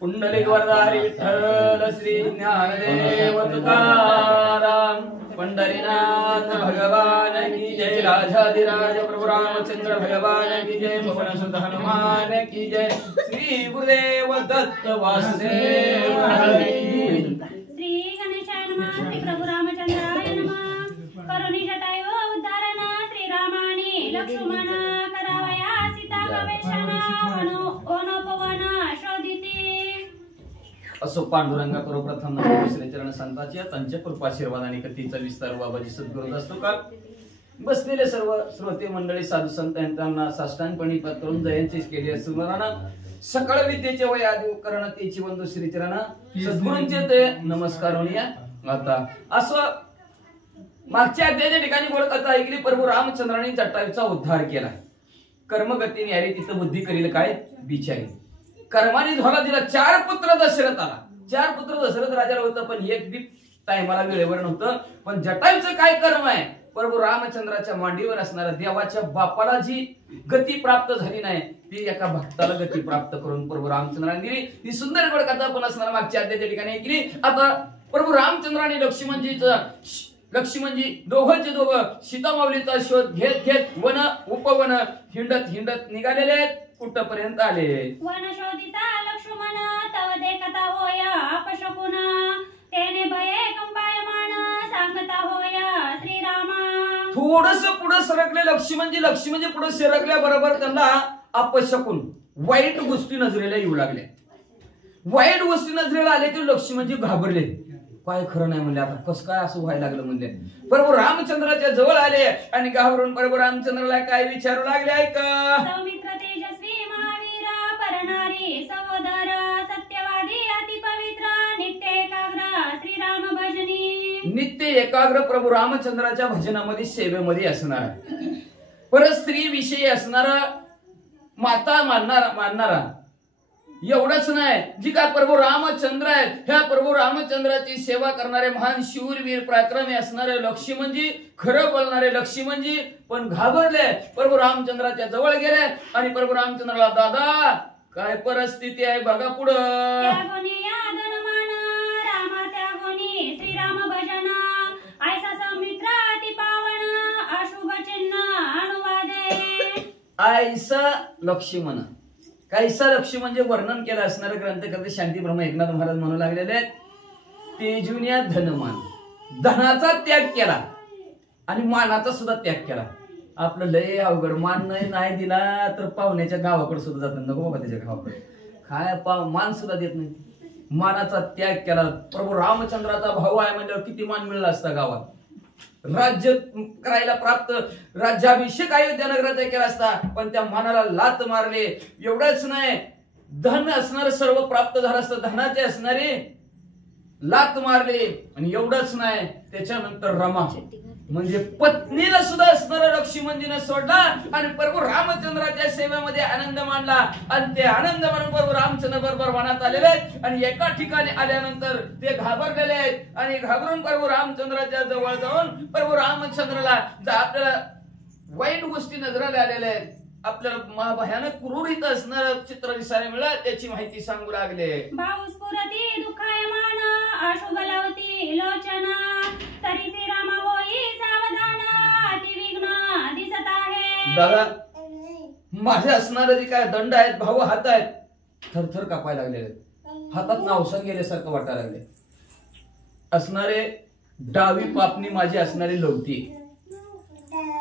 पुंडलिक वरदा हरी विठ्ठल श्री ज्ञानदेव तुकाराम पंढरीनाथ भगवान की जय राजाधिराज प्रभु रामचंद्र भगवान की जय पवन सुत हनुमान की जय श्री गुरुदेव दत्त वासुदेव श्री गणेशाय नमः श्री प्रभु रामचंद्राय नमः करुणी जटायो उद्धारण श्री रामाने लक्ष्मण करावया सीता गवेषण ओनोपवन शोधिते असो पांडुरंगा सर्वप्रथम नमस्ते चरण संतांच्या त्यांच्या कृपाशीर्वादाने कथेचा विस्तार बाबाजी सद्गुरू असतो का बसलेले सर्व श्रोते मंडळी साधू संत यांना साष्टांगपणी पत्करून जयंती केली स्मरण सकळ विद्येचे वय आदी उपकरण तेची बंधू श्रीचरण सद्गुरूंचे ते नमस्कार होऊया आता असं मागच्या अध्यायाच्या ठिकाणी बोलत आता ऐकली प्रभू रामचंद्राने जटायूचा उद्धार केला कर्मगतीने आली तिथं बुद्धी करील काय बिचारी कर्माने धोला दिला 4 पुत्र दशरथाला 4 पुत्र दशरथ राजाला होतं पण एक बी टायमाला वेळेवर नव्हतं पण जटायूचं काय कर्म आहे प्रभू रामचंद्राच्या मांडीवर असणाऱ्या देवाच्या बापाला जी गती प्राप्त झाली नाही ती एका भक्ताला गती प्राप्त करून प्रभू रामचंद्राने दिली ही सुंदर गोड कथा पण असणारा मागच्या अध्यायाच्या ठिकाणी ऐकली आता प्रभू रामचंद्राने लक्ष्मणजी दोघंचे दोघं सीतामाऊलीचा शोध घेत घेत वन उपवन हिंडत हिंडत निघालेले आहेत कुठपर्यंत आले वन शोधिता लक्ष्मण तव देखता होय अपशकुन तेने भये कंपायमान सांगता होय श्रीरामा थोडस पुढे सरकले लक्ष्मणजी पुढे सरकल्या बरोबर त्यांना अपशकुन वाईट गोष्टी नजरेला येऊ लागल्या वाईट गोष्टी नजरेला आले की लक्ष्मणजी घाबरले काय खरं नाही म्हणले आता कसं काय असं व्हायला लागलं म्हणले प्रभू रामचंद्राच्या जवळ आले आणि घाबरून प्रभू रामचंद्राला काय विचारू लागले ऐका सौमित्र तेजस्वी महावीर परनारी सहोदर सत्यवादी अति पवित्र नित्य एकाग्र श्रीराम भजनी नित्य एकाग्र प्रभू रामचंद्राच्या भजनामध्ये सेवेमध्ये असणार परत स्त्री विषयी असणारा माता मानणारा एवढंच नाही जी काय प्रभू रामचंद्र आहेत ह्या प्रभू रामचंद्राची सेवा करणारे महान शूरवीर पराक्रमी असणारे लक्ष्मणजी खरं बोलणारे लक्ष्मणजी पण घाबरले प्रभू रामचंद्राच्या जवळ गेले आणि प्रभू रामचंद्राला दादा काय परिस्थिती आहे बघा पुढं श्रीराम भजन ऐसा सौमित्र अति पावन अशुभ चिन्ह अनुवादे ऐसा लक्ष्मण कैसा लक्ष्मण म्हणजे वर्णन केलं असणारे ग्रंथकर्ते शांती ब्रह्म एकनाथ महाराज म्हणू लागलेले आहेत तेजुन्या धनमान धनाचा त्याग केला आणि मानाचा सुद्धा त्याग केला आपलं लय अवघड मान नाही दिला तर पाहुण्याच्या गावाकडे सुद्धा जात नको बाबा त्याच्या गावाकडे काय मान सुद्धा देत नाही मानाचा त्याग केला प्रभू रामचंद्राचा भाऊ आहे म्हणजे किती मान मिळाला असता गावात राज्य करायला प्राप्त राज्याभिषेक अयोध्या नगराचा केला असता पण त्या मानाला लात मारले एवढंच नाही धन असणारे सर्व प्राप्त झालं असतं धनाचे असणारे लात मारले आणि एवढंच नाही त्याच्यानंतर रमा म्हणजे पत्नीला सुद्धा असणारा लक्ष्मणजीने सोडला आणि प्रभू रामचंद्राच्या सेवेमध्ये आनंद मानला आणि ते आनंद मानून प्रभू रामचंद्र बरोबर वनात आलेले आहेत आणि एका ठिकाणी आल्यानंतर ते घाबरलेले आहेत आणि घाबरून प्रभू रामचंद्राच्या जवळ जाऊन प्रभू रामचंद्राला आपल्याला वाईट गोष्टी नजराला आलेल्या आहेत आपल्याला भयानक क्रूरित असणारं चित्र दिसायला मिळालं त्याची माहिती सांगू लागले भावस्फुरती दुःखायमान अशुभ लावती लोचना तरी श्रीरामा होई सावधान अतिविघ्न दिसत आहे दादा माझे असणारे जे काय दंड आहेत भाऊ हात आहेत थरथर कापायला लागलेले हातात नावसन गेल्यासारखं वाटायला लागले असणारे डावी पापणी माझी असणारी लवती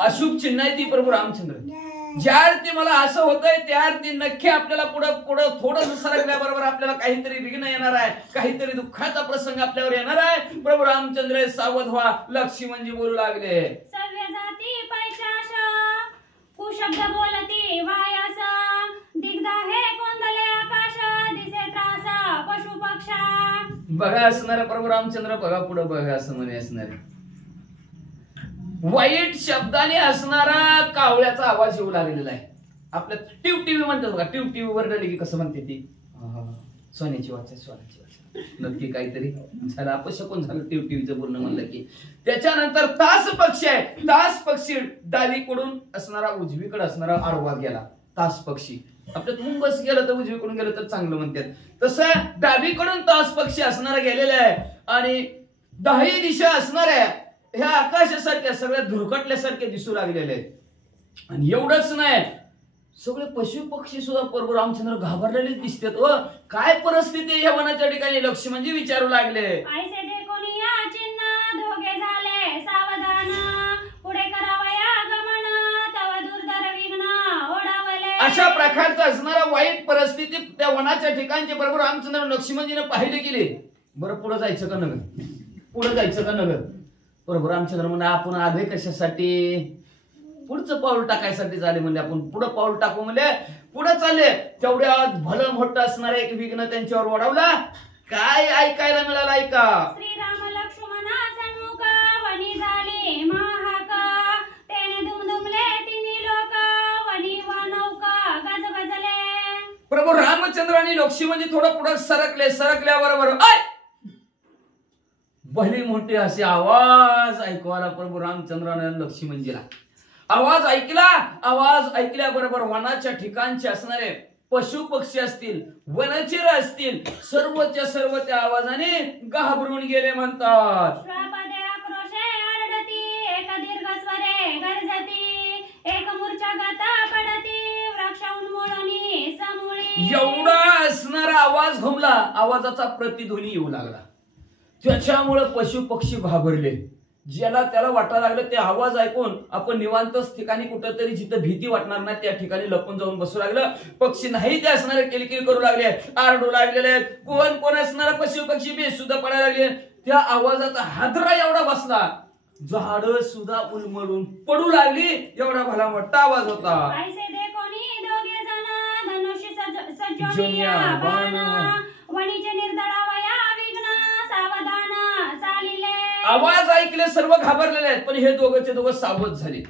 अशुभ चिन्ह आहे ती प्रभू रामचंद्र ज्या अर्थी मला असं होतंय त्या अर्थी नक्की आपल्याला पुढे थोडं सरकल्याबरोबर आपल्याला काहीतरी विघ्न येणार आहे काहीतरी दुःखाचा प्रसंग आपल्यावर येणार आहे प्रभू रामचंद्र सावध व्हा लक्ष्मणजी बोलू लागले सव्य जाती पैशाश कुशब्द बोलती वायास दिग्धा हे कोंदले आकाश दिसे त्रास पशु पक्षा बघा असणारा प्रभू रामचंद्र बघा पुढे बघा असं म्हणे असणारे वाईट शब्दाने असणारा कावळ्याचा आवाज येऊ लागलेला आहे आपल्या टीव्ही म्हणतात बघा टीव्ही वर की कसं म्हणते ती सोन्याची वाच सोन्याची वाच नक्की काहीतरी झालं अपशकुन झालं टीव्हीचं पूर्ण म्हणलं की त्याच्यानंतर तास पक्षी आहे तास पक्षी डावीकडून असणारा उजवीकडे असणारा आडवा गेला तास पक्षी. आपल्यात मुंबस गेलं तर उजवीकडून गेलं तर चांगलं म्हणतात, तसं डावीकडून तास पक्षी असणारा गेलेला आहे. आणि 10 दिशा असणाऱ्या ह्या आकाशासारख्या सगळ्या धुरकटल्यासारख्या दिसू लागलेल्या आहेत. आणि एवढंच नाही, सगळे पशु पक्षी सुद्धा प्रभू रामचंद्र घाबरलेले दिसतात. व काय परिस्थिती आहे या वनाच्या ठिकाणी लक्ष्मणजी विचारू लागले. ऐसे देखोनी या चिन्ह दोघे झाले सावधान, पुढे करावया गमन तव दुर्धर विघ्न ओढावले. अशा प्रकारचा असणारा वाईट परिस्थिती त्या वनाच्या ठिकाणचे प्रभू रामचंद्र लक्ष्मणजीने पाहिले गेले. बरं पुढे जायचं का नगर, पुढे जायचं का नगर. प्रभू रामचंद्र म्हणले आपण आले कशासाठी, पुढचं पाऊल टाकायसाठी झाले. म्हणजे आपण पुढे पाऊल टाकू म्हणजे पुढे चालले. तेवढ्यात भलं मोठं असणारा एक विघ्न त्यांच्यावर ओढवला. काय ऐकायला मिळालं ऐका. श्रीराम लक्ष्मणा सन्मुख वनी झाली महाक, तेने दुमदुमले तिन्ही लोक वनी व नौका गजबजले. प्रभू रामचंद्र आणि लक्ष्मणजी थोडं पुढे सरकले. सरकल्याबरोबर भली मोठी असे आवाज ऐकवाला प्रभू रामचंद्राने लक्ष्मणजीला. आवाज ऐकला. आवाज ऐकल्याबरोबर वनाच्या ठिकाणचे असणारे पशु पक्षी असतील, वनचर असतील, सर्वच्या सर्व त्या आवाजाने घाबरून गेले म्हणतात. श्वापदे आक्रोशे आरडती, एक दीर्घ स्वरे गर्जती, एक मूर्छा गता पडती, वृक्ष उन्मूळनी समूळी. एवढा असणारा आवाज घुमला. आवाजाचा प्रतिध्वनी येऊ लागला. त्याच्यामुळे पशु पक्षी घाबरले. ज्याला त्याला वाटायला लागलं ते आवाज ऐकून आपण निवांतच ठिकाणी कुठंतरी जिथं भीती वाटणार नाही त्या ठिकाणी लपून जाऊन बसू लागलं. पक्षी नाही ते असणारे किलकिल करू लागले, आरडू लागलेले आहेत. कोण असणारा पशु पक्षी बी सुद्धा पडायला लागले. त्या आवाजाचा हादरा एवढा बसला, झाड सुद्धा उलमडून पडू लागली. एवढा भला मोठा आवाज होता. ऐसे देखोनी दोघे जण धनुष्य सज्जोनिया बाण, वणीचे निर्दळावया विघ्न सावधान चालिले. आवाज ऐकले सर्व घाबरलेले आहेत, पण हे दोघंचे दोघं सावध झाले.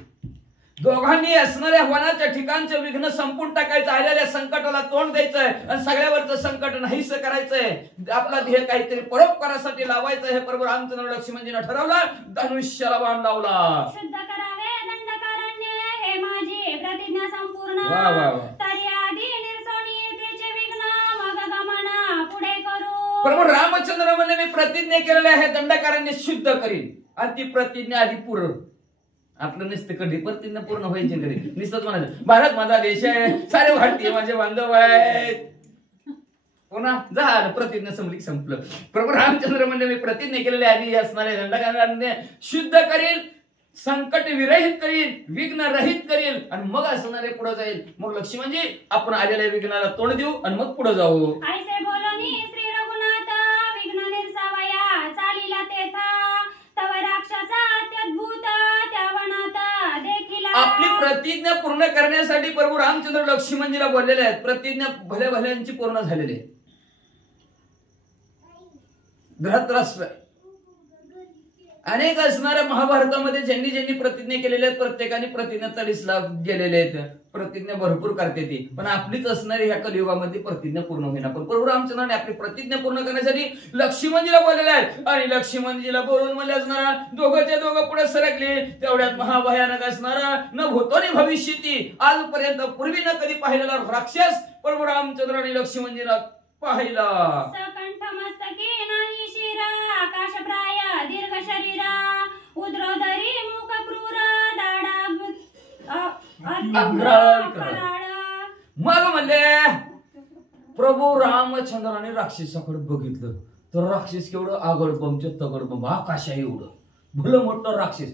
दोघांनी असणाऱ्या वनाच्या ठिकाणचे विघ्न संपून टाकायचं, आलेल्या संकटाला तोंड द्यायचंय आणि सगळ्यावरचं संकट नाहीस करायचंय. आपला ध्येय काहीतरी परोपकारासाठी लावायचं हे प्रभू रामचंद्र लक्ष्मणजीने ठरवलं. धनुष्याला बाण लावला. शुद्ध करावे दंडकारण्य हे माझी प्रतिज्ञा संपूर्ण. वा वा वा. तरी आधी निर्सोनी त्याचे विघ्न मग गमन पुढे करू. प्रभू रामचंद्र म्हणले मी प्रतिज्ञा केलेली आहे, दंडकारण्य शुद्ध करीन. आणि ती प्रतिज्ञा आधी पूर्ण. आपलं नुसतं कधी प्रतिज्ञा पूर्ण व्हायची कधी नुसतंच म्हणायचं भारत माझा देश आहे, सारे भारतीय माझे बांधव आहेत. पुन्हा झालं प्रतिज्ञा संपली, संपलं. प्रभू रामचंद्र म्हणले मी प्रतिज्ञा केलेली आधी असणारे दंडकारण्य शुद्ध करील, संकट विरहित करील, विघ्न रहित करील आणि मग असणारे पुढे जाईल. मग लक्ष्मणजी आपण आलेल्या विघ्नाला तोंड देऊ आणि मग पुढे जाऊ. ऐसे बोलोनी श्री रघुनाथ विघ्न निर्सावया चालिला तेथा, तव राक्षसा अत्यद्भुत त्या वनात देखिला. आपली प्रतिज्ञा पूर्ण करण्यासाठी प्रभू रामचंद्र लक्ष्मणजीला बोललेले आहेत. प्रतिज्ञा भल्या भल्यांची पूर्ण झालेली आहे. धृतराष्ट्र अनेक असणाऱ्या महाभारतामध्ये ज्यांनी ज्यांनी प्रतिज्ञा केलेल्या आहेत प्रत्येकाने प्रतिज्ञा 40 लाख गेलेले आहेत. प्रतिज्ञा भरपूर करते ती, पण आपलीच असणारी ह्या कलियुगामध्ये प्रतिज्ञा पूर्ण होईना. पण प्रभू रामचंद्राने आपली प्रतिज्ञा पूर्ण करण्यासाठी लक्ष्मणजीला बोललेले आहेत. आणि लक्ष्मणजीला बोलून म्हणले असणारा दोघंच्या दोघं पुढे सरकले. तेवढ्यात महाभयानक असणारा न भूतोनी भविष्यती आजपर्यंत पूर्वी न कधी पाहिलेला राक्षस प्रभू रामचंद्र आणि लक्ष्मणजीला पाहिला. सकंठ मस्तकी नाही शिरा, आकाश प्राय दीर्घ शरीरा, उद्रोदरी मुख क्रूर दाडा मग म्हणले प्रभू रामचंद्राने राक्षसाकडे बघितलं तर राक्षस केवढं आगळपंच तगडपंप आकाशा एवढं भलं मोठं राक्षस,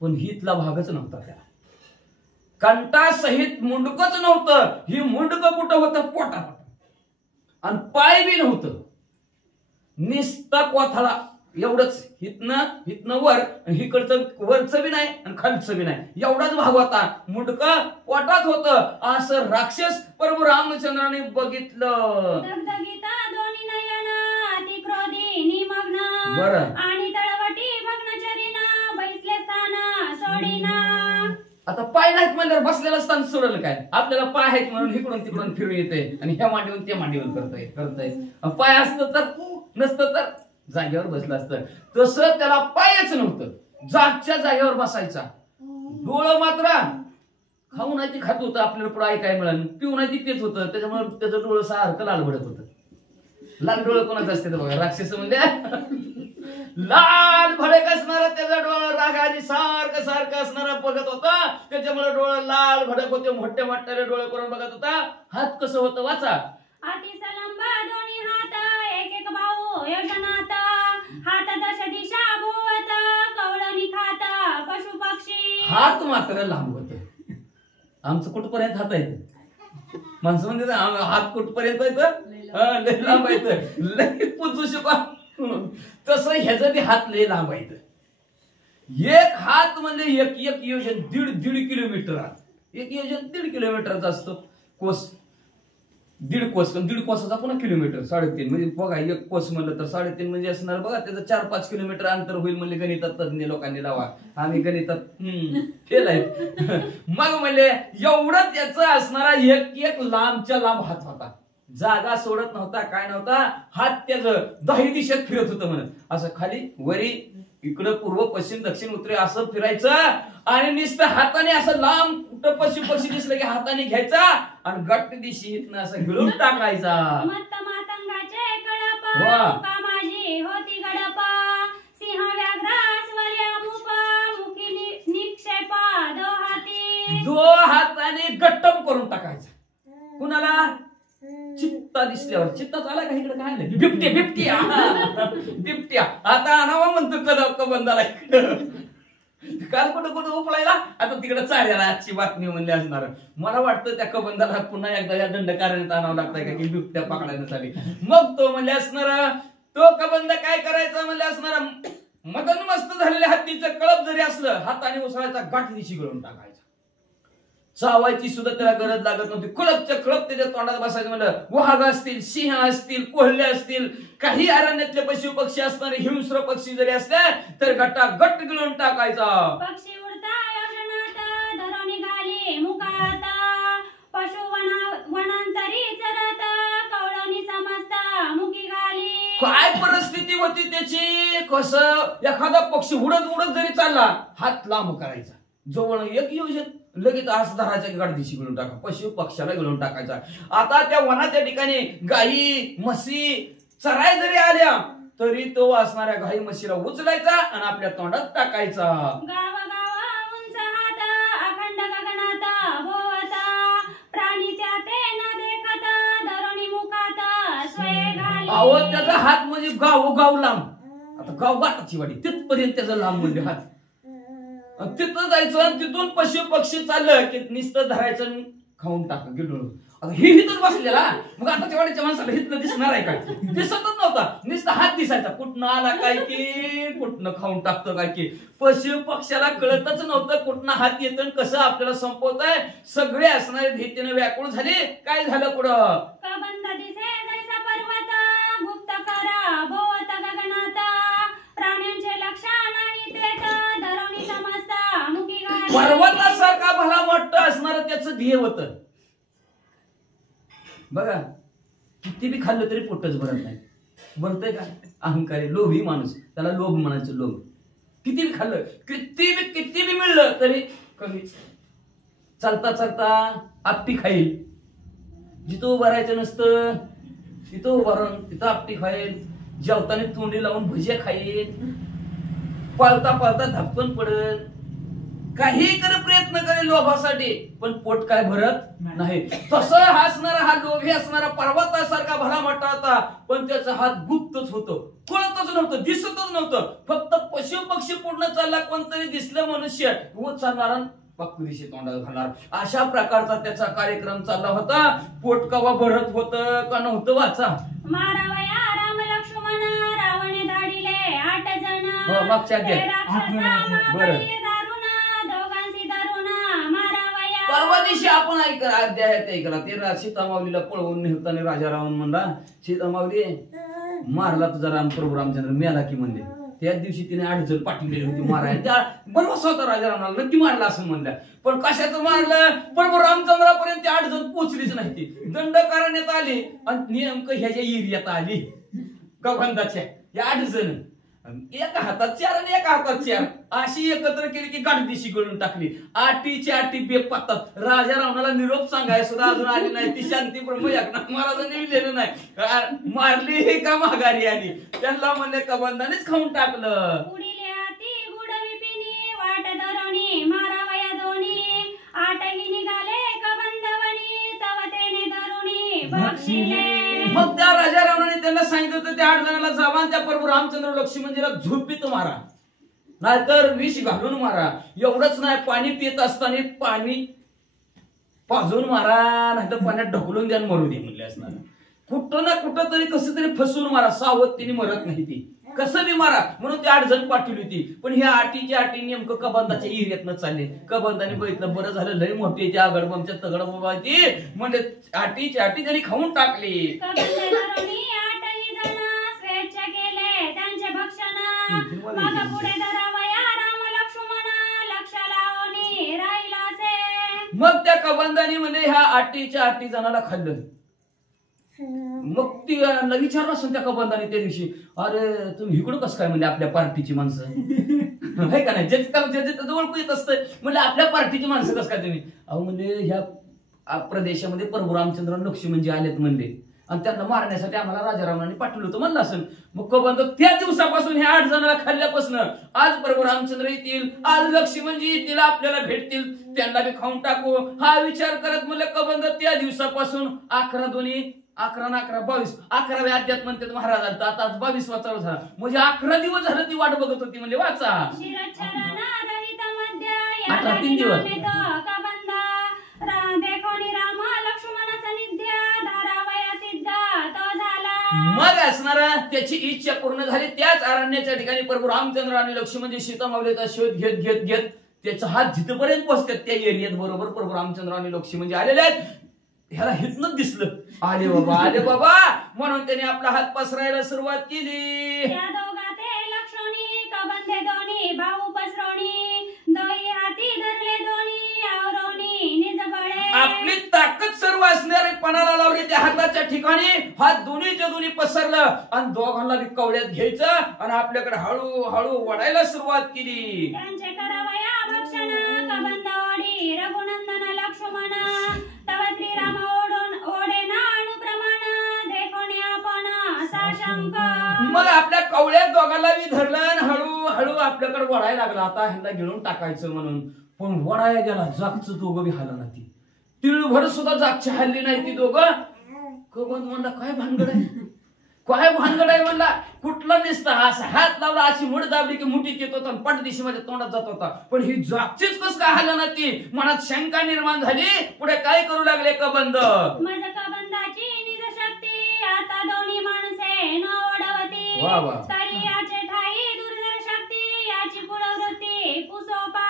पण हितला भागच नव्हता. त्याला कंटासहित मुंडकच नव्हतं. ही मुंडक कुठं होतं? पोटात. आणि पाय बी नव्हतं, निस्ता कोथळा एवढंच. हितनं वर, हिकडचं वरचं बी नाही आणि खालचं बी नाही, एवढाच भाग होता. मुंडक पोटात होतं. असं राक्षस प्रभू रामचंद्राने बघितलं. दोन्ही नयन अति क्रोधी निमग्न, बरं. आणि तळवटी भग्नचरीना बैसले स्थान सोडीना. आता पाय नाहीत म्हणल्यावर बसलेलं स्थान सोडलं काय? आपल्याला पाय आहेत म्हणून इकडून तिकडून फिरून येते आणि ह्या मांडीवरून ते मांडीवर करताय. पाय असतं तर, नसतं तर जागेवर बसलं असतं. तसं त्याला पायच नव्हतं, जागच्या जागेवर बसायचा. डोळं मात्र खाऊ नाही ती खात होतं, आपल्याला पुढे ऐकाय मिळालं, पिऊ नाही ती पित होतं, त्याच्यामुळे त्याचं डोळं सारखं लाल भडक होतं. लाल डोळं कोणाचं असते बघा, राक्षस म्हणजे लाल भडक असणारा त्याचा डोळं रागाने सारखं सारखं असणारा बघत होता, त्याच्यामुळे डोळं लाल भडक होते, मोठ्या मोठ्याने डोळे करून बघत होता. हात कसं होतं वाचा, अतिसलंब दोन्ही हात एक एक बाहू योजनात, हात दश दिशा भोवत कवळणी खात पशु पक्षी. हात मात्र लांब होते. आमचं कुठपर्यंत हात आहे, माणसं म्हणते हात कुठपर्यंत येतं, लय लांब येतं, लय पुजू शका. तसं ह्याचं बी हात लय लांब येतं. एक हात म्हणजे एक एक योजन 1.5 किलोमीटर. एक योजन 1.5 किलोमीटरचा असतो. कोस 1.5 कोस, 1.5 कोसाचा पुन्हा किलोमीटर 3.5. म्हणजे बघा एक कोस म्हणलं तर 3.5 म्हणजे असणार बघा, त्याचं 4-5 किलोमीटर अंतर होईल. म्हणजे गणितात तज्ञ लोकांनी लावा, आम्ही गणितात फेल आहेत. मग म्हणले एवढं त्याचं असणारा एक एक लांबच्या लांब हात होता. जागा सोडत नव्हता, काय नव्हता. हात त्याचं 10 दिशेत फिरत होतं म्हणत, असं खाली वरी इकडं पूर्व पश्चिम दक्षिण उत्तर असं फिरायचं. आणि नुसतं हाताने असं लांब कुठं पशु पक्षी दिसलं की हाताने घ्यायचा आणि गट्ट दिशी इथनं असं गिळून टाकायचा. मत्त मातंगाचे कळप वा. कामाजी होती गडप, सिंह व्याघ्रास वर्य मुप, मुखी निक्षेप दो हाती. 2 हाताने गट्टम करून टाकायचा. कुणाला? चित्ता दिसल्यावर. चित्ता आला का इकडे, काय आलं? बिबट्या बिबट्या बिबट्या. आता आणावा म्हणतो कबंदाला इकडं. काल कुठं कुठं उपळायला, आता तिकडे चालेल. आजची बातमी म्हणली असणार. मला वाटतं त्या कबंदाला पुन्हा एकदा या दंडकारण्यात आणावं लागतंय का की बिबट्या पकडण्यासाठी. मग तो म्हणले असणार, तो कबंद काय करायचा म्हणले असणार, मदन मस्त झालेल्या हत्तीचं कळप जरी असलं हाताने उसळायचा, गाठ दिशी गळून टाकायचा. चावायची सुद्धा त्याला गरज लागत नव्हती. कळपच्या कळप त्याच्या तोंडात बसायचं. म्हणलं वाघ असतील, सिंह असतील, कोल्हे असतील, काही अरण्यातले पशु पक्षी असणारे हिंस्र पक्षी जरी असले तर गट्टा गट्ट गिळून टाकायचा. पक्षी उडता योजनात धरो निघाली मुखात, पशु वनांतरी चरत कवळणी समजत मुखी घाली. काय परिस्थिती होती त्याची, कसं एखादा पक्षी उडत उडत जरी चालला, हात लांब करायचा, जवळ एक योजन लगेच असं धराच्या गाठ दिशी गळून टाका, पशु पक्षाला गळून टाकायचा. आता त्या वनाच्या ठिकाणी गायी म्हशी चराय जरी आल्या तरी तो असणाऱ्या गाई म्हशीला उचलायचा आणि आपल्या तोंडात टाकायचा. गाव गाव उंच हात अखंड गगनात भोवत, प्राणी त्या ते न देखत धरोणी मुखात स्वय घाली. अहो त्याचा हात म्हणजे गाव गाव लांब. आता गाव गाठाची वाडी तिथपर्यंत त्याचा लांब म्हणजे हात. तिथं जायचं आणि तिथून पशु पक्षी चाललं की नुसतं धरायचं आणि खाऊन टाक गिळून. आता ही हिथच बसलेला. मग आता तेवढ्याच्या माणसाला हिथलं दिसणार आहे काय? दिसतच नव्हता, नुसतं हात दिसायचा. कुठनं आला काय की कुठनं खाऊन टाकतो काय की. पशु पक्षाला कळतच नव्हतं कुठनं हात येतं कसं आपल्याला संपवतंय. सगळे असणारे भीतीने व्याकुळ झाले. काय झालं पुढं? कबंद दिसे जैसा पर्वत, गुप्त करा भोवत गगनात, प्राण्यांचे लक्ष नाही तेथ धरोणी समजता मुखी घाली. पर्वतासारखा भला मोठं असणार त्याचं ध्येय होतं. बघा किती बी खाल्लं तरी पोटच भरत नाही. भरतंय का? अहंकारी लोभी माणूस, त्याला लोभ म्हणायचं. लोभ किती बी खाल्लं, किती बी मिळलं तरी कमीच. चालता चालता आपटी खाईल, जिथं उभं राहायचं नसतं तिथं उभं राहून तिथं आपटी खाईल. जेवताना तोंडी लावून भज्या खाईल. पळता पळता धपकन पडत. काही कर प्रयत्न करेल लोभासाठी, पण पोट काय भरत नाही. तसं हसणारा हा लोभी असणारा पर्वतासारखा भला मोठा होता, पण त्याचा हात गुप्तच होतो. कळतच नव्हतं, दिसतच नव्हतं. फक्त पशु पक्षी पूर्ण चालला, कोणतरी दिसलं मनुष्य रोज चालणार पाकुरीशी तोंडात घालणार, अशा प्रकारचा त्याचा कार्यक्रम चालला होता. पोट कवा भरत होतं का नव्हतं वाचा. मारावया राम लक्ष्मण रावणे धाडिले 8 जण, मागच्या ते राक्षसा मावळी दारुण, दोघांची दारुण मारावया. परवा दिवशी आपण अध्यायात ऐकला, ते सीतामाऊलीला पळवून नेताना राजा रावण म्हणला, सीतामाऊली मारला तुझा राम प्रभू रामचंद्र मेला की म्हणले. त्याच दिवशी तिने 8 जण पाठवलेली होती मारायला. बरोबर होता राजा रावणाला नक्की मारला असं म्हणलं. पण कशाचं मारलं? प्रभू रामचंद्रापर्यंत 8 जण पोहोचलीच नाही. ती दंड करण्यात आली आणि नेमकं ह्याच्या एरियात आली कबंदाच्या. या 8 जण एका हातात 4 आणि एका हातात 4 अशी एकत्र केली की गाठ दिशी गळून टाकली. आटीची आटी बेपत्तात. राजा रावणाला निरोप सांगाय सुद्धा अजून आली नाही. ती शांती ब्रह्म एकनाथ महाराजांनी लिहिलेलं नाही. मारली हे का माघारी आली. त्यांना म्हणले कबंदानेच खाऊन टाकलं. पुढील हाती गुडवी पिनी वाट धरणी मारावया दोन्ही आठही निघाले कबंदवणी तव तेने धरुणी बक्षिले. मग त्या राजा रावणाने त्यांना सांगितलं होतं त्या 8 जणांना जावा त्या प्रभू रामचंद्र लक्ष्मणजीला झोपीत मारा नाहीतर विष घालून मारा. एवढंच नाही पाणी पित असताना पाणी पाजून मारा नाहीतर पाण्यात ढकलून द्या मरू दे म्हणले असणार. कुठं ना कुठं तरी कसं तरी फसवून मारा. सावध तिने मरत नाही ती कसं बी मारा म्हणून ते 8 जण पाठवली होती. पण ह्या आटीच्या आटी नेमकं कबंदाच्या इहिऱ्यातनं चालले. कबंदाने बघितलं बरं झालं लय मोठी त्या गडबमच्या तगड बाबा ती म्हणजे आटीची आटी त्यांनी खाऊन टाकली. त्यांचे भक्षण मग पुढे धरावया राम लक्ष्मण लक्ष लावणी राहिलासे. मग त्या कबंदाने म्हणजे ह्या आटीच्या 8 जणाला खाल्लं. मग ती विचारलं असं त्या कबंदाने त्या दिवशी अरे तुम्ही इकडं कसं काय म्हणजे आपल्या पार्टीची माणसं आहे का नाही ज्याचे जवळ येत असतं म्हणजे आपल्या पार्टीची माणसं कसं काय तुम्ही. अहो म्हणजे ह्या प्रदेशामध्ये प्रभू रामचंद्र लक्ष्मणजी आलेत म्हणले आणि त्यांना मारण्यासाठी आम्हाला राजारामांनी पाठवलं होतं म्हणलं असं. मग कबंद त्या दिवसापासून ह्या 8 जणांना खाल्ल्यापासून आज प्रभू रामचंद्र येतील आज लक्ष्मणजी येतील आपल्याला भेटतील त्यांना बी खाऊन टाकू हा विचार करत म्हणलं कबंद त्या दिवसापासून 11 दोन्ही 11 आणि 11 22 11व्या अध्यात म्हणतात महाराजांचा आता 22 वाचा झाला म्हणजे 11 दिवस झालं ती वाट बघत होती म्हणजे वाचा 3 दिवस. मग असणारा त्याची इच्छा पूर्ण झाली. त्याच अरण्याच्या ठिकाणी प्रभू रामचंद्र आणि लक्ष्मणजी सीता मावलीचा शोध घेत घेत घेत त्याचा हात जिथपर्यंत पोहोचतात त्या एरियात बरोबर प्रभू रामचंद्र आणि लक्ष्मणजी आलेले आहेत. ह्याला हितनच दिसलं आले बाबा म्हणून त्याने आपला हात पसरायला सुरुवात केली. कबंदे दोन्ही भाऊ पसरवणी दोही हाती धरले दोन्ही आवरवणी निज बळे. आपली ताकद सर्व असणारे पणाला लावली त्या हाताच्या ठिकाणी हात दोन्हीच्या दोन्ही पसरलं आणि दोघांना बी कवड्यात घ्यायचं आणि आपल्याकडे हळूहळू वडायला सुरुवात केली. त्यांचे करावया भक्षण कबंदवडी रघुनंदन लक्ष्मण तव श्रीराम ओढे ना अनुप्रमाण देखोनी आपण साशंक. मग आपल्या कवड्यात दोघांना बी धरलं आणि हळूहळू आपल्याकडे वडायला लागला. आता ह्यांना गिळून टाकायचं म्हणून पण वडाया गेला जागचं दोघं बी हल्ला नाही. तिळभर सुद्धा जागची हल्ली नाही ती दोघं. कबंद म्हणला काय भानगड आहे म्हणला कुठला दिसता असा हात लावला अशी मुठ दाबली की मुठीत येत होता पट दिशी माझ्या तोंडात जात होता. पण ही जागचीच कस काय हल्ला ना ती मनात शंका निर्माण झाली. पुढे काय करू लागले कबंद माझ्या कबंदाची निज शक्ती आता दोन्ही माणसे न ओढवती तरी याचे ठाई दुर्धर शक्ती याची पुढवृत्ती कुसोपा.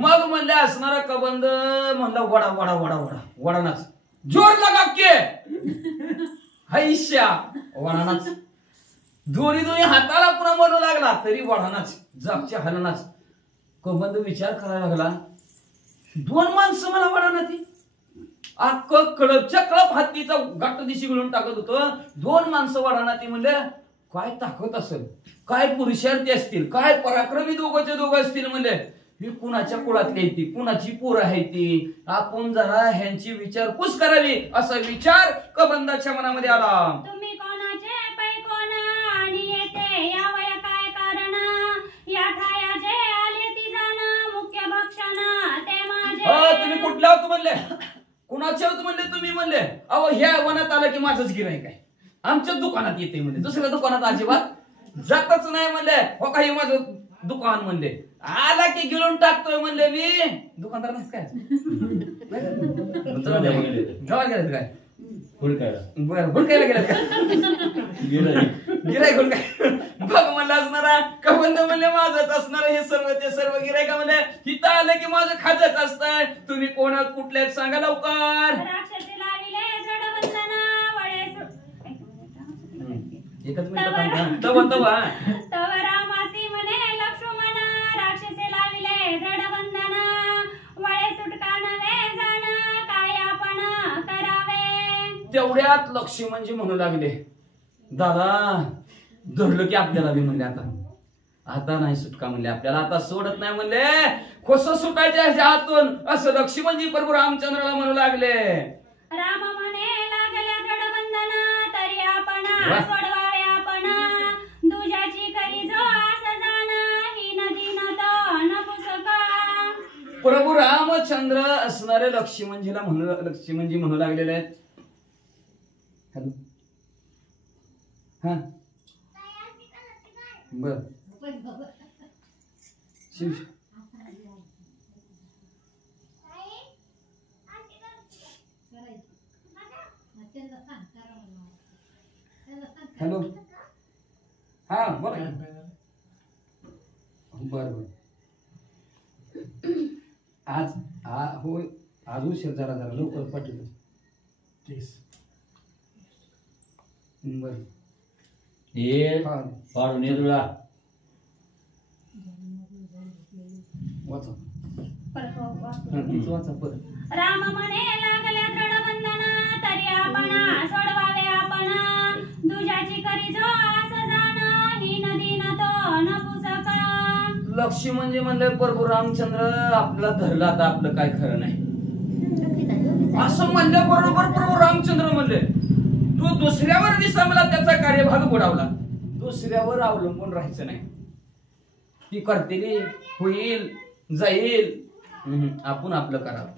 मग म्हणले असणारा कबंद म्हणला वडा वडा वडा वडा वडानाच जोर लगा के हैश्या वडानाच दोन्ही हाताला पुन्हा म्हणू लागला तरी वडानाच जागच्या हलनाच. कबंद विचार करायला लागला 2 माणसं मला वडाना ती अख्ख कळपच्या कळप हत्तीचा गाठ दिशी गळून टाकत होतं. 2 माणसं वडाना ती म्हणले काय ताकद असेल काय पुरुषार्थी असतील काय पराक्रमी दोघं असतील म्हणले. ही कुणाच्या कुळातली आहे ती कुणाची पोर आहे ती आपण जरा ह्यांची विचारपूस करावी असा विचार कबंदाच्या मनामध्ये आला. तुम्ही कोणाचे पै कोण आणि येते यावया काय कारण या ठायाचे आले ती जाण मुख्य भक्षण ते माझे. तुम्ही कुठल्या होत म्हणले कुणाचे होत म्हणले तुम्ही म्हणले अहो ह्या वनात आलं की माझंच गिऱ्हाईक आहे आमच्याच दुकानात येते म्हणजे दुसऱ्या दुकानात अजिबात जातच नाही म्हणले. हो काही माझं दुकान म्हणले आला की गिळून टाकतोय म्हणले मी दुकानदार नाही काय काय बरं हुडकायला गेला गिरायक हुडकाय बघ म्हणलं असणारा कबंद म्हणले माझंच असणार हे सर्व ते सर्व गिरायका म्हणले हिथं आलं की माझं खाजच असतंय. तुम्ही कोणात कुठल्यात सांगा लवकर. एकच मिनिट तेवढ्यात लक्ष्मणजी म्हणू लागले दादा धरलं की आपल्याला बी म्हणले आता आता नाही सुटका म्हणले, आपल्याला आता सोडत नाही म्हणले, कसं सुटायचे ह्याच्या हातून असं लक्ष्मणजी प्रभू रामचंद्राला म्हणू लागले. राम म्हणे लागल्या दृढबंधना, तरी आपण सोडवावे आपण, दुजाची करी जो आस जाणा, ही नदी न तो न पुसका. प्रभू रामचंद्र असणारे लक्ष्मणजी म्हणू लागलेले आहेत. हॅलो, हा बर शिव, हॅलो, हा बोला. बर बर, आज होय, आज उशीर जरा लवकर पाठवलं. बर ये पाडून ये तुला वाचा, परत वाचा परत. राम म्हणे लागल्या दृढबंधना, तरी आपण सोडवावे आपण, दुजाची करी जो आस जाणा, ही नदी न तो न पुसका. लक्ष्मणजी म्हणले प्रभू रामचंद्र आपला धरला, आता आपलं काय खरं नाही असं म्हणल्या बरोबर प्रभू रामचंद्र म्हणले, तू दुसऱ्यावर विसरला, त्याचा कार्यभाग बुडावला. दुसऱ्यावर अवलंबून राहायचं नाही, ती करतेली होईल जाईल, आपण आपलं करावं.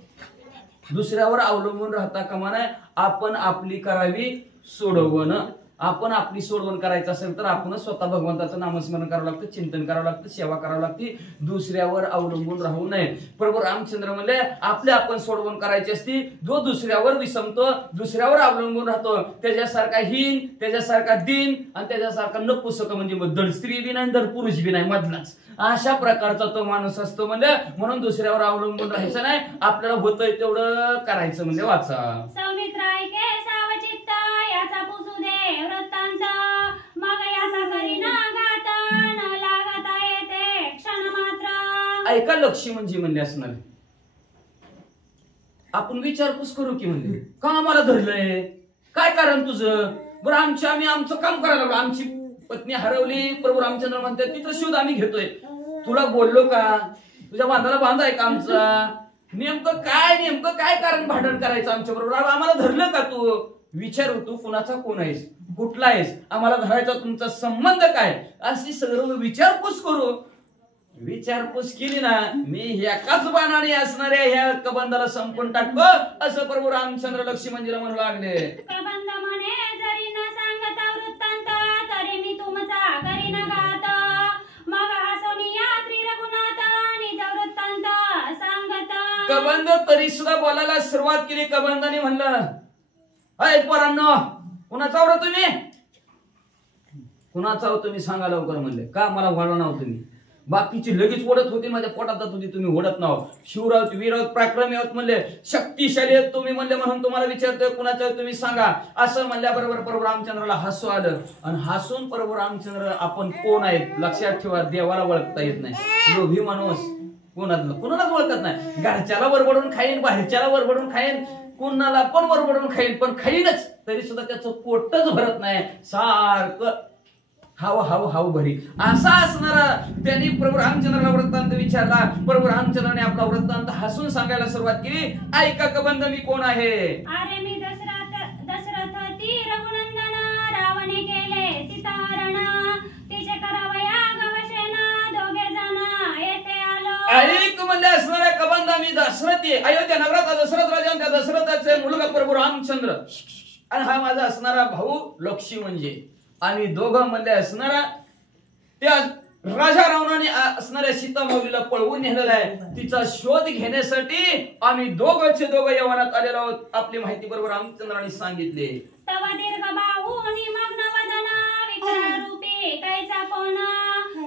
दुसऱ्यावर अवलंबून राहता कामा नये, आपण आपली करावी सोडवण. आपण आपली सोडवण करायचं असेल तर आपणच स्वतः भगवंताचं नामस्मरण करावं लागतं, चिंतन करावं लागतं, सेवा करावं लागते, दुसऱ्यावर अवलंबून राहू नये. प्रभू रामचंद्र म्हणले आपले आपण सोडवण करायची असती. जो दुसऱ्यावर विसमतो, दुसऱ्यावर अवलंबून राहतो, त्याच्यासारखा हीन, त्याच्यासारखा दिन आणि त्याच्यासारखा नपुसक, म्हणजे दड स्त्री बी नाही दड पुरुष बी नाही, मधलाच अशा प्रकारचा तो माणूस असतो. म्हणजे म्हणून दुसऱ्यावर अवलंबून राहायचं नाही, आपल्याला होतंय तेवढं करायचं. म्हणजे वाचा. सौमित्र ऐके सावचित्त, याचा पुसू दे वृत्तांत, मग याचा करी ना घात, न लागता येते क्षण मात्र. ऐका लक्ष्मणजी म्हणले असणार, आपण विचारपूस करू की म्हणले, का आम्हाला धरलंय, काय कारण तुझं. बरं आम्ही आमचं काम करायला लागलो, आमची पत्नी हरवली, प्रभू रामचंद्र म्हणतात, तिथं शोध आम्ही घेतोय. तुला बोललो का, तुझ्या बांधाला बांधाय का आमचा, नेमकं काय कारण भांडण करायचं आमच्या बरोबर, आम्हाला धरलं का तू. विचारू तू कुणाचा कोण आहेस, कुठला आहेस, आम्हाला धरायचा तुमचा संबंध काय, अशी सर्व विचारपूस करू. विचारपूस केली ना, मी एकाच बाणाने असणाऱ्या ह्या कबंदाला संपून टाकतो, असं प्रभू रामचंद्र लक्ष्मणजीला म्हणू लागले. कबंद म्हणे जरी न सांगता वृत्तांत, तरी मी तुमचा करी न घात, मग हसोनिया श्री रघुनाथ, निज वृत्तांत सांगत. कबंद तरी सुद्धा बोलायला सुरुवात केली. कबंदाने म्हणलं, अय पोरांनो, कुणाचा आवर तुम्ही, कुणाचा आवर तुम्ही सांगा लवकर. म्हणले का मला वाढवा नाव तुम्ही, बाकीची लगेच ओढत होती, माझ्या पोटात जात होती, तुम्ही ओढत नाव. शिवराव वीरवत पराक्रमी आहोत म्हणले, शक्तिशाली आहेत तुम्ही म्हणले, म्हणून तुम्हाला विचारतोय कुणाचा तुम्ही सांगा. असं म्हणल्याबरोबर प्रभू रामचंद्राला हसू आलं, आणि हसून प्रभू रामचंद्र आपण कोण आहेत लक्षात ठेवा, देवाला ओळखता येत नाही. लोभी माणूस कोणालाच ओळखत नाही. घरच्याला वरबडून खाईन, बाहेरच्याला वरबडून खाईन, कुणाला पण वरबडून खाईन, पण खाईनच, तरी सुद्धा त्याचं पोटच भरत नाही, सारखं हाव भरी असा असणारा. त्यांनी प्रभू रामचंद्राला वृत्तांत विचारला. प्रभू रामचंद्राने आपला वृत्तांत हसून सांगायला सुरुवात केली. ऐका कबंद, मी कोण आहे. अरे मी दशरथ ती रघुनंदन, रावणे केले सीताहरण, तिचे करावया गवशेन, दोघे जण येथे आलो. ऐक म्हणले असणाऱ्या कबंदा, मी दशरथी, अयोध्या नगरात दशरथ राजा, त्या दशरथाचे मुलगा प्रभू रामचंद्र, आणि हा माझा असणारा भाऊ लक्ष्मणजी, आणि दोघं मध्ये असणारा त्या राजा रावणाने असणाऱ्या सीतामाऊलीला पळवून नेलेला आहे. तिचा शोध घेण्यासाठी आम्ही दोघंचे दोघं यवनात आलेलो आहोत. आपली माहिती बरोबर रामचंद्राने सांगितले. तव दीर्घ बाहू निमग्न वदन, विक्रय रूपी कैचा कोण,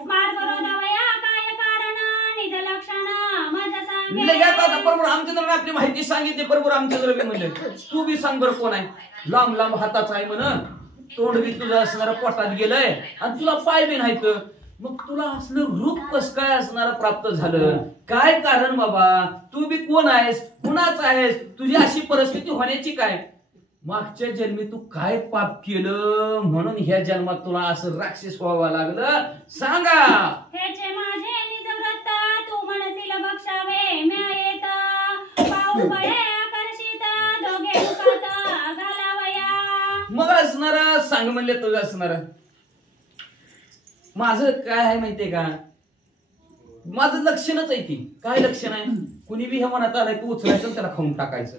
मार्ग रोधवया काय कारण, निज लक्षण मज सांगे. आता प्रभू रामचंद्राने आपली माहिती सांगितली. प्रभू रामचंद्र बी म्हणले, तू बी सांग बरं कोण आहे. लांब लांब हाताचा आहे म्हण, तोंड बी तुझं असणारं पोटात गेलंय, आणि तुला पाय बी नाहीत, मग तुला असलं रूप कस काय असणार प्राप्त झालं, काय कारण बाबा, तू बी कोण आहेस, कुणाच आहेस, तुझी अशी परिस्थिती होण्याची काय. मागच्या जन्मी तू काय पाप केलं म्हणून ह्या जन्मात तुला असं राक्षस व्हावं लागलं सांगा. हेचे माझे निज व्रत तू म्हणशील बक्षावे म्या येत पाऊ बळे आकर्षित दोघे मुखात घालावया. मग असणार सांग म्हणले तुझं असणार. माझं काय आहे माहितीये का, माझं लक्षणच आहे ती. काय लक्षण आहे, कुणी बी ह्या मनात आलाय की उचलायचं त्याला खाऊन टाकायचं.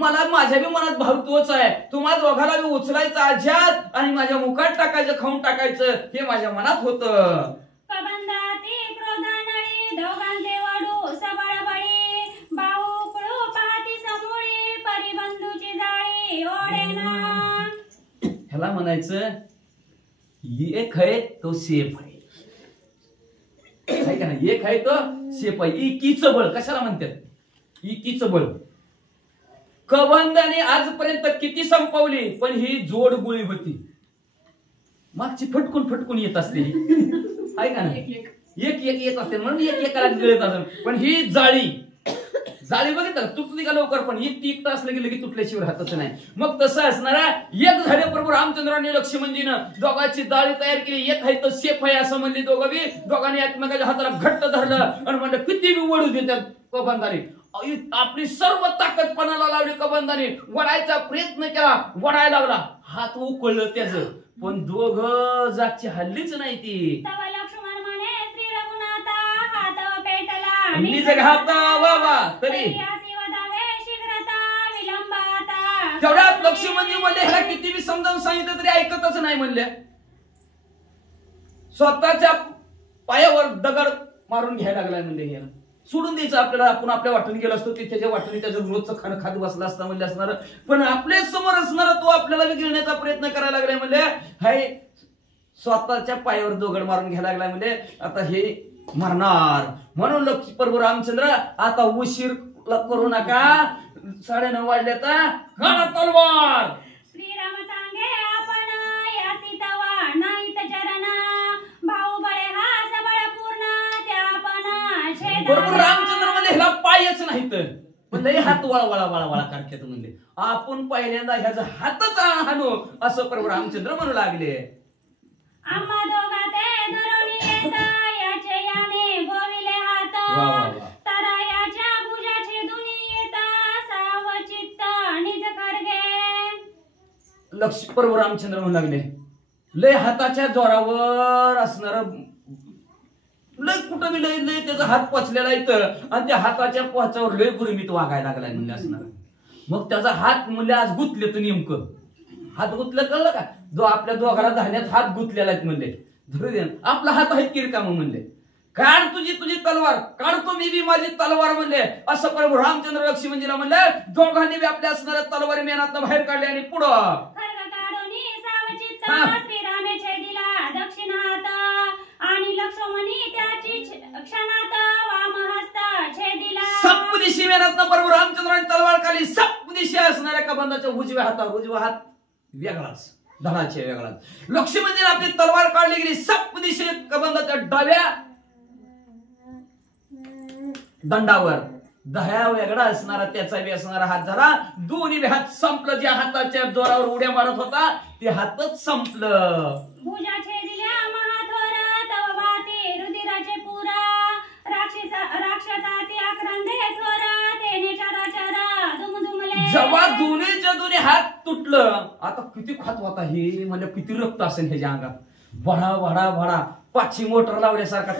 मला माझ्या बी मनात भाव तोच आहे. तुम्हा दोघाला बी उचलायचं आज्यात आणि माझ्या मुखात टाकायचं खाऊन टाकायचं हे माझ्या मनात होतं. कबंदाती क्रोधानळी दोघांचे वडू सबळ बळी भाऊ कुळू पाहती समोळी परिबंधूची जाळी ओढेना. ह्याला म्हणायचं एक आहे तो सेफ आहे का नाही, एक आहे तो सेफ आहे. इकीचं बळ कशाला म्हणतात, इकीचं बळ. कबंदाने आजपर्यंत किती संपवली पण ही जोड गुळी होती. मागची फटकून फटकून येत असते आहे का नाही, एक एक येत असते म्हणून एक एकाला गिळत असत. पण ही जाळी जाळी बघितलं तुटली का लवकर, पण ही एकटं असलं की लगेच तुटल्याशिवाय राहतच नाही. मग तसं असणारा एक झाले प्रभू रामचंद्रांनी लक्ष्मणजीनं दोघांची जाळी तयार केली. एक आहे तो सेफ आहे असं म्हणली दोघं बी. दोघांनी एकमेकाच्या हाताला घट्ट धरलं आणि म्हणलं किती बी वळू देतात कबंदाने. आपली सर्व ताकद पणाला लावली कबंदाने. वडायचा प्रयत्न केला, वडायला लागला, हात उकळलं त्याचं, पण दोघं जागची हल्लीच नाही ती. तव लक्ष्मण म्हणे श्री रघुनाथा हात पेटला निज घाता बाबा तरी यासी वदावे शीघ्रता विलंबाता. तेवढ्यात लक्ष्मणजी म्हणले ह्याला किती बी समजावून सांगितलं तरी ऐकतच नाही म्हणले. स्वतःच्या पायावर दगड मारून घ्यायला लागलाय म्हणले. ह्याला सोडून द्यायचं आपल्याला, आपण आपल्या वाटणी गेलो असतो ते त्याच्या वाटणी त्याचं रोजचं खाणं खात बसला असता म्हणजे असणार. पण आपल्या समोर असणार तो आपल्याला बी गिळण्याचा प्रयत्न करायला लागलाय म्हणजे हाय स्वतःच्या पायावर दगड मारून घ्यायला लागलाय म्हणजे आता हे मरणार. म्हणून प्रभू रामचंद्र आता उशीर करू नका, 9:30 वाजले तर काढा तलवार. श्रीराम सांगे आपण यासी तवा नाहीत चरण भाऊ बळे हा सबळ पूर्ण त्या आपण प्रभू रामचंद्र म्हणले ह्याला पायच नाहीत म्हणजे हात वळा वळा वळा वळा काढतात म्हणजे आपण पहिल्यांदा ह्याचा हातच हाणू असं प्रभू रामचंद्र म्हणू लागले. आम्हा दोघा ते धरून येत याचे याने गोविले हात तरा याच्या भुजाचे दुनी येत सावचित्त निज खरगे. लक्ष प्रभू रामचंद्र म्हणू लागले लय हाताच्या जोरावर असणार लय कुठं बी लय लय त्याचा हात पचलेला इथं आणि त्या हाताच्या पोचावर लय गुरमीत वागायला लागलाय म्हणजे असणार. मग त्याचा हात म्हणजे आज गुतले तर नेमकं हात गुतलं कळलं का, जो आपल्या दोघाला धान्यात हात गुतलेला आहे म्हणले धरू दे आपला हात आहे किरकाम म्हणले. काढ तुझी तुझी तलवार, काढतो मी बी माझी तलवार म्हणले. असं प्रभू रामचंद्र लक्ष्मणजीला म्हणले. दोघांनी बी आपल्या असणाऱ्या तलवारी मेनात बाहेर काढले आणि पुढं खड्ग काढून सावचित्त श्रीरामे छेदिला दक्षिण हात आणि लक्ष्मणी त्याची क्षणात वामहस्त छेदिला. सप्तदिशी मेनात प्रभू रामचंद्राने तलवार काढली. सप्तदिशी असणाऱ्या कबंदाच्या उजव्या हात वेगळाच धडाचे वेगळाच. लक्ष्मणजीने आपली तलवार काढली गेली. सप्तदिशी कबंदाच्या डाव्या दंडावर दह्या वेगळा असणारा त्याचा बी असणारा हात झाला. दोन्ही हात संपलं. ज्या हाताच्या जोरावर उड्या मारत होता ते हातच संपलं. भुजा छेदिल्या महाथोर तव वाती रुधिराचे पुरा राक्षसाती आक्रंदे थोर तेने चराचर दुमदुमले. जेव्हा दोन्हीच्या दोन्ही हात तुटलं आता किती खात होता हे म्हणजे किती रक्त असेल ह्याच्या अंगात. भडा भडा भडा 5 मोटर लावल्यासारखा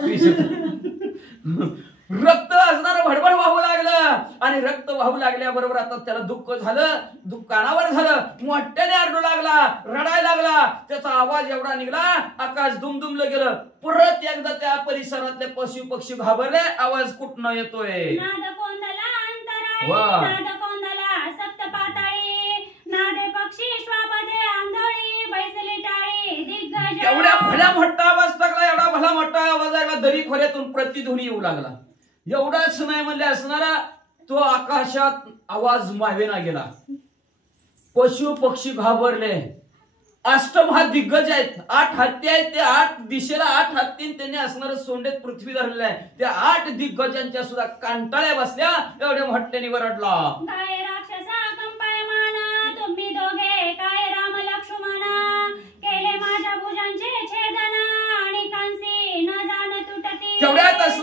रक्त असणारं भडभड वाहू लागलं आणि रक्त वाहू लागल्याबरोबर आता त्याला दुःख झालं, दुःख कानावर झालं, मोठ्याने आरडू लागला, रडायला लागला. त्याचा आवाज एवढा निघला आकाश दुमदुमलं गेलं. परत एकदा त्या परिसरातले पशु पक्षी घाबरले. आवाज कुठनं येतोय, नाद कोंदला अंतराळी नाद कोंदला सप्त पाताळी नादे पक्षी श्वापदे आंधळी बैसली टाळी दिग्गज. एवढ्या भल्या मोठा आवाज टाकला, एवढा भला मोठा आवाज लागला दरी खोऱ्यातून प्रतिध्वनी येऊ लागला. एवढाच नाही म्हणले असणारा तो आकाशात आवाज मावेना गेला. पशु पक्षी घाबरले. अष्टमहा दिग्गज आहेत, 8 हत्ती आहेत. त्या 8 दिशेला 8 हत्तीन त्यांनी असणारं सोंडेत पृथ्वी धरलेलं आहे. त्या 8 दिग्गजांच्या सुद्धा कांटाळ्या बसल्या. एवढ्या म्हटल्याने वरडला काय राक्षसा कंपायमान तुम्ही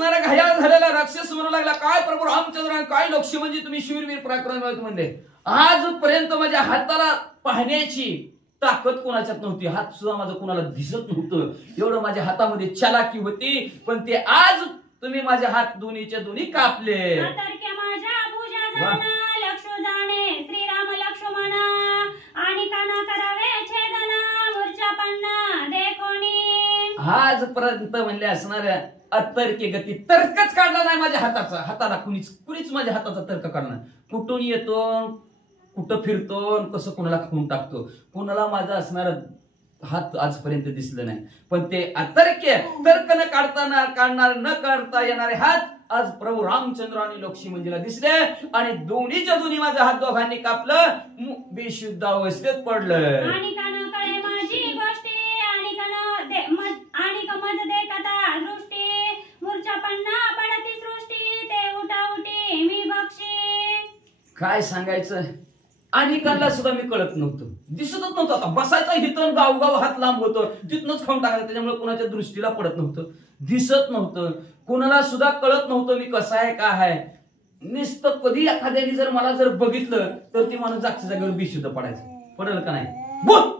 असणारा घायाळ झालेला राक्षस म्हणू लागला, काय प्रभू रामचंद्र, काय लक्ष्मी म्हणजे तुम्ही शूरवीर पराक्रमी आहात म्हणले. आजपर्यंत माझ्या हाताला पाहण्याची ताकद कोणाच्यात नव्हती, हात सुद्धा माझं कोणाला दिसत नव्हतं, एवढं माझ्या हातामध्ये चालाकी होती. पण ते आज तुम्ही माझे हात दोन्हीच्या दोन्ही कापले. लक्ष्मण जाणे श्रीराम लक्ष्मण आणि काना करावे छेदना मूर्छा पन्ना देखोनी. आजपर्यंत म्हणले असणाऱ्या अतर्के गती तर्कच काढला नाही माझ्या हाताला कुणीच माझ्या हाताचा तर्क काढला. कुठून येतो, कुठं फिरतो, कसं कोणाला खाऊन टाकतो, कोणाला माझा असणारा हात आजपर्यंत दिसलं नाही. पण ते अतर्क्य तर्क न काढता येणारे हात आज प्रभू रामचंद्र आणि लक्ष्मणजीला दिसले आणि दोन्हीच्या दोन्ही माझा हात दोघांनी कापलं, बेशुद्ध अवस्थेत पडलं. आणि काना कळे माझी गोष्टी आणि कमज दे कथा दृष्टी मूर्छा पन्ना पडती सृष्टी ते उठाउटी मी बक्षी. काय सांगायचं, आणि कालला सुद्धा मी कळत नव्हतं, दिसतच नव्हतं. आता बसायचा हिथून गावगाव हात लांब होतं, तिथनच खाऊन टाकायचं, त्याच्यामुळे कोणाच्या दृष्टीला पडत नव्हतं, दिसत नव्हतं, कोणाला सुद्धा कळत नव्हतं मी कसा आहे काय आहे. नुसतं कधी एखाद्याने जर मला जर बघितलं तर ती माणूस जागच्या जागेवर बेशुद्ध पडायचं. पडेल का नाही, भूत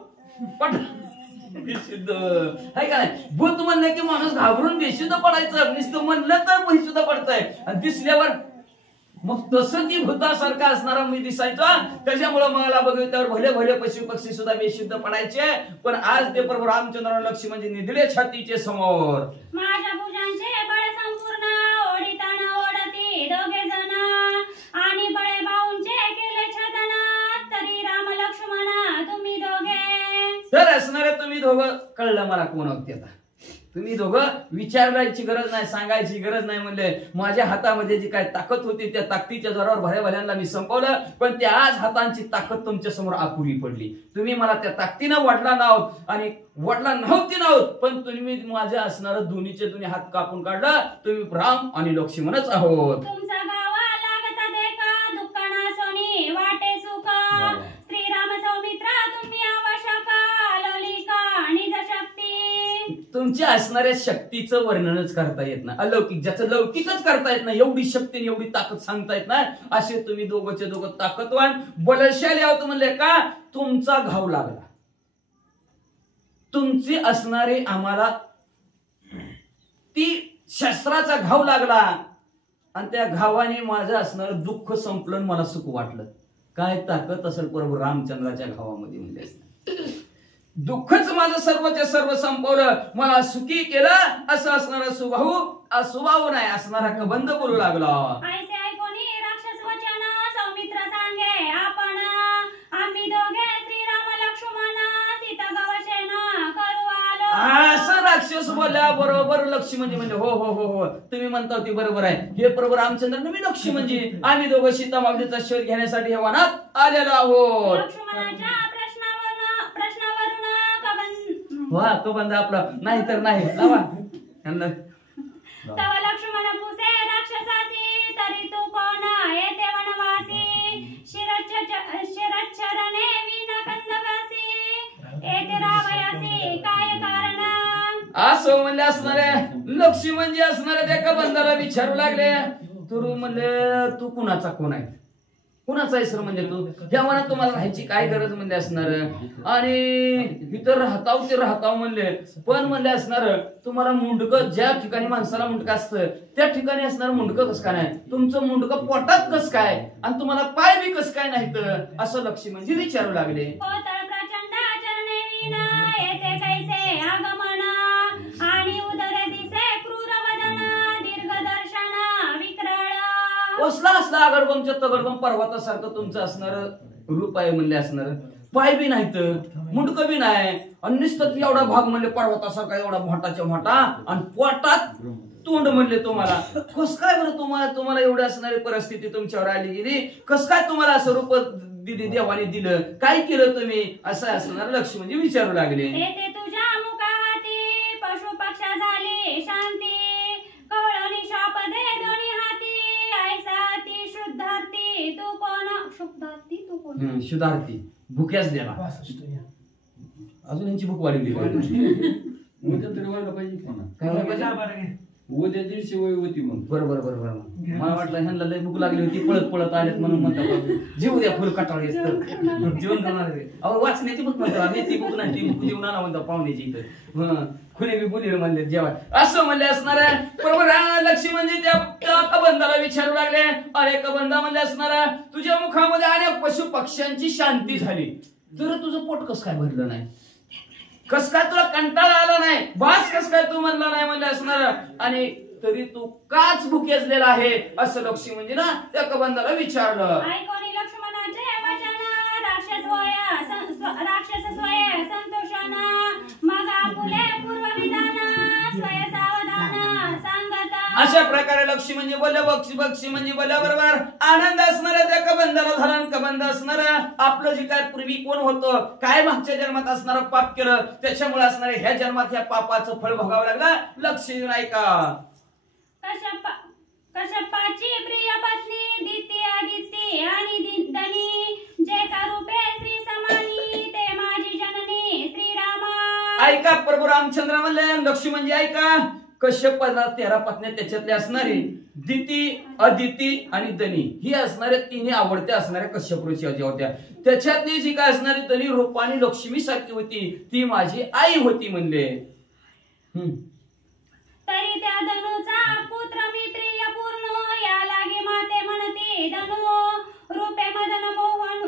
बेशुद्ध आहे का नाही. भूत म्हणलं की माणूस घाबरून बेशुद्ध पडायचं, नुसतं म्हणलं तर बेशुद्ध पडतंय, आणि दिसल्यावर मग तसं ती भूतासारखं असणारा मी दिसायचा. त्याच्यामुळे मला बघितल्यावर भले भले पशु पक्षी सुद्धा बेशुद्ध पडायचे. पण आज ते प्रभू रामचंद्र लक्ष्मी म्हणजे निधळे छातीचे समोर. माझ्या भुजांचे बळ संपूर्ण ओढिताना ओढती दोघे जण आणि बळे भाऊंचे केले छदन तरी राम लक्ष्मण तुम्ही दोघे. तर असणारे तुम्ही दोघं कळलं मला कोण होते. आता तुम्ही दोघं विचारायची गरज नाही, सांगायची गरज नाही. म्हणले माझ्या हातामध्ये जी काय ताकद होती त्या ताकदीच्या जोरावर भल्या भल्यांना मी संपवलं. पण त्या आज हातांची ताकद तुमच्या समोर अपुरी पडली. तुम्ही मला त्या ताकदीनं वडला नाहोत आणि वडला नव्हती नाहोत, पण तुम्ही माझ्या असणार दोन्हीचे दोन्ही हात कापून काढला. तुम्ही राम आणि लक्ष्मणच आहोत. तुमचा गावा लागता देखा दुःखाना सोनी वाटे सुख श्रीराम सौमित्रा तुम्ही आवश्यक ललिका आणि शक्ती. तुमच्या असणाऱ्या शक्तीचं वर्णनच करता येत नाही, अलौकिक ज्याचं लौकिकच करता येत नाही, एवढी शक्ती एवढी ताकद सांगता येत नाही. असे तुम्ही दोघंचे दोघं ताकदवान बलशाली आहोत. म्हणले का तुमचा घाव लागला, तुमची असणारे आम्हाला ती शस्त्राचा घाव लागला आणि त्या घावाने माझं असणार दुःख संपलं, मला सुख वाटलं. काय ताकद असेल प्रभू रामचंद्राच्या घावामध्ये म्हणजे असणार. दुःखच माझं सर्वच्या सर्व संपवलं, मला सुखी केलं. असं असणारा सुभाऊ नाही असणारा कबंध बोलू लागला. ऐसे ऐकोनी राक्षस वचन सौमित्र सांगे आपण आम्ही दोघे श्रीराम लक्ष्मण सीता गवशेन करू आलो. असं राक्षस बोलल्या बरोबर लक्ष्मणजी म्हणजे हो हो हो हो तुम्ही म्हणता ती बरोबर आहे. हे प्रभू रामचंद्र मी लक्ष्मणजी आम्ही दोघं सीता मावलीचा शोध घेण्यासाठी हे वनात आलेलो आहोत. लक्ष्मणाच्या प्रश्नावरून वा तो बंद आपलं नाही तर नाही लावा. तव लक्ष्मण पुसे राक्षसासी तरी तू कोण येते वनवासी शिरच्छरणे विन कंदवासी येते रावयासी काय कारण. असं म्हणले असणारे लक्ष्मणजी असणारे त्या कबंधाला विचारू लागले. तू म्हणले तू कुणाचा कोण आहे, कुणाचा सर म्हणजे तू ह्या मनात तुम्हाला राहायची काय गरज म्हणजे असणार. आणि इतर राहताव म्हणले. पण म्हणले असणार तुम्हाला मुंडकं ज्या ठिकाणी माणसाला मुंडकं असतं त्या ठिकाणी असणार मुंडकं कसं काय नाही, तुमचं मुंडकं पोटात कसं काय आणि तुम्हाला पाय बी कसं काय नाही तर असं लक्ष्मणजी विचारू लागले. प्रचंड चरणे विना येते कैसे आगमन आणि उदर दिसे क्रूर वदन दीर्घ दर्शन विक्राळ. कसला असला आगडबमच्या तगडबम पर्वतासारखं तुमचं असणार रूप आहे म्हणले असणार. पाय बी नाहीत, मुंडकं बी नाही आणि नुसतं एवढा भाग म्हणले पर्वतासारखा एवढा मोठाच्या मोठा आणि पोटात तोंड म्हणले. तुम्हाला कस काय बरं तुम्हाला एवढी असणारी परिस्थिती तुमच्यावर आली गेली, कस काय तुम्हाला असं रूप दिली देवाने दिलं, काय केलं तुम्ही असं असणार लक्ष्मणजी विचारू लागले. तुझ्या मुखाहाती पशु पक्षा झाली शांती कवळणी शाप दे दोन्ही हाती ऐसा ती शुद्धार्थी तू कोण. शुद्धार्थी तू कोण. शुद्धार्थी भुक्याच द्याला. अजून यांची भूक वाढली उद्या 150 वय होती मग. बरोबर बरोबर. मला वाटलं ह्यांना लय भूक लागली होती, पळत पळत आलेत म्हणून म्हणतात जीव द्या फुल कटाळी जेवण करणार. अहो वाचण्याची भूक म्हणतो आम्ही, ती भूक नाही, ती भूक जेवण आला म्हणतो पाहुण्याची इथं. खुले बी बोली म्हणले जेवण असं म्हणले असणार आहे. बरोबर. लक्ष्मी म्हणजे त्या कबंधाला विचारू लागले, अरे कबंधा म्हणले असणार तुझ्या मुखामध्ये अनेक पशु पक्ष्यांची शांती झाली, तर तुझं पोट कस काय भरलं नाही, कस काय तुला कंटाळा आला नाही, बास कस काय तू म्हणला नाही म्हणले असणार, आणि तरी तू काच भुकेजलेला आहे असं लक्ष्मी म्हणजे ना त्या कबंधाला विचारलं. ऐकोनी लक्ष्मणाचे वचन राक्षस स्वय संतोषान मग आपुले पूर्वविधान स्वय सावधान सांगता. अशा प्रकारे लक्ष्मी म्हणजे बोलल्या, बक्षी म्हणजे बोलल्याबरोबर आनंद असणाऱ्या त्या कबंधाला झाला. कबंध असणार आपलं जे काय पूर्वी कोण होतं, काय मागच्या जन्मात असणारं पाप केलं, त्याच्यामुळे असणारे ह्या जन्मात ह्या पापाचं फळ भोगावं लागलं. लक्ष्मी नाही का कश्यपाची प्रिय पत्नी दिती आदिती आणि धनी, जे का रूपे श्री समानी ते माझी जननी श्रीरामा. ऐका प्रभू रामचंद्र म्हणले, लक्ष्मी म्हणजे ऐका कश्यपाला 13 पत्न्या त्याच्यातले असणारी दिती अदिती आणि दनी ही असणाऱ्या तिन्ही आवडत्या असणाऱ्या कश्यप ऋषी होत्या. त्याच्यातली जी काय असणारी दनी रूपाने लक्ष्मी सारखी होती, ती माझी आई होती म्हणले. तरी त्या धनुचा पुत्र मी प्रिय पूर्ण, या लागे माते म्हणते धनु रूपे मदन मोहन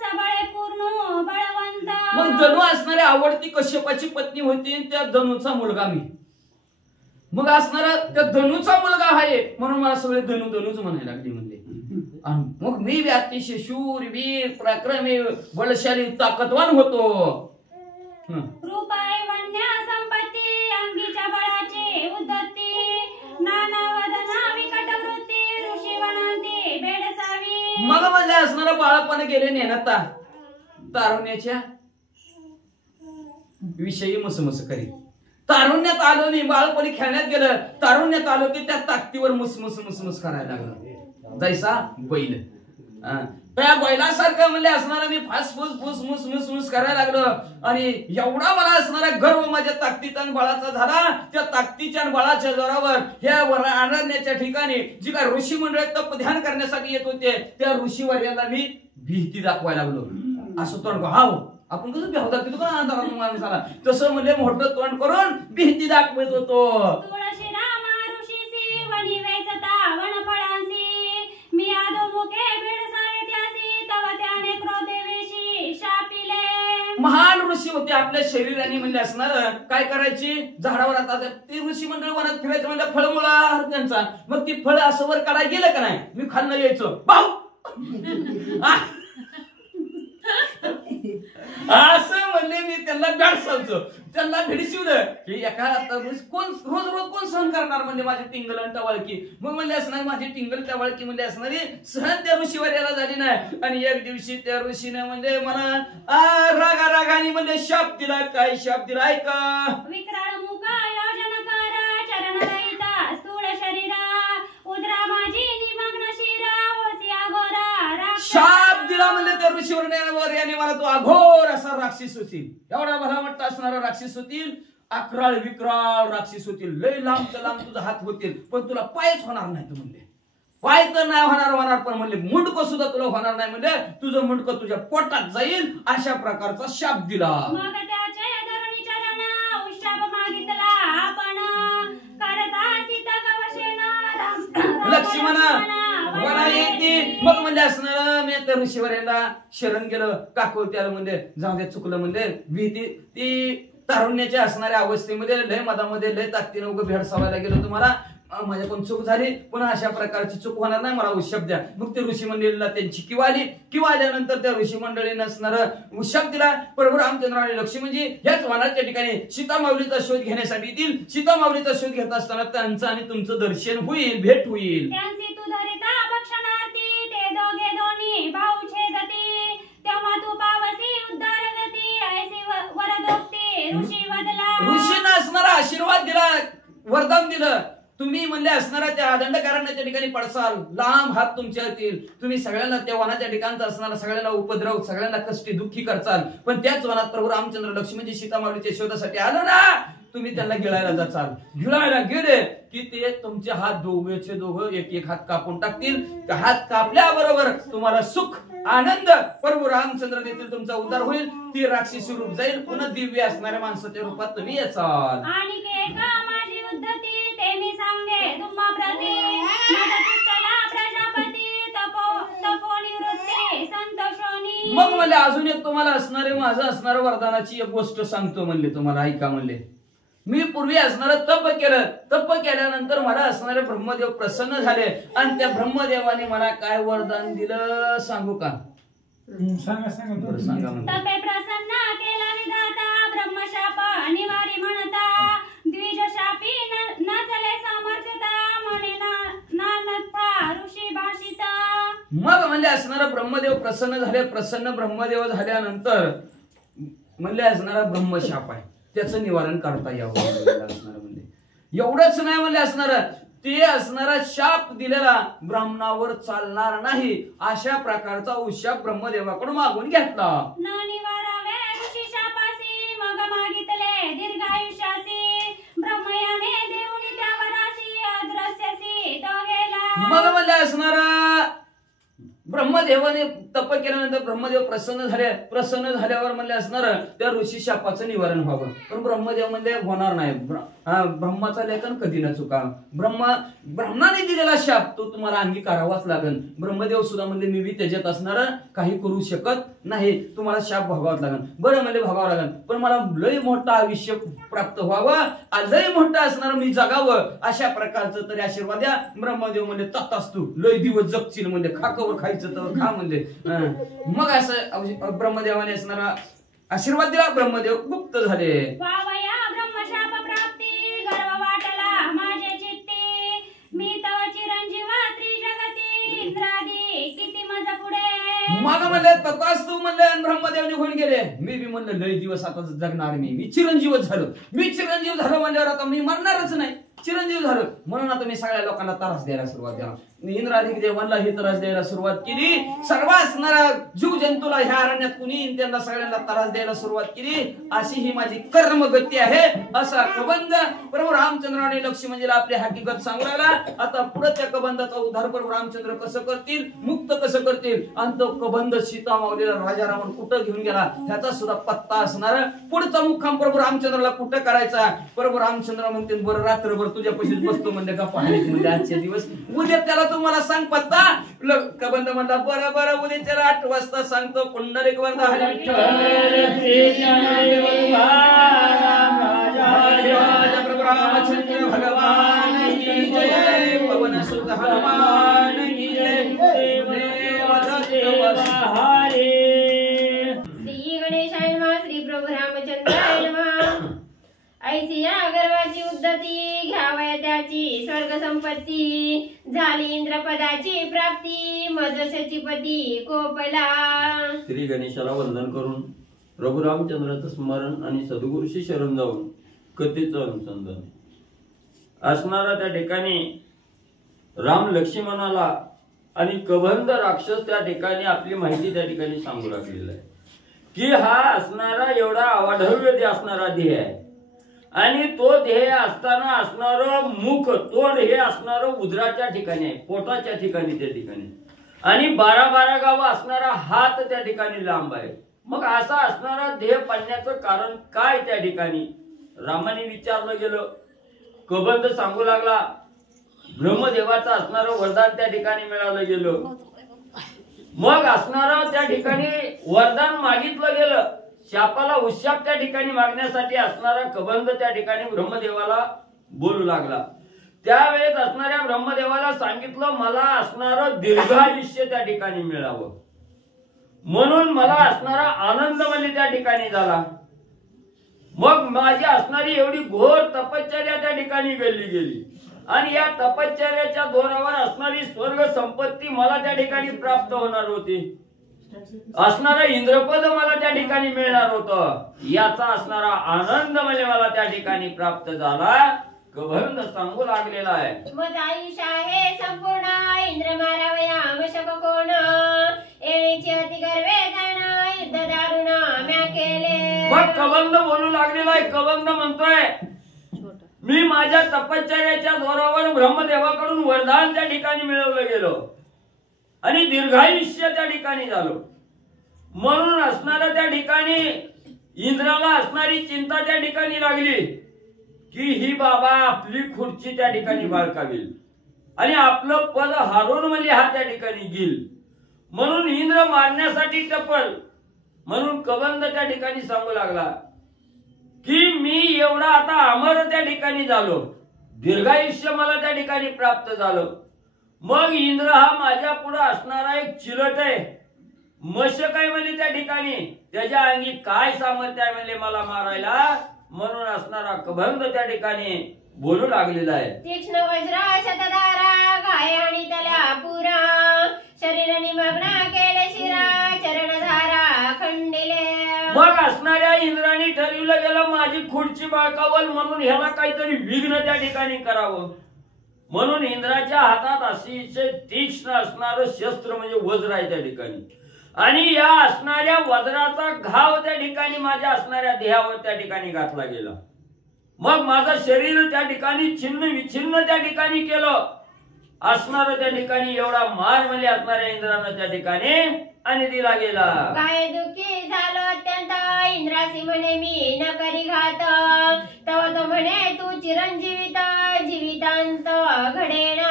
सबळे पूर्ण बळवंत. मग धनु असणारी आवडती कश्यपाची पत्नी होती, त्या धनुचा मुलगा मी. मग असणारा त्या धनुचा मुलगा आहे म्हणून मला सगळे धनु धनुच म्हणायला लागली म्हणले. मग मी अतिशय शूर वीर पराक्रमी बलशाली ताकदवान होतो. रूपाय वन्य संपत्ती अंगीच्या बळाची उद्धती, नाना वदना विकट वृत्ती ऋषी वनांती बेडसावी. मग म्हणजे असणारा बाळपण गेले नेहता तारुण्याच्या विषयी मसमस करी. तारुण्यात आलो नाही, बाळपणी खेळण्यात गेलं, तारुण्यात आलो की त्या ताकदीवर मुसमुस मुसमुस करायला लागलं. जैसा बैल, त्या बैलासारखं म्हणले असणारा मी फासफूस फुस मुस मुस मुस करायला लागलो. आणि एवढा मला असणारा गर्व माझ्या ताकदीत आणि बळाचा झाला. त्या ताकदीच्या आणि बळाच्या जोरावर ह्या अरण्याच्या ठिकाणी जी काय ऋषी मंडळ तप ध्यान करण्यासाठी येत होते, त्या ऋषीवर्याला मी भीती दाखवायला लागलो. असं तोंड हाव आपण कसं भ्याव दाखवतो का अंधारात माणसाला, तसं म्हणजे मोठं तोंड करून भीती दाखवत होतो. तुळशी रामा ऋषीसी वनी वेचता वनफळांसी, मी आदोमुखे बेडसावे त्यासी तव त्याने क्रोधेविषी शापिले. महान ऋषी होते, आपल्या शरीराने म्हणजे असणार काय करायची, झाडावर आता ती ऋषी मंडळ वनात फिरायचं म्हणजे फळमुळा त्यांचा, मग ती फळ असं वर काढायला गेलं का नाही, मी खाल्लं यायचो भाऊ असं म्हणले. मी त्यांना भेडसावतो, त्यांना भिडशिवलं की एका कोण रोज रोज कोण सहन करणार म्हणजे माझी टिंगल आणि टवाळकी. मग म्हणले असणार माझी टिंगल टवाळकी म्हणजे असणारी सहन त्या ऋषीवर याला झाली नाही. आणि एक दिवशी त्या ऋषीने म्हणजे मला रागाने म्हणजे शाप दिला. काय शाप दिला ऐका. विक्राळ मुका योजन करा चरण रहिता स्थूल शरीरा, उदरा माझी निमग्न शिरा ओळसिया गोरा. शाप दिला म्हणजे त्या ऋषीवर याने मला तो अघोर असा राक्षस होतील, एवढा भला मोठा असणारा राक्षस होतील, अकराळ विक्राळ राक्षस होतील, लय लांबच्या लांब तुझा हात होतील, पण तुला पायच होणार नाही. तू म्हणले पाय तर नाही होणार पण म्हणले मुंडकं सुद्धा तुला होणार नाही, म्हणजे तुझं मुंडकं तुझ्या पोटात जाईल, अशा प्रकारचा शाप दिला. मग त्याचे धरणी चरण उशाप मागितला आपण, करता सीता गवशेना लक्ष्मण वना येते. मग म्हणजे असणार मी त्या ऋषीवर याला शरण गेलं, काकू त्याला म्हणजे जाऊ दे चुकलं म्हणजे भीती ती तारुण्याच्या असणाऱ्या अवस्थेमध्ये लय मधामध्ये लय ताकदीने उगं भेडसावायला गेलो. तुम्हाला माझ्या पण चूक झाली, पुन्हा अशा प्रकारची चूक होणार नाही, मला उशाप द्या. मग ते ऋषी मंडळीला त्यांची किंवा आल्यानंतर त्या ऋषी मंडळीने असणार उशाप दिला. प्रभू रामचंद्र आणि लक्ष्मी म्हणजे ह्याच वनाच्या ठिकाणी सीता माऊलीचा शोध घेण्यासाठी येतील. सीता माऊलीचा शोध घेत असताना त्यांचं आणि तुमचं दर्शन होईल, भेट होईल. ते दोघे दोन्ही भाऊ छेदती, तेव्हा तू पावसी उद्धार गती ऐसी वरदोक्ती ऋषी वदला. ऋषीने असणारा आशीर्वाद दिला, वरदान दिलं. तुम्ही म्हणले असणारा त्या दंडकारण्याच्या ठिकाणी पडसाल, लांब हात तुमच्या येतील, तुम्ही सगळ्यांना त्या वनाच्या ठिकाणचा असणारा सगळ्यांना उपद्रव, सगळ्यांना कष्टी दुःखी करचाल. पण त्याच वनात प्रभू रामचंद्र लक्ष्मीजी सीता माऊलीच्या शोधासाठी आलं ना, तुम्ही त्यांना गिळायला जाचाल. गिळायला गेले की ते तुमचे हात दोघेचे दोघं एक एक हात कापून टाकतील. हात कापल्याबरोबर तुम्हाला सुख आनंद प्रभू रामचंद्र देतील, तुमचा उद्धार होईल. ती राक्षसी रूप जाईल, पुन्हा दिव्य असणाऱ्या माणसाच्या रूपात तुम्ही याचाल. आणि माझी उद्धती ते मी सांगे तुम्हा प्रती नटपुष्कला प्रजापती तपोनिवृत्ती संतोषोनी. मग म्हणले अजून एक तुम्हाला असणारे माझं असणारं वरदानाची एक गोष्ट सांगतो म्हणले, तुम्हाला ऐका म्हणले. मी पूर्वी असणारं तप केलं, तप केल्यानंतर मला असणारे ब्रह्मदेव प्रसन्न झाले आणि त्या ब्रह्मदेवाने मला काय वरदान दिलं सांगू का? सांगा सांगा म्हणले. तपे प्रसन्न केला विधाता ब्रह्मशाप अनिवार्य म्हणता द्विजशापी नचले सामर्थ्यता म्हणे नानथा ऋषी भाषिता. मग म्हणले असणारा ब्रह्मदेव प्रसन्न झाले. प्रसन्न ब्रह्मदेव झाल्यानंतर म्हणले असणारा ब्रह्मशाप आहे, त्याचं निवारण करता यावं असणार म्हणजे. एवढंच नाही म्हणले असणार ते असणारा शाप दिलेला ब्राह्मणावर चालणार नाही, अशा प्रकारचा उशाप ब्रह्मदेवाकडून मागून घेतला. न निवारावे ऋषी शापासी मग मागितले दीर्घायुष्यासी ब्रह्मयाने देऊनी त्यावरासी अदृश्यसी तो गेला. मग म्हणले असणारा ब्रह्मदेवाने तप केल्यानंतर ब्रह्मदेव प्रसन्न झाले. प्रसन्न झाल्यावर म्हणले असणार त्या ऋषी शापाचं निवारण व्हावं. पण ब्रह्मदेव म्हणले होणार नाही, ब्रह्माचा लेखन कधी न चुका. ब्रह्माने दिलेला शाप तो तुम्हाला अंगीकारावाच लागेल. ब्रह्मदेव सुद्धा म्हणले मी बी त्याच्यात असणार काही करू शकत नाही, तुम्हाला शाप भोगावाच लागेल. बरं म्हणले भोगावं लागेल, पण मला लय मोठं आयुष्य प्राप्त व्हावं, लय मोठं असणार मी जगावं, अशा प्रकारचं तरी आशीर्वाद द्या. ब्रह्मदेव म्हणले तथास्तु, लय दिवस जगशील म्हणले, खाकावर खायचं तर खा म्हणले. मग असं ब्रह्मदेवाने असणारा आशीर्वाद दिला. ब्रह्मदेव गुप्त झाले. वावया ब्रह्मशाप प्राप्ती गर्व वाटला माझे चित्ती मी तव चिरंजीव त्रिजगती इंद्रादी किती मज पुढे. मग म्हणले तथास्तु म्हणले आणि ब्रह्मदेव निघून गेले. मी बी म्हणलं लय दिवस आता जगणार, मी चिरंजीवच झालो. मी चिरंजीव झालो म्हणल्यावर आता मी मरणारच नाही, चिरंजीव झालो म्हणून आता मी सगळ्या लोकांना त्रास द्यायला सुरुवात केला. इंद्राधिक देवांना ही त्रास द्यायला सुरुवात केली. सर्व असणाऱ्या जीव जंतूला ह्या अरण्यात कुणी त्यांना सगळ्यांना त्रास द्यायला सुरुवात केली. अशी ही माझी कर्मगती आहे, असा कबंध प्रभू रामचंद्राने लक्ष्मणजीला आपली हकीकत सांगू लागला. आता पुढे त्या कबंधाचा उद्धार प्रभू रामचंद्र कसं करतील, मुक्त कसं करतील, आणि तो कबंध सीता मावलीला राजा रावण कुठं घेऊन गेला ह्याचा सुद्धा पत्ता असणार. पुढचा मुक्काम प्रभू रामचंद्राला कुठं करायचा. प्रभू रामचंद्र म्हणते बरं रात्रभर तुझ्या पैसेच बसतो म्हणले का पाहण्यात म्हणजे आजचे दिवस, उद्या त्याला तुम्हाला सांग पत्ता. कबंध म्हणला बरं बरं उद्या त्याला 8 वाजता सांगतो. पुंडलिक वरदा प्रभू रामचंद्र भगवान की जय. पवन सुत हनुमान की जय. श्री गणेशाय नमः. श्री प्रभू रामचंद्राय नमः. ऐसी या गर्वाची उद्धती घ्यावया त्याची स्वर्ग संपत्ती झाली इंद्रपदाची प्राप्ती मज शचीपती कोपला. श्री गणेशाला वंदन करून प्रभू रामचंद्राचं स्मरण आणि सद्गुरूशी शरण जाऊन कथेचं अनुसंधान असणारा त्या ठिकाणी राम लक्ष्मणाला आणि कबंध राक्षस त्या ठिकाणी आपली माहिती त्या ठिकाणी सांगू लागलेला आहे की हा असणारा एवढा अवाढव्य देह असणारा देह आहे आणि तो देह असताना असणारं मुख तोंड हे असणारं उदराच्या ठिकाणी आहे, पोटाच्या ठिकाणी त्या ठिकाणी, आणि 12 गावं असणारा हात त्या ठिकाणी लांब आहे. मग असा असणारा देह पाडण्याचं कारण काय त्या ठिकाणी रामाने विचारलं गेलं. कबंध सांगू लागला ब्रह्मदेवाचं असणारं वरदान त्या ठिकाणी मिळालं गेलं. मग असणारं त्या ठिकाणी वरदान मागितलं गेलं. शापाला उशाप त्या ठिकाणी मागण्यासाठी असणारा कबंध त्या ठिकाणी ब्रह्मदेवाला बोलू लागला. त्यावेळेस असणाऱ्या ब्रह्मदेवाला सांगितलं मला असणारं दीर्घायुष्य त्या ठिकाणी मिळावं म्हणून मला असणारा आनंद म्हणजे त्या ठिकाणी झाला. मग माझी असणारी एवढी घोर तपश्चर्या त्या ठिकाणी गेली आणि या तपश्चर्याच्या जोरावर असणारी स्वर्ग संपत्ती मला त्या ठिकाणी प्राप्त होणार होती. असणारा इंद्रपद मला त्या ठिकाणी मिळणार होतं. याचा असणारा आनंद म्हणजे मला त्या ठिकाणी प्राप्त झाला. कबंध सांगू लागलेला आहे मज आयुष्य आहे संपूर्ण इंद्र मारावया आवश्यक कोण येण्याची अति गर्वे जाण युद्ध दारुण म्या केले. मग कबंध बोलू लागलेला आहे. कबंध म्हणतोय मी माझ्या तपश्चर्याच्या जोरावर ब्रह्मदेवाकडून वरदान त्या ठिकाणी मिळवलं गेलो आणि दीर्घायुष्य त्या ठिकाणी झालो. म्हणून असणारा त्या ठिकाणी इंद्राला असणारी चिंता त्या ठिकाणी लागली की ही बाबा आपली खुर्ची त्या ठिकाणी बाळकावेल आणि आपलं पद हारून म्हणजे हा त्या ठिकाणी गेल. म्हणून इंद्र मारण्यासाठी टपल. म्हणून कबंध त्या ठिकाणी सांगू लागला की मी एवढा आता अमर त्या ठिकाणी झालो, दीर्घायुष्य मला त्या ठिकाणी प्राप्त झालं. मग इंद्र हा माझ्या पुढे असणारा एक चिलट आहे, मशक आहे म्हणजे त्या ठिकाणी त्याच्या अंगी काय सामर्थ्य आहे म्हणजे मला मारायला. म्हणून असणारा कबंध त्या ठिकाणी बोलू लागलेला आहे. तीक्ष्ण वज्र शतधारा घाय आणि त्याला पुरा शरीर निमग्न केले शिरा चरणधारा खंडिले. मग असणाऱ्या इंद्राने ठरविलं गेलं माझी खुर्ची बाळकावल म्हणून ह्याला काहीतरी विघ्न त्या ठिकाणी करावं. म्हणून इंद्राच्या हातात अतिशय तीक्ष्ण असणारं शस्त्र म्हणजे वज्र आहे त्या ठिकाणी आणि या असणाऱ्या वज्राचा घाव त्या ठिकाणी माझ्या असणाऱ्या देहावर त्या ठिकाणी घातला गेला. मग माझं शरीर त्या ठिकाणी छिन्न विछिन्न त्या ठिकाणी केलं. असणार त्या ठिकाणी एवढा मार म्हणजे असणाऱ्या इंद्रानं त्या ठिकाणी आणि दिला गेला. काय दुःखी झालो अत्यंत इंद्रासी म्हणे मी न करी घात. तव तो म्हणे तू चिरंजीवित जीवितांत घडेना.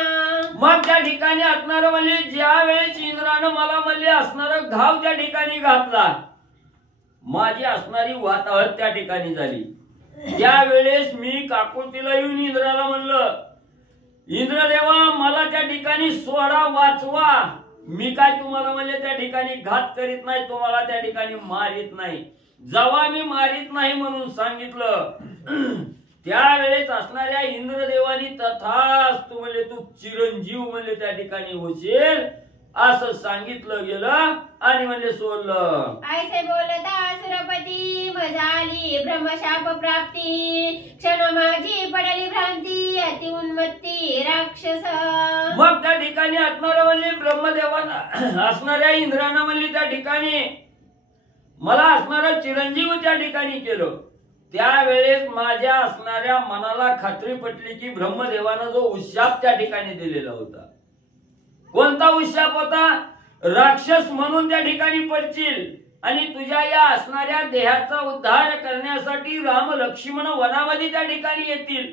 मग त्या ठिकाणी असणार म्हणजे ज्या वेळेस इंद्रानं मला म्हणजे असणार घाव त्या ठिकाणी घातला, माझी असणारी वाताहत त्या ठिकाणी झाली. त्यावेळेस मी काकुतीला येऊन इंद्राला म्हणलं, इंद्रदेवा मला त्या ठिकाणी सोडा, वाचवा. मी काय तुम्हाला म्हणजे त्या ठिकाणी घात करीत नाही, तुम्हाला त्या ठिकाणी मारित नाही. जेव्हा मी मारित नाही म्हणून सांगितलं त्यावेळेस असणाऱ्या इंद्रदेवानी तथास्तु म्हणजे तू चिरंजीव म्हणजे त्या ठिकाणी होशील असं सांगितलं गेलं आणि म्हणजे सोडलं. ऐसे बोलता सुरपती मजाली ब्रह्मशाप प्राप्ती क्षण माझी पडली भ्रांती अति उन्मत्ती राक्षस. मग त्या ठिकाणी असणारा म्हणजे ब्रह्मदेवाना असणाऱ्या इंद्रानं म्हणजे त्या ठिकाणी मला असणारा चिरंजीव त्या ठिकाणी केलं. त्यावेळेस माझ्या असणाऱ्या मनाला खात्री पटली की ब्रह्मदेवानं जो उशाप त्या ठिकाणी दिलेला होता, कोणता उशाप होता, राक्षस म्हणून त्या ठिकाणी पडशील आणि तुझ्या या असणाऱ्या देहाचा उद्धार करण्यासाठी राम लक्ष्मण वनामध्ये त्या ठिकाणी येतील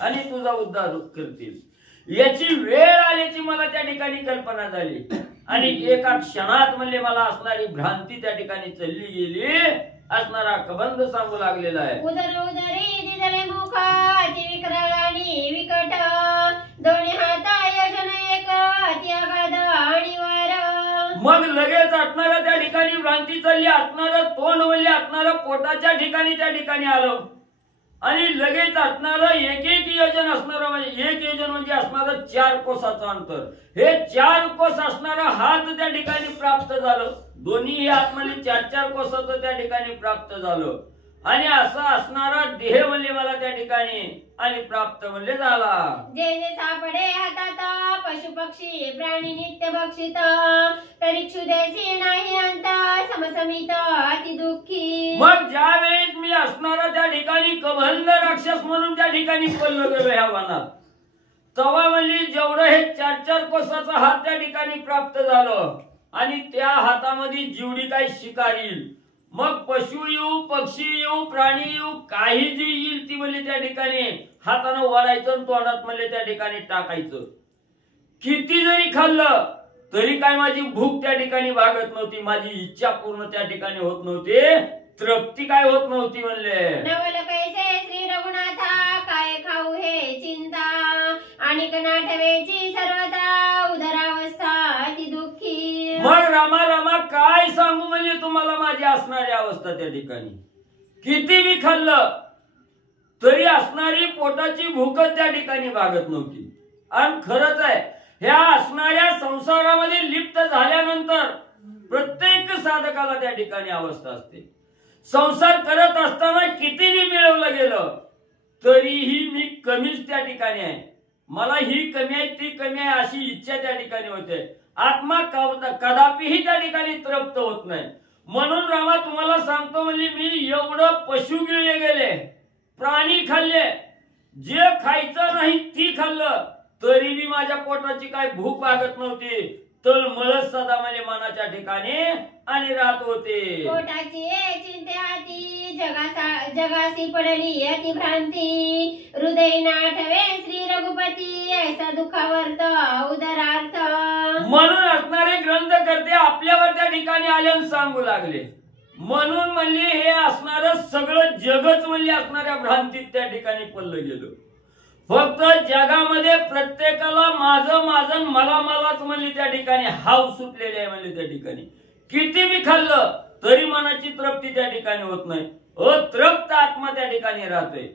आणि तुझा उद्धार करतील. याची वेळ आल्याची मला त्या ठिकाणी कल्पना झाली आणि एका क्षणात म्हणजे मला असणारी भ्रांती त्या ठिकाणी चालली गेली. असणारा कबंध सांगू लागलेला आहे. उदर उदरी दिदले मुख अति विकराळ आणि विकट दोन्ही हाता योजन एक अति अगाध आणि वार. मग लगेच असणाऱ्या त्या ठिकाणी भ्रांती चालली. असणारं तोंड म्हणजे असणारं पोटाच्या ठिकाणी त्या ठिकाणी आलं आणि लगेच असणारं एक एक योजन असणारं म्हणजे एक योजन म्हणजे असणारं 4 कोसाचं अंतर. हे 4 कोस असणारा हात त्या ठिकाणी प्राप्त झालं. दोन्ही हात म्हणजे 4-4 कोसाचं त्या ठिकाणी प्राप्त झालं आणि असं असणारा देह म्हणजे मला त्या ठिकाणी आणि प्राप्त म्हणजे झाला. जे जे सापडे हातात पशु पक्षी प्राणी नित्य भक्षित तरी क्षुदेसी नाही अंत समसमित अति दुःखी. मग ज्या वेळेस मी असणारा त्या ठिकाणी कबंध राक्षस म्हणून त्या ठिकाणी पडलो गेलो ह्या वनात, तेव्हा म्हणजे जेवढं हे 4-4 कोसाचा हात त्या ठिकाणी प्राप्त झालं आणि त्या हातामध्ये जेवढी काही शिकार येईल, मग पशु येऊ पक्षी येऊ प्राणी येऊ काही जी येईल ती म्हणजे त्या ठिकाणी हातानं ओढायचं आणि तोंडात म्हणजे त्या ठिकाणी टाकायचं. किती जरी खाल्लं तरी काय माझी भूक त्या ठिकाणी भागत नव्हती, माझी इच्छा पूर्ण त्या ठिकाणी होत नव्हती, तृप्ती काय होत नव्हती. म्हणले नवल कैसे श्री रघुनाथा काय खाऊ हे चिंता आणि नाटवेची सर्वता उदरावस्था अति दुःखी. मग रामा रामा काय सांगू म्हणजे तुम्हाला माझी असणारी अवस्था त्या ठिकाणी. किती मी खाल्लं तरी असणारी पोटाची भूकच त्या ठिकाणी भागत नव्हती. आणि खरंच आहे ह्या असणाऱ्या संसारामध्ये लिप्त झाल्यानंतर प्रत्येक साधकाला त्या ठिकाणी अवस्था असते. संसार करत असताना कितीही मिळवलं गेलं तरीही मी कमीच त्या ठिकाणी आहे, मला ही कमी आहे ती कमी आहे अशी इच्छा त्या ठिकाणी होते. आत्मा कदापिही त्या ठिकाणी तृप्त होत नाही. म्हणून रामा तुम्हाला सांगतो म्हणजे मी एवढं पशु गिळले गेले, प्राणी खाल्ले, जे खायचं नाही ती खाल्लं तरी बी माझ्या पोटाची काय भूक भागत नव्हती. तळमळच सदा मला मनाच्या ठिकाणी आणि राहत होते. पोटाची चिंते हाती जगासी पडली अति भ्रांती. हृदय नाठवे श्री रघुपती ऐसा दुखावर्त उदरार्थ. म्हणून असणारे ग्रंथकर्ते आपल्यावर त्या ठिकाणी आले आणि सांगू लागले. म्हणून म्हणले हे असणार सगळं जगच म्हणले असणाऱ्या भ्रांतीत त्या ठिकाणी पडलं गेलं. फक्त जगामध्ये प्रत्येकाला माझं माझं मला मलाच म्हणले त्या ठिकाणी हाव सुटलेले आहे म्हणले. त्या ठिकाणी किती बी खाल्लं तरी मनाची तृप्ती त्या ठिकाणी होत नाही. अतृप्त आत्मा त्या ठिकाणी राहते.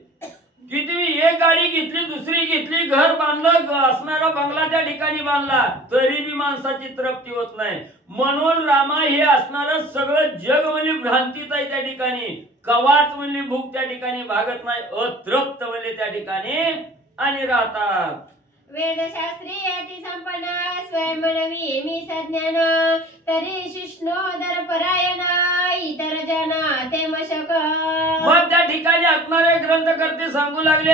किती बी एक गाडी घेतली दुसरी घेतली घर बांधलं असणारा बंगला त्या ठिकाणी बांधला तरी बी माणसाची तृप्ती होत नाही. म्हणून रामा हे असणार सगळं जग म्हणजे भ्रांतीच आहे. त्या ठिकाणी कवाच म्हणली भूक त्या ठिकाणी भागत नाही. अतृप्त म्हणले त्या ठिकाणी आणि राहतात. वेदशास्त्री अति संपन्न स्वयं मनवी मी सज्ञान. तरी शिष्णोदर परायण इतर जन ते मशक. मग त्या ठिकाणी असणारे ग्रंथकर्ते सांगू लागले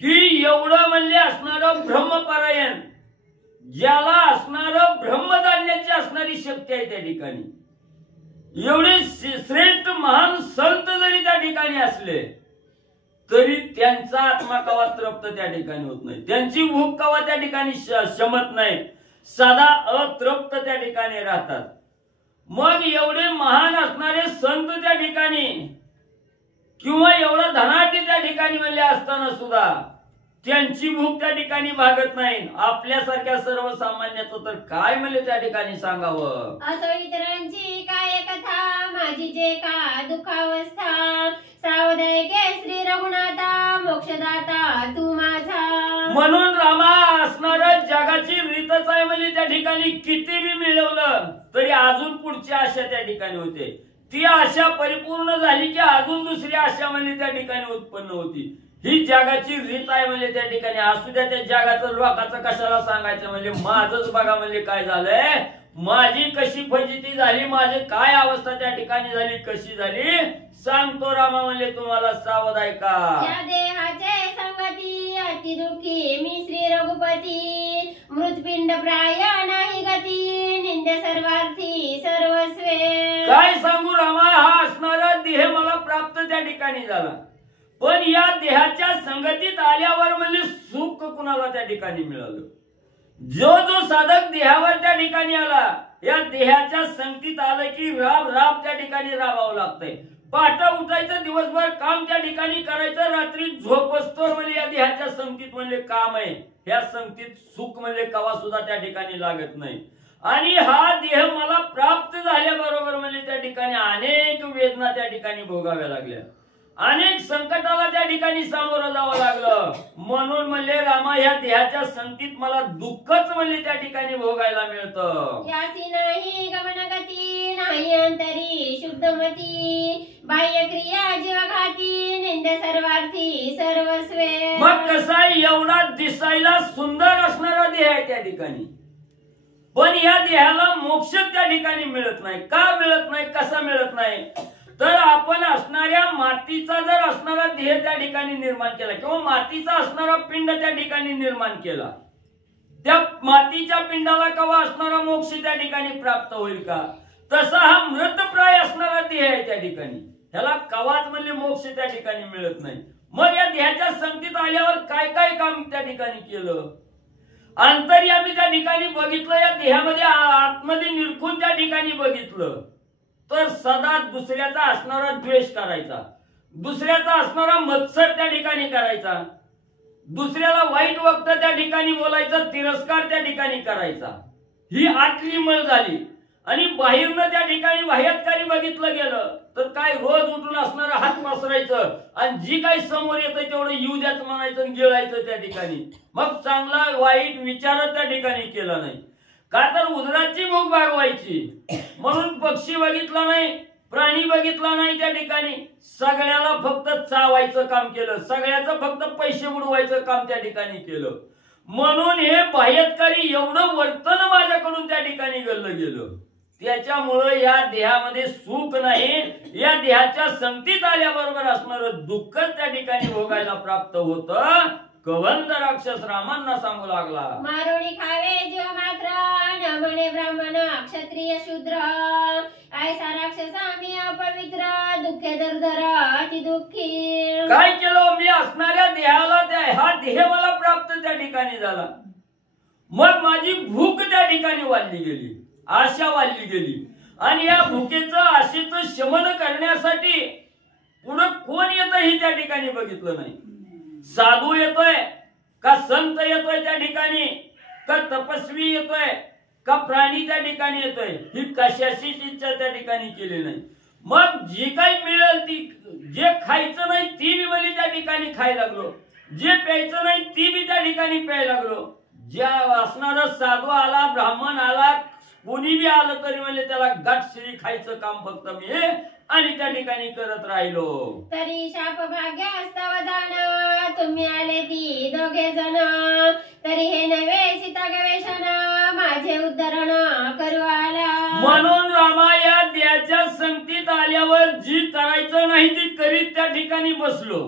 की एवढं म्हणले असणार ब्रह्मपरायण ज्याला असणार ब्रह्म जाणण्याची असणारी शक्ती आहे त्या ठिकाणी. एवढे श्रेष्ठ महान संत जरी त्या ठिकाणी असले तरी त्यांचा आत्मा कवा तृप्त त्या ठिकाणी होत नाही. त्यांची भूक कवा त्या ठिकाणी शमत नाही. सदा अतृप्त त्या ठिकाणी राहतात. मग एवढे महान असणारे संत त्या ठिकाणी किंवा एवढा धनाढ्य त्या ठिकाणी म्हणले असताना सुद्धा त्यांची भूक त्या ठिकाणी भागत नाही. आपल्यासारख्या सर्वसामान्याचं तर काय म्हणले त्या ठिकाणी सांगावं. असो इतरांची काय कथा माझी जे का दुःखावस्था. सावधायके श्री रघुनाथा मोक्षदाता तू माझा. म्हणून रामा असणार जगाची रीतच आहे म्हणजे त्या ठिकाणी किती बी मिळवलं तरी अजून पुढची आशा त्या ठिकाणी होते. ती आशा परिपूर्ण झाली की अजून दुसरी आशा म्हणजे त्या ठिकाणी उत्पन्न होती. ही जगाची रीत आहे म्हणजे त्या ठिकाणी. असू द्या त्या जगाचं लोकांचं कशाला सांगायचं म्हणजे माझंच बघा म्हणजे काय झालंय. माझी कशी फजिती झाली माझी काय अवस्था त्या ठिकाणी झाली कशी झाली सांगतो रामा म्हणले तुम्हाला. सावध ऐका. या देहाचे संगती अति दुःखी मी श्री रघुपती. मृतपिंड प्राय नाही गती निंद्य सर्वार्थी सर्वस्वे. काय सांगू रामा हा असणारा देह मला प्राप्त त्या ठिकाणी झाला. पण या देहाच्या संगतीत आल्यावर म्हणजे सुख कुणाला त्या ठिकाणी मिळालं. जो साधक देहावर त्या ठिकाणी आला या देहाच्या संगतीत आलं की राब राब त्या ठिकाणी राबावं लागतंय. पहाटे उठायचं दिवसभर काम त्या ठिकाणी करायचं रात्री झोप असतो म्हणजे या देहाच्या संगतीत म्हणजे काम आहे. या संगतीत सुख म्हणजे कवा सुद्धा त्या ठिकाणी लागत नाही. आणि हा देह मला प्राप्त झाल्याबरोबर म्हणजे त्या ठिकाणी अनेक वेदना त्या ठिकाणी भोगाव्या लागल्या. अनेक संकटाला त्या ठिकाणी सामोरं जावं लागलं. म्हणून म्हणले रामा ह्या देहाच्या संगतीत मला दुःखच म्हणले त्या ठिकाणी भोगायला मिळतं. यासी नाही गमनगती नाही अंतरी शुद्धमती. बाह्य क्रिया जीवघाती निंद्य सर्वार्थी सर्वस्वे. मग कसा एवढा दिसायला सुंदर असणारा देह आहे त्या ठिकाणी पण या देहाला मोक्ष त्या ठिकाणी मिळत नाही. का मिळत नाही कसा मिळत नाही तर आपण असणाऱ्या मातीचा जर असणारा देह त्या ठिकाणी निर्माण केला किंवा मातीचा असणारा पिंड त्या ठिकाणी निर्माण केला त्या मातीच्या पिंडाला कवा असणारा मोक्ष त्या ठिकाणी प्राप्त होईल का. तसा हा मृतप्राय असणारा देह आहे त्या ठिकाणी ह्याला कवाच म्हणजे मोक्ष त्या ठिकाणी मिळत नाही. मग या देहाच्या संगतीत आल्यावर काय काय काम त्या ठिकाणी केलं. अंतर्यामी त्या ठिकाणी बघितलं. या देहामध्ये आतमध्ये निरखून त्या ठिकाणी बघितलं तर सदा दुसऱ्याचा असणारा द्वेष करायचा. दुसऱ्याचा असणारा मत्सर त्या ठिकाणी करायचा. दुसऱ्याला वाईट वक्त त्या ठिकाणी बोलायचं. तिरस्कार त्या ठिकाणी करायचा. ही आतली मळ झाली. आणि बाहेरनं त्या ठिकाणी बाह्यकारी बघितलं गेलं तर काय रोज उठून असणारा हात पसरायचं आणि जी काही समोर येतं तेवढं येऊ द्याच म्हणायचं आणि गिळायचं त्या ठिकाणी. मग चांगला वाईट विचार त्या ठिकाणी केला नाही. का तर उदराची भूक भागवायची म्हणून पक्षी बघितला नाही प्राणी बघितला नाही त्या ठिकाणी. सगळ्याला फक्त चावायचं काम केलं. सगळ्याचं फक्त पैसे उडवायचं काम त्या ठिकाणी केलं. म्हणून हे बाह्यकारी एवढं वर्तन माझ्याकडून त्या ठिकाणी घडलं गेलं. त्याच्यामुळं या देहामध्ये सुख नाही, या देहाच्या संगतीत आल्याबरोबर असणारं दुःखच त्या ठिकाणी भोगायला प्राप्त होतं. कबंध राक्षस रामांना सांगू लागला, मारुणी खावे जीव मात्र न म्हणे ब्राह्मण क्षत्रिय शूद्र ऐसा राक्षसा मी अपवित्र दुःखे दरदर अति दुःखी. काय केलं मी असणाऱ्या देहाला, हा देह मला प्राप्त त्या ठिकाणी झाला, मग माझी भूक त्या ठिकाणी वाढली गेली, आशा वाढली गेली, आणि या भुकेचं आशेचं शमन करण्यासाठी पुढे कोण येतं हे त्या ठिकाणी बघितलं नाही. साधू येतोय का संत येतोय त्या ठिकाणी, का तपस्वी येतोय का प्राणी त्या ठिकाणी येतोय, ही कशाचीच इच्छा त्या ठिकाणी केली नाही. मग जी काही मिळेल ती, जे खायचं नाही ती मी मला त्या ठिकाणी खायला लागलो, जे प्यायचं नाही ती मी त्या ठिकाणी प्यायला लागलो. ज्या असणारा साधू आला, ब्राह्मण आला, कोणी बी आलं तरी म्हणजे त्याला गाठश्री खायचं काम फक्त मी आणि त्या ठिकाणी करत राहिलो. तरी शाप भाग्य असताव जाण तुम्ही आले ती दोघे जण, तरी हे नव्हे सीता गवेषण माझे उद्धरण करू आला. म्हणून रामा या देहाच्या संगतीत आल्यावर जी करायचं नाही ती करीत त्या ठिकाणी बसलो,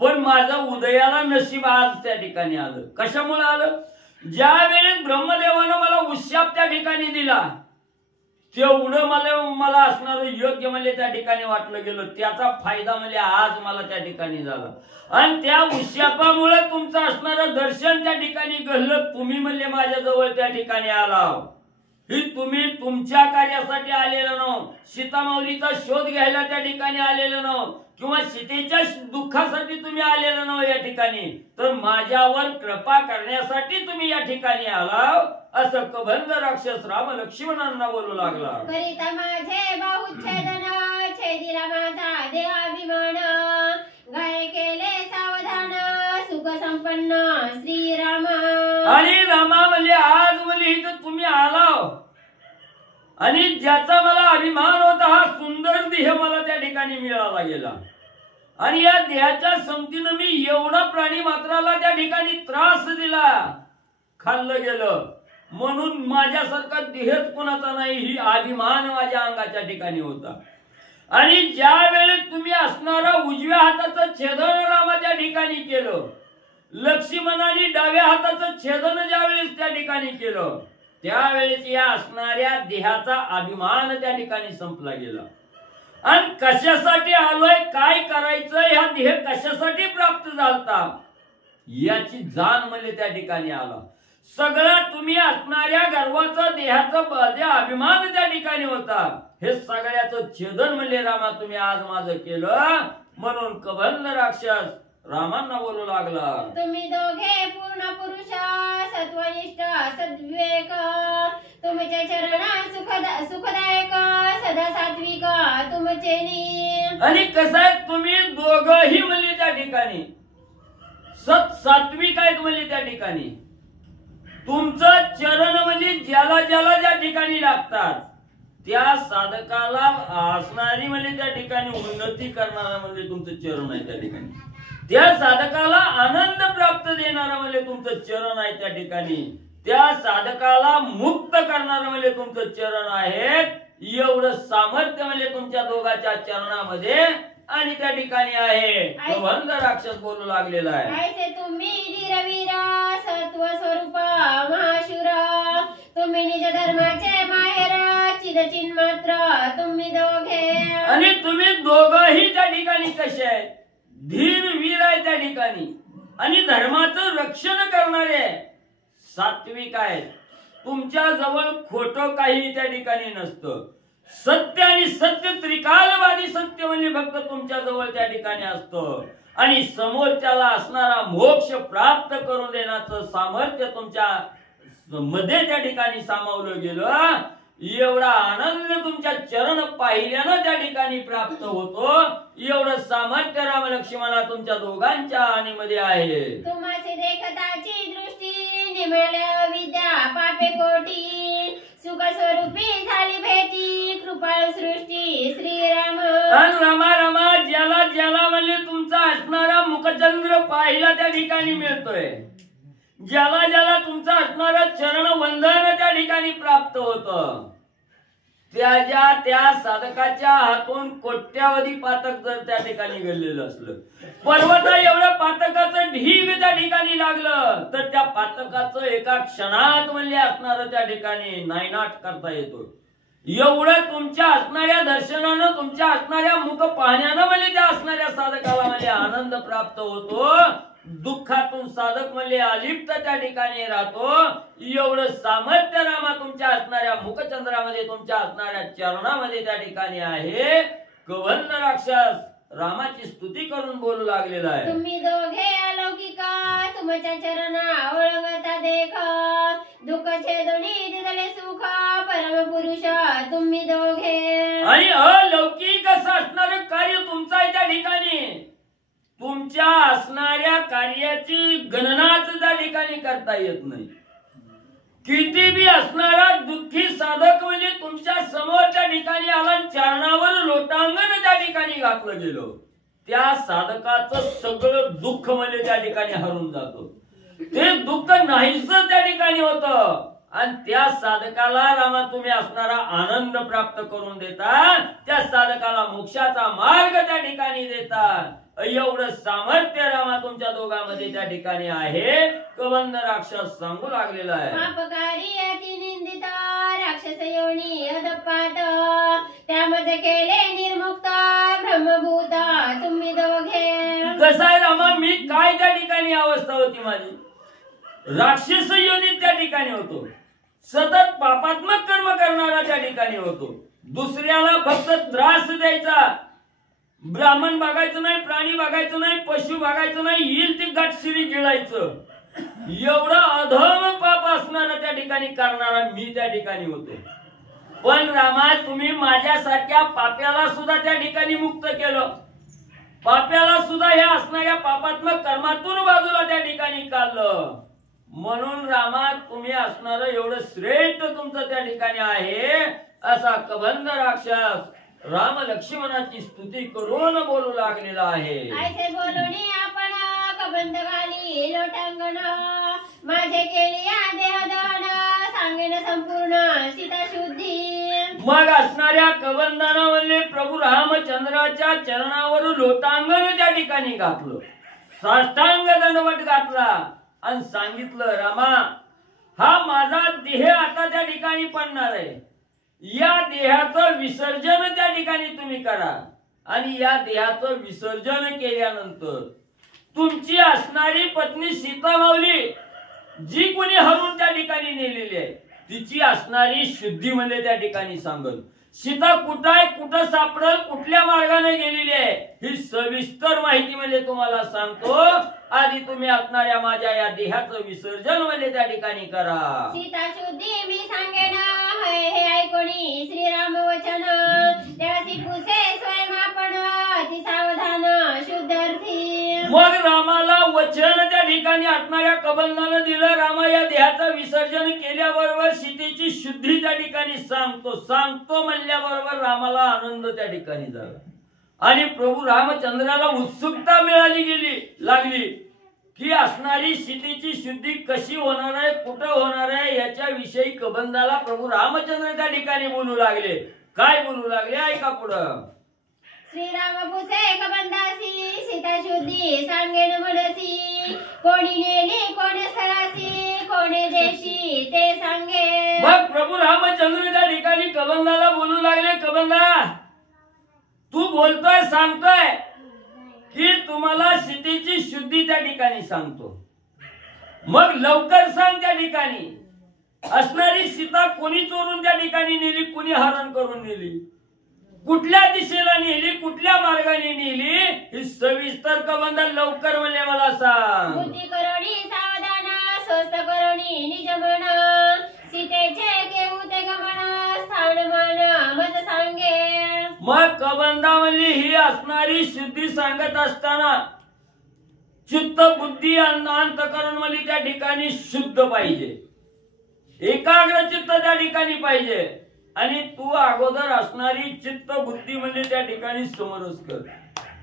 पण माझं उदयाला नशीब आज त्या ठिकाणी आलं. कशामुळे आलं? ज्या वेळेस ब्रह्मदेवानं मला उशाप त्या ठिकाणी दिला, तेवढं मला असणार योग्य म्हणजे त्या ठिकाणी वाटलं गेलं, त्याचा फायदा म्हणजे आज मला त्या ठिकाणी झाला. आणि त्या उशापामुळे तुमचं असणारं दर्शन त्या ठिकाणी घडलं. तुम्ही म्हणले माझ्या जवळ त्या ठिकाणी आला, ही तुम्ही तुमच्या कार्यासाठी आलेलं नव्ह, सीतामाऊलीचा शोध घ्यायला त्या ठिकाणी आलेलं नव्ह, किंवा सीतेच्या दुःखासाठी तुम्ही आलेलं नव्ह या ठिकाणी, तर माझ्यावर कृपा करण्यासाठी तुम्ही या ठिकाणी आला, असं कबंध राक्षस राम लक्ष्मणांना बोलू लागला. करिता माझे बाहुच्छेदन छेदिला माझा देहाभिमान, गाय केले सावधान सुख संपन्न श्रीराम. आणि रामा म्हणजे आज म्हणजे इथं तुम्ही आला, आणि ज्याचा मला अभिमान होता हा सुंदर देह मला त्या ठिकाणी मिळाला गेला, आणि या देहाच्या संगतीनं मी एवढा प्राणी मात्राला त्या ठिकाणी त्रास दिला, खाल्लं गेलं, म्हणून माझ्यासारखा देहच कोणाचा नाही ही अभिमान माझ्या अंगाच्या ठिकाणी होता. आणि ज्या वेळेस तुम्ही असणारा उजव्या हाताचं छेदन रामाच्या ठिकाणी केलं, लक्ष्मणाने डाव्या हाताचं छेदन ज्या वेळेस त्या ठिकाणी केलं, त्यावेळेस या असणाऱ्या देहाचा अभिमान त्या ठिकाणी संपला गेला. आणि कशासाठी आलोय, काय करायचं, हा देह कशासाठी प्राप्त झालता याची जाण मला त्या ठिकाणी आला. सगळा तुम्ही असणाऱ्या गर्वाचं देहाचं अभिमान त्या ठिकाणी होता, हे सगळ्याचं छेदन म्हणजे रामा तुम्ही आज माझं केलं. म्हणून कबंध राक्षस रामांना बोलू लागला, तुम्ही दोघे पूर्ण पुरुष सत्वनिष्ठ सद्विवेक, तुमचे चरण सुखदायक सदा सात्विक तुमचे नी. आणि कसं आहे, तुम्ही दोघही म्हणजे त्या ठिकाणी सात्विक आहेत म्हणजे त्या ठिकाणी तुमचं चरण म्हणजे ज्याला ज्याला ज्या ठिकाणी लागतात त्या साधकाला असणारी म्हणजे त्या ठिकाणी उन्नती करणारा म्हणजे तुमचं चरण आहे त्या ठिकाणी, त्या साधकाला आनंद प्राप्त देणारा म्हणजे तुमचं चरण आहे त्या ठिकाणी, त्या साधकाला मुक्त करणारा म्हणजे तुमचं चरण आहे. एवढं सामर्थ्य म्हणजे तुमच्या दोघांच्या चरणामध्ये आणि त्या ठिकाणी आहे. कबंध राक्षस बोलू लागलेला आहे, ऐसे तुम्ही धीरवीर सत्व स्वरूप महाशूर, तुम्ही निज धर्माचे माहेर चिदचिन मात्र तुम्ही दोघे. आणि तुम्ही दोघंही त्या ठिकाणी कसे आहेत, धीर वीर आहे त्या ठिकाणी, आणि धर्माचं रक्षण करणारे सात्विक आहेत. तुमच्या जवळ खोटं काही त्या ठिकाणी नसतं, सत्य आणि सत्य त्रिकालवादी सत्य म्हणजे फक्त तुमच्या जवळ त्या ठिकाणी असतं, आणि समोरच्याला असणारा मोक्ष प्राप्त करून देण्याचं सामर्थ्य तुमच्या मध्ये त्या ठिकाणी सामावलं गेलं. एवढा आनंद तुमच्या चरण पाहिल्यानं त्या ठिकाणी प्राप्त होतो. एवढं सामर्थ्य राम लक्ष्मणा तुमच्या दोघांच्या आणि मध्ये आहे. तुम्हासे देखताची दृष्टी निमळल्या विद्या पापे कोटी, सुख स्वरूपी झाली भेटी कृपाळ सृष्टी श्रीराम. आणि रामा रामा ज्याला ज्याला म्हणजे तुमचा असणारा मुखचंद्र पाहिला त्या ठिकाणी मिळतोय, ज्याला ज्याला तुमचा असणारा चरण वंदन त्या ठिकाणी प्राप्त होतं, त्या साधकाच्या हातून कोट्यावधी पातक जर त्या ठिकाणी घडलेलं असलं, पर्वता एवढं पातकाचं ढीग त्या ठिकाणी लागलं, तर त्या पातकाचं एका क्षणात म्हणजे असणार त्या ठिकाणी नायनाट करता येतो. एवढं तुमच्या असणाऱ्या दर्शनानं, तुमच्या असणाऱ्या मुख पाहण्यानं म्हणजे त्या असणाऱ्या साधकाला म्हणजे आनंद प्राप्त होतो. दुःखातून साधक म्हणजे अलिप्त त्या ठिकाणी राहतो. एवढं सामर्थ्य रामा तुमच्या असणाऱ्या मुखचंद्रामध्ये, तुमच्या असणाऱ्या चरणामध्ये त्या ठिकाणी आहे. कबंध राक्षस रामाची स्तुती करून बोलू लागलेला आहे. तुम्ही दोघे अलौकिका तुमच्या चरणा ओळंगता देख, दुःख छेदुनी दिले सुख परम पुरुष तुम्ही दोघे. आणि अलौकिक असं असणारं कार्य तुमचं आहे त्या ठिकाणी. तुमच्या असणाऱ्या कार्याची गणनाच त्या ठिकाणी करता येत नाही. किती बी असणारा दुःखी साधक म्हणजे तुमच्या समोर त्या ठिकाणी आला, चरणावर लोटांगण त्या ठिकाणी घातलं गेलं, त्या साधकाचं सगळं दुःख म्हणजे त्या ठिकाणी हरून जातो. ते दुःख नाहीच त्या ठिकाणी होतं. आणि त्या साधकाला रामा तुम्ही असणारा आनंद प्राप्त करून देता, त्या साधकाला मोक्षाचा मार्ग त्या ठिकाणी देतात. एवढं सामर्थ्य रामा तुमच्या दोघांमध्ये त्या ठिकाणी आहे. कबंध राक्षस सांगू लागलेला आहे. पापकारी अति निंदित राक्षस योनी अधपात, त्यामध्ये केले निर्मुक्त ब्रह्मभूत तुम्ही दोघे. कसं आहे रामा, मी काय त्या ठिकाणी अवस्था होती माझी, राक्षस योनीत त्या ठिकाणी होतो. सतत पापात्मक कर्म करणारा त्या ठिकाणी होतो. दुसऱ्याला फक्त त्रास द्यायचा. ब्राह्मण बघायचं नाही, प्राणी बघायचं नाही, पशु बघायचं नाही, येईल ती गाठशिरी गिळायचं. एवढा अधम पाप असणारा त्या ठिकाणी करणारा मी त्या ठिकाणी होतो. पण रामा तुम्ही माझ्यासारख्या पाप्याला सुद्धा त्या ठिकाणी मुक्त केलं. पाप्याला सुद्धा ह्या असणाऱ्या पापात्मक कर्मातून बाजूला त्या ठिकाणी काढलं. म्हणून रामा तुम्ही असणार एवढं श्रेष्ठ तुमचं त्या ठिकाणी आहे. असा कबंध राक्षस राम लक्ष्मणाची स्तुती करून बोलू लागलेला आहे. ऐसे बोलणे आपण कबंध घाली लोटांगण, माझे केलिया देहदान सांगेन संपूर्ण सीता शुद्धी. मग असणाऱ्या कबंधाना म्हणले प्रभू रामचंद्राच्या चरणावर लोटांगण त्या ठिकाणी घातलं, साष्टांग दंडवट घातला आणि सांगितलं, रामा हा माझा देह आता त्या ठिकाणी पडणार आहे. या देहाचं विसर्जन त्या ठिकाणी तुम्ही करा. आणि या देहाचं विसर्जन केल्यानंतर तुमची असणारी पत्नी सीता माऊली जी कोणी हरून त्या ठिकाणी नेलेली आहे, तिची असणारी शुद्धी म्हणजे त्या ठिकाणी सांगल. सीता कुठं आहे, कुठं सापडल, कुठल्या मार्गाने गेलेली आहे, ही सविस्तर माहिती म्हणजे तुम्हाला सांगतो. आधी तुम्ही असणाऱ्या माझ्या या देहाचं विसर्जन म्हणजे त्या ठिकाणी करा. सीता शुद्धी मी सांगेन हे ऐकोणी श्रीराम वचन, त्यासी पुसे स्वयं आपण अति सावधान शुद्धार्थी. मग रामाला वचन त्या ठिकाणी असणाऱ्या कबंधानं दिलं. रामा या देहाचं विसर्जन केल्याबरोबर सीतेची शुद्धी त्या ठिकाणी सांगतो म्हणल्याबरोबर रामाला आनंद त्या ठिकाणी झाला. आणि प्रभू रामचंद्राला उत्सुकता लागली की असणारी सीतेची शुद्धी कशी होणार आहे, कुठं होणार आहे, याच्याविषयी कबंधाला प्रभू रामचंद्र त्या ठिकाणी बोलू लागले. काय बोलू लागले ऐका पुढं. श्रीराम पुसे कबंधासी सीता शुद्धी सांगेन म्हणसी, कोणी नेली कोणी स्थळासी कोणी देशी ते सांगे. मग प्रभू रामचंद्र त्या ठिकाणी कबंधाला बोलू लागले, कबंधा तू बोलतोय सांगतोय की तुम्हाला सीतेची शुद्धी त्या ठिकाणी सांगतो, मग लवकर सांग. त्या ठिकाणी असणारी सीता कोणी चोरून त्या ठिकाणी नेली, कोणी हरण करून नेली, कुठल्या दिशेला नेली, कुठल्या मार्गाने नेली, ही सविस्तर कबंध लवकर म्हणजे मला सांग. बुद्धी करोणी सावधान स्वस्त करोणी निज मन, सीतेचे घेऊ ते गमन स्थान मान मज सांगे. मग कबंधावली ही असणारी शुद्धी सांगत असताना चित्त बुद्धी अंतकरण म्हणजे त्या ठिकाणी शुद्ध पाहिजे, एकाग्र चित्त त्या ठिकाणी पाहिजे. आणि तू अगोदर असणारी चित्त बुद्धी म्हणजे त्या ठिकाणी समरस कर,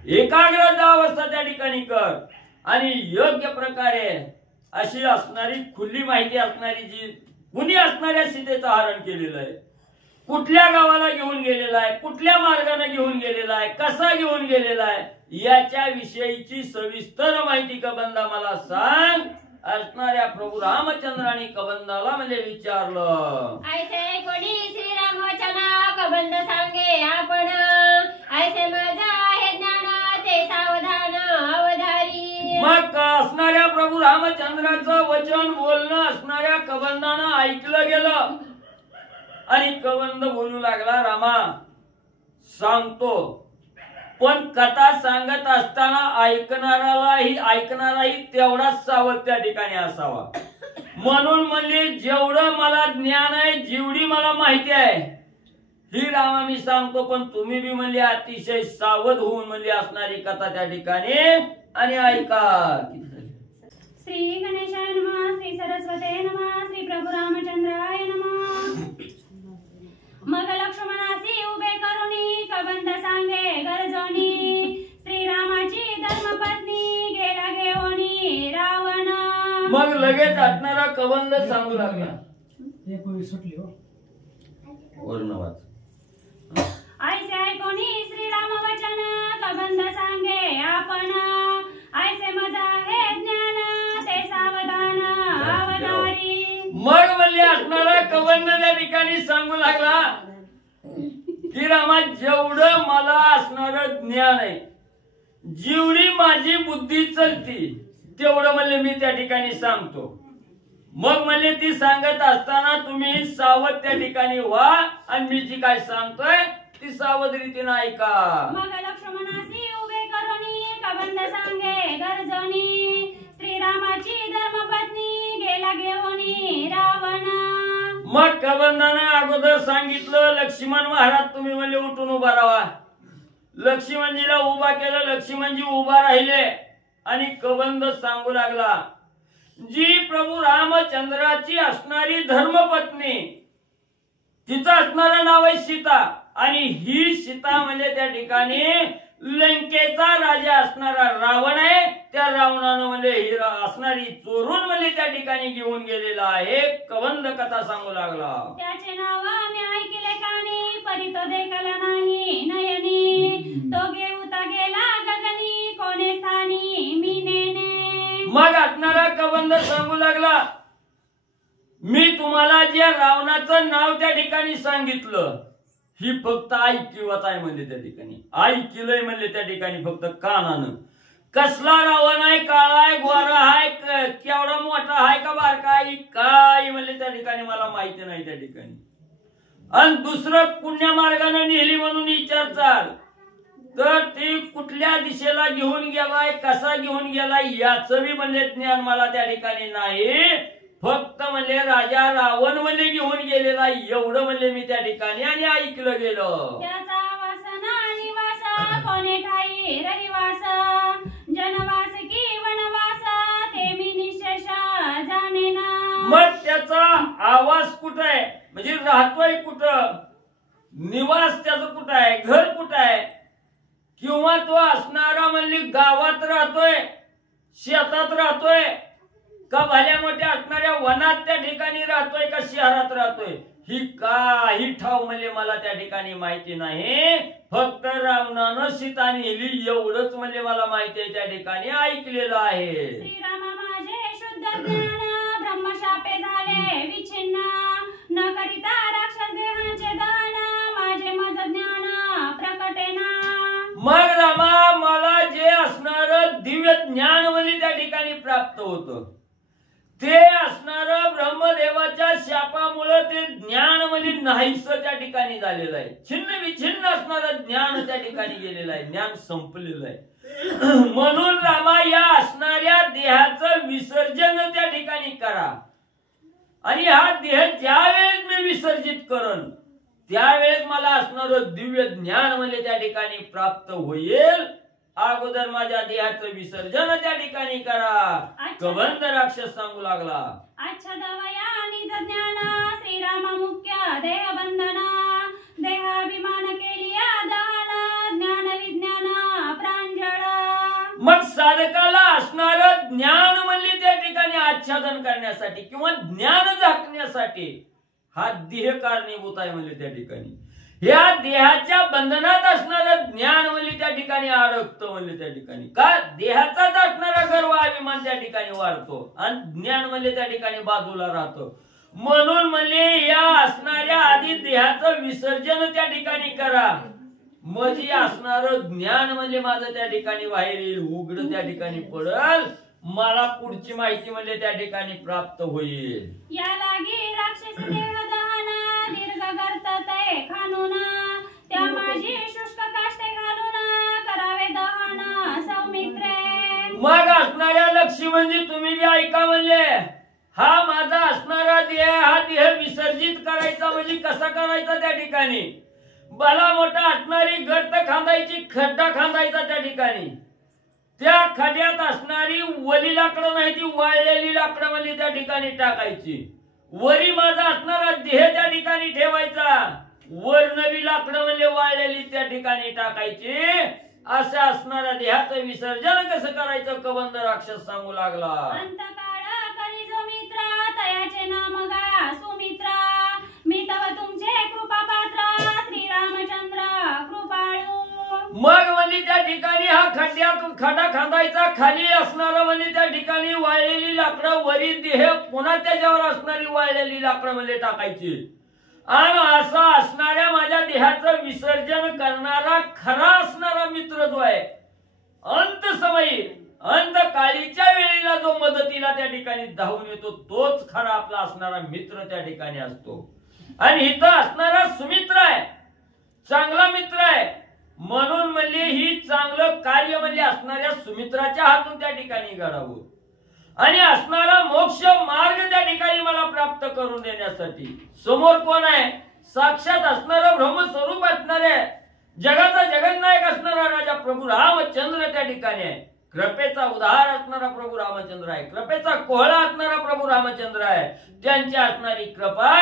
एकाग्रता अवस्था त्या ठिकाणी कर. आणि योग्य प्रकारे अशी असणारी खुली माहिती असणारी जी कुणी असणाऱ्या सीतेचं हरण केलेलं आहे, कुठल्या गावाला घेऊन गेलेला आहे, कुठल्या मार्गाने घेऊन गेलेला आहे, कसा घेऊन गेलेला आहे याच्या विषयीची सविस्तर माहिती कबंदा मला सांग असणाऱ्या प्रभू रामचंद्राने कबंदाला म्हणजे विचारलं. ऐसे कोणी श्रीराम वचना कबंद सांगे आपण, ऐसे माझा आहे ज्ञान ते सावधान अवधारी. मग असणाऱ्या प्रभू रामचंद्राचं वचन बोलणं असणाऱ्या कबंदानं ऐकलं गेलं आणि कबंद बोलू लागला, रामा सांगतो, पण कथा सांगत असताना ऐकणाराही तेवढाच सावध त्या ठिकाणी असावा. म्हणून म्हणले जेवढं मला ज्ञान आहे, जेवढी मला माहिती आहे ही रामा मी सांगतो, पण तुम्ही बी म्हणले अतिशय सावध होऊन म्हणले असणारी कथा त्या ठिकाणी आणि ऐका. श्री गणेशाय नमः, श्री सरस्वते नमः, श्री प्रभू रामचंद्राय नमः. मग लक्ष्मणासी उभे करुणी कबंद सांगे गरजोनी, श्रीरामाची धर्मपत्नी गेला घेऊनी रावण. मग लगेच असणारा कबंद सांगू लागला. वर्णवाच ऐसे ऐकोनी श्रीराम वचन कबंद सांगे आपण, ऐसे मजा हे ज्ञान ते सावधान अवधारी. मग म्हणले असणारा कबंद त्या ठिकाणी सांगू लागला की रामा जेवढं मला असणार ज्ञान आहे, जेवढी माझी बुद्धी चलती तेवढं म्हणले मी त्या ठिकाणी सांगतो. मग म्हणले ती सांगत असताना तुम्ही सावध त्या ठिकाणी व्हा आणि मी जी काय सांगतोय ती सावध रीतीने ऐका. मग लक्ष्मणासी उभे करुणी कबंद सांगे गरजोनी, श्रीरामाची धर्मपत्नी गेला घेऊनी रावण. मग कबंदाने अगोदर सांगितलं, लक्ष्मण महाराज तुम्ही म्हणले उठून उभा राहा. लक्ष्मणजीला उभा केलं, लक्ष्मणजी उभा राहिले आणि कबंद सांगू लागला, जी प्रभू रामचंद्राची असणारी धर्मपत्नी, तिचं असणारं नाव आहे सीता, आणि ही सीता म्हणजे त्या ठिकाणी लंकेचा राजा असणारा रावण आहे. त्या रावणानं म्हणजे ही असणारी चोरून म्हणजे त्या ठिकाणी घेऊन गेलेला आहे. कबंद कथा सांगू लागला. त्याचे नाव मी ऐकले कानी, परी तो देखला नाही नयनी, तो घेऊता गेला गगनी कोणे स्थानी मी नेने. मग असणारा कबंद सांगू लागला, मी तुम्हाला ज्या रावणाचं नाव त्या ठिकाणी सांगितलं ही फक्त ऐकिवत आहे म्हणजे त्या ठिकाणी ऐकलंय म्हणजे त्या ठिकाणी फक्त कानानं. कसला रावण आहे, काळा आहे, गोरा आहे, केवढा मोठा आहे का बारका आहे काय म्हणजे त्या ठिकाणी मला माहिती नाही त्या ठिकाणी. आणि दुसरं पुण्य मार्गाने नेली म्हणून विचारचाल तर ती कुठल्या दिशेला घेऊन गेलाय, कसा घेऊन गेलाय याचं बी म्हणजे ज्ञान मला त्या ठिकाणी नाही. फक्त म्हणजे राजा रावण म्हणजे घेऊन गेलेला एवढं म्हणजे मी त्या ठिकाणी आणि ऐकलं गेलं. त्याचा वासना निवास कोणे ठाई रहिवास, जनवास की वनवास ते मी निशेष जाणे ना. मग त्याचा आवाज कुठं आहे म्हणजे राहतोय कुठं, निवास त्याचं कुठं आहे, घर कुठं आहे, किंवा तो असणारा म्हणजे गावात राहतोय, शेतात राहतोय का भल्या मोठ्या असणाऱ्या वनात त्या ठिकाणी राहतोय का शहरात राहतोय ही काही ठाव म्हणजे मला त्या ठिकाणी माहिती नाही. फक्त रावणानं सीता नेली एवढंच म्हणजे मला माहिती आहे, त्या ठिकाणी ऐकलेलं आहे. श्रीरामा माझे शुद्ध ज्ञान ब्रह्मशापे झाले विच्छिन्न, न करिता राक्षस देहाचे दहन माझे मज ज्ञान प्रकटेना. मग रामा मला जे असणार दिव्य ज्ञान म्हणजे त्या ठिकाणी प्राप्त होतं ते असणार ब्रह्मदेवाच्या शापामुळे ते ज्ञान म्हणजे नाहीस त्या ठिकाणी झालेलं आहे. छिन्न विछिन्न असणारं ज्ञान त्या ठिकाणी गेलेलं आहे, ज्ञान संपलेलं आहे. म्हणून रामा या असणाऱ्या देहाचं विसर्जन त्या ठिकाणी करा, आणि हा देह ज्या वेळेस मी विसर्जित करन त्यावेळेस मला असणार दिव्य ज्ञान म्हणजे त्या ठिकाणी प्राप्त होईल. अगोदर माझ्या देहाचं विसर्जन त्या ठिकाणी करा. कबंद राक्षस सांगू लागला, अच्छा दवया निज ज्ञान श्रीराम मुख्य देह बंधना, देहाभिमान केलिया दहन ज्ञान विज्ञान प्रांजळ. मग साधकाला असणार ज्ञान म्हणजे त्या ठिकाणी आच्छादन करण्यासाठी किंवा ज्ञान झाकण्यासाठी हा देह कारणीभूत आहे म्हणजे त्या ठिकाणी. या देहाच्या बंधनात असणारं ज्ञान म्हणजे त्या ठिकाणी अडकतं म्हणजे त्या ठिकाणी. का देहाचाच असणारा गर्व अभिमान त्या ठिकाणी वाढतो आणि ज्ञान म्हणजे त्या ठिकाणी बाजूला राहतो. म्हणून म्हणजे या असणाऱ्या आधी देहाचं विसर्जन त्या ठिकाणी करा, म्हणजे असणारं ज्ञान म्हणजे माझं त्या ठिकाणी बाहेर येईल, उघड त्या ठिकाणी पडल, मला पुढची माहिती म्हणजे त्या ठिकाणी प्राप्त होईल. या लागी राक्षस देह दहना दीर्घ गर्तते खानुना त्या माझी शुष्क काष्टे घालून करावे दहन सौमित्रे. मग असणाऱ्या लक्ष्मी म्हणजे तुम्ही जे ऐका म्हणले, हा माझा असणारा देह, हा देह विसर्जित करायचा म्हणजे कसा करायचा त्या ठिकाणी. भला मोठा असणारी गर्त खांदायची, खड्डा खांदायचा त्या ठिकाणी. त्या खड्यात असणारी वली लाकडं नाही, ती वाळलेली लाकडं म्हणजे त्या ठिकाणी टाकायची. वरी माझा असणारा देह त्या ठिकाणी ठेवायचा, वर नवी लाकडं म्हणजे वाळलेली त्या ठिकाणी टाकायची. असं असणाऱ्या देहाचं विसर्जन कसं करायचं कबंध राक्षस सांगू लागला. अंतकाळ करी जो मित्रा तयाचे नाम गा सुमित्रा मी तव तुमचे कृपा पात्र श्री रामचंद्र कृपाळू. मग म्हणजे त्या ठिकाणी हा खड्ड्यात खडा खांदायचा, खाली असणारा म्हणजे त्या ठिकाणी वाळलेली लाकडं, वरी देह पुन्हा त्याच्यावर असणारी वाळलेली लाकडं म्हणजे टाकायची. आणि असा असणाऱ्या माझ्या देहाचं विसर्जन करणारा खरा असणारा मित्र जो आहे, अंत समयी अंत काळीच्या वेळेला जो मदतीला त्या ठिकाणी धावून येतो, तोच खरा आपला असणारा मित्र त्या ठिकाणी असतो. आणि इथं असणारा सुमित्र आहे, चांगला मित्र आहे. म्हणून म्हणजे ही चांगलं कार्य म्हणजे असणाऱ्या सुमित्राच्या हातून त्या ठिकाणी घडावं आणि असणारा मोक्ष मार्ग त्या ठिकाणी मला प्राप्त करून देण्यासाठी समोर कोण आहे, साक्षात असणारं ब्रह्मस्वरूप असणारे जगाचा जगन्नायक असणारा राजा प्रभू रामचंद्र त्या ठिकाणी आहे. कृपेचा उद्धार असणारा प्रभू रामचंद्र आहे, कृपेचा कोहळा असणारा प्रभू रामचंद्र आहे. त्यांची असणारी कृपा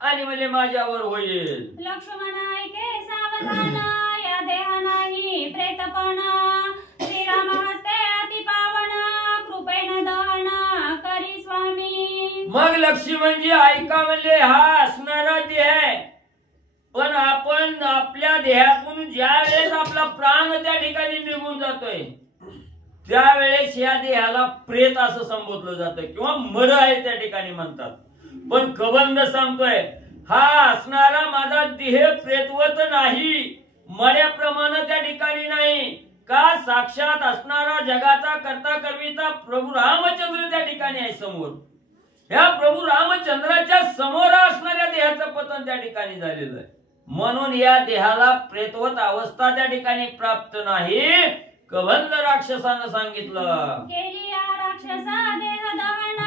आणि म्हणजे माझ्यावर होईल. लक्ष्मण ऐके सावधान या देहा नाही प्रेतपणा श्रीराम हस्ते अति पावन कृपेन दहन करी स्वामी. मग लक्ष्मी म्हणजे ऐका म्हणजे हा असणारा देह आहे, पण आपण आपल्या देहातून ज्या वेळेस आपला प्राण त्या ठिकाणी निघून जातोय त्यावेळेस या देहाला प्रेत असं संबोधलं जातं किंवा मर आहे त्या ठिकाणी म्हणतात. पण कबंध सांगतोय हा असणारा माझा देह प्रेतवत नाही, मड्याप्रमाणे त्या ठिकाणी नाही. का साक्षात असणारा जगाचा करता करविता प्रभू रामचंद्र त्या ठिकाणी आहे समोर. या प्रभू रामचंद्राच्या समोर असणाऱ्या देहाचं पतन त्या ठिकाणी झालेलं आहे. म्हणून या देहाला प्रेतवत अवस्था त्या ठिकाणी प्राप्त नाही. कबंध राक्षसानं सांगितलं, केली या राक्षसा देह दहन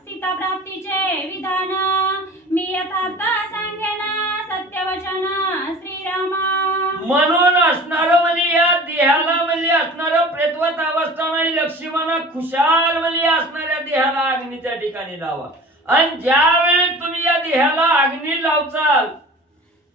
सीता प्राप्तीचे विधान मी यथार्थ सांगेन सत्यवचन श्रीरामा. म्हणून असणारं म्हणजे या देहाला म्हणजे असणारं प्रेतवत अवस्था नाही. लक्ष्मणा खुशाल म्हणजे असणाऱ्या देहाला अग्नी त्या ठिकाणी लावा आणि ज्या वेळेस तुम्ही या देहाला अग्नी लावचाल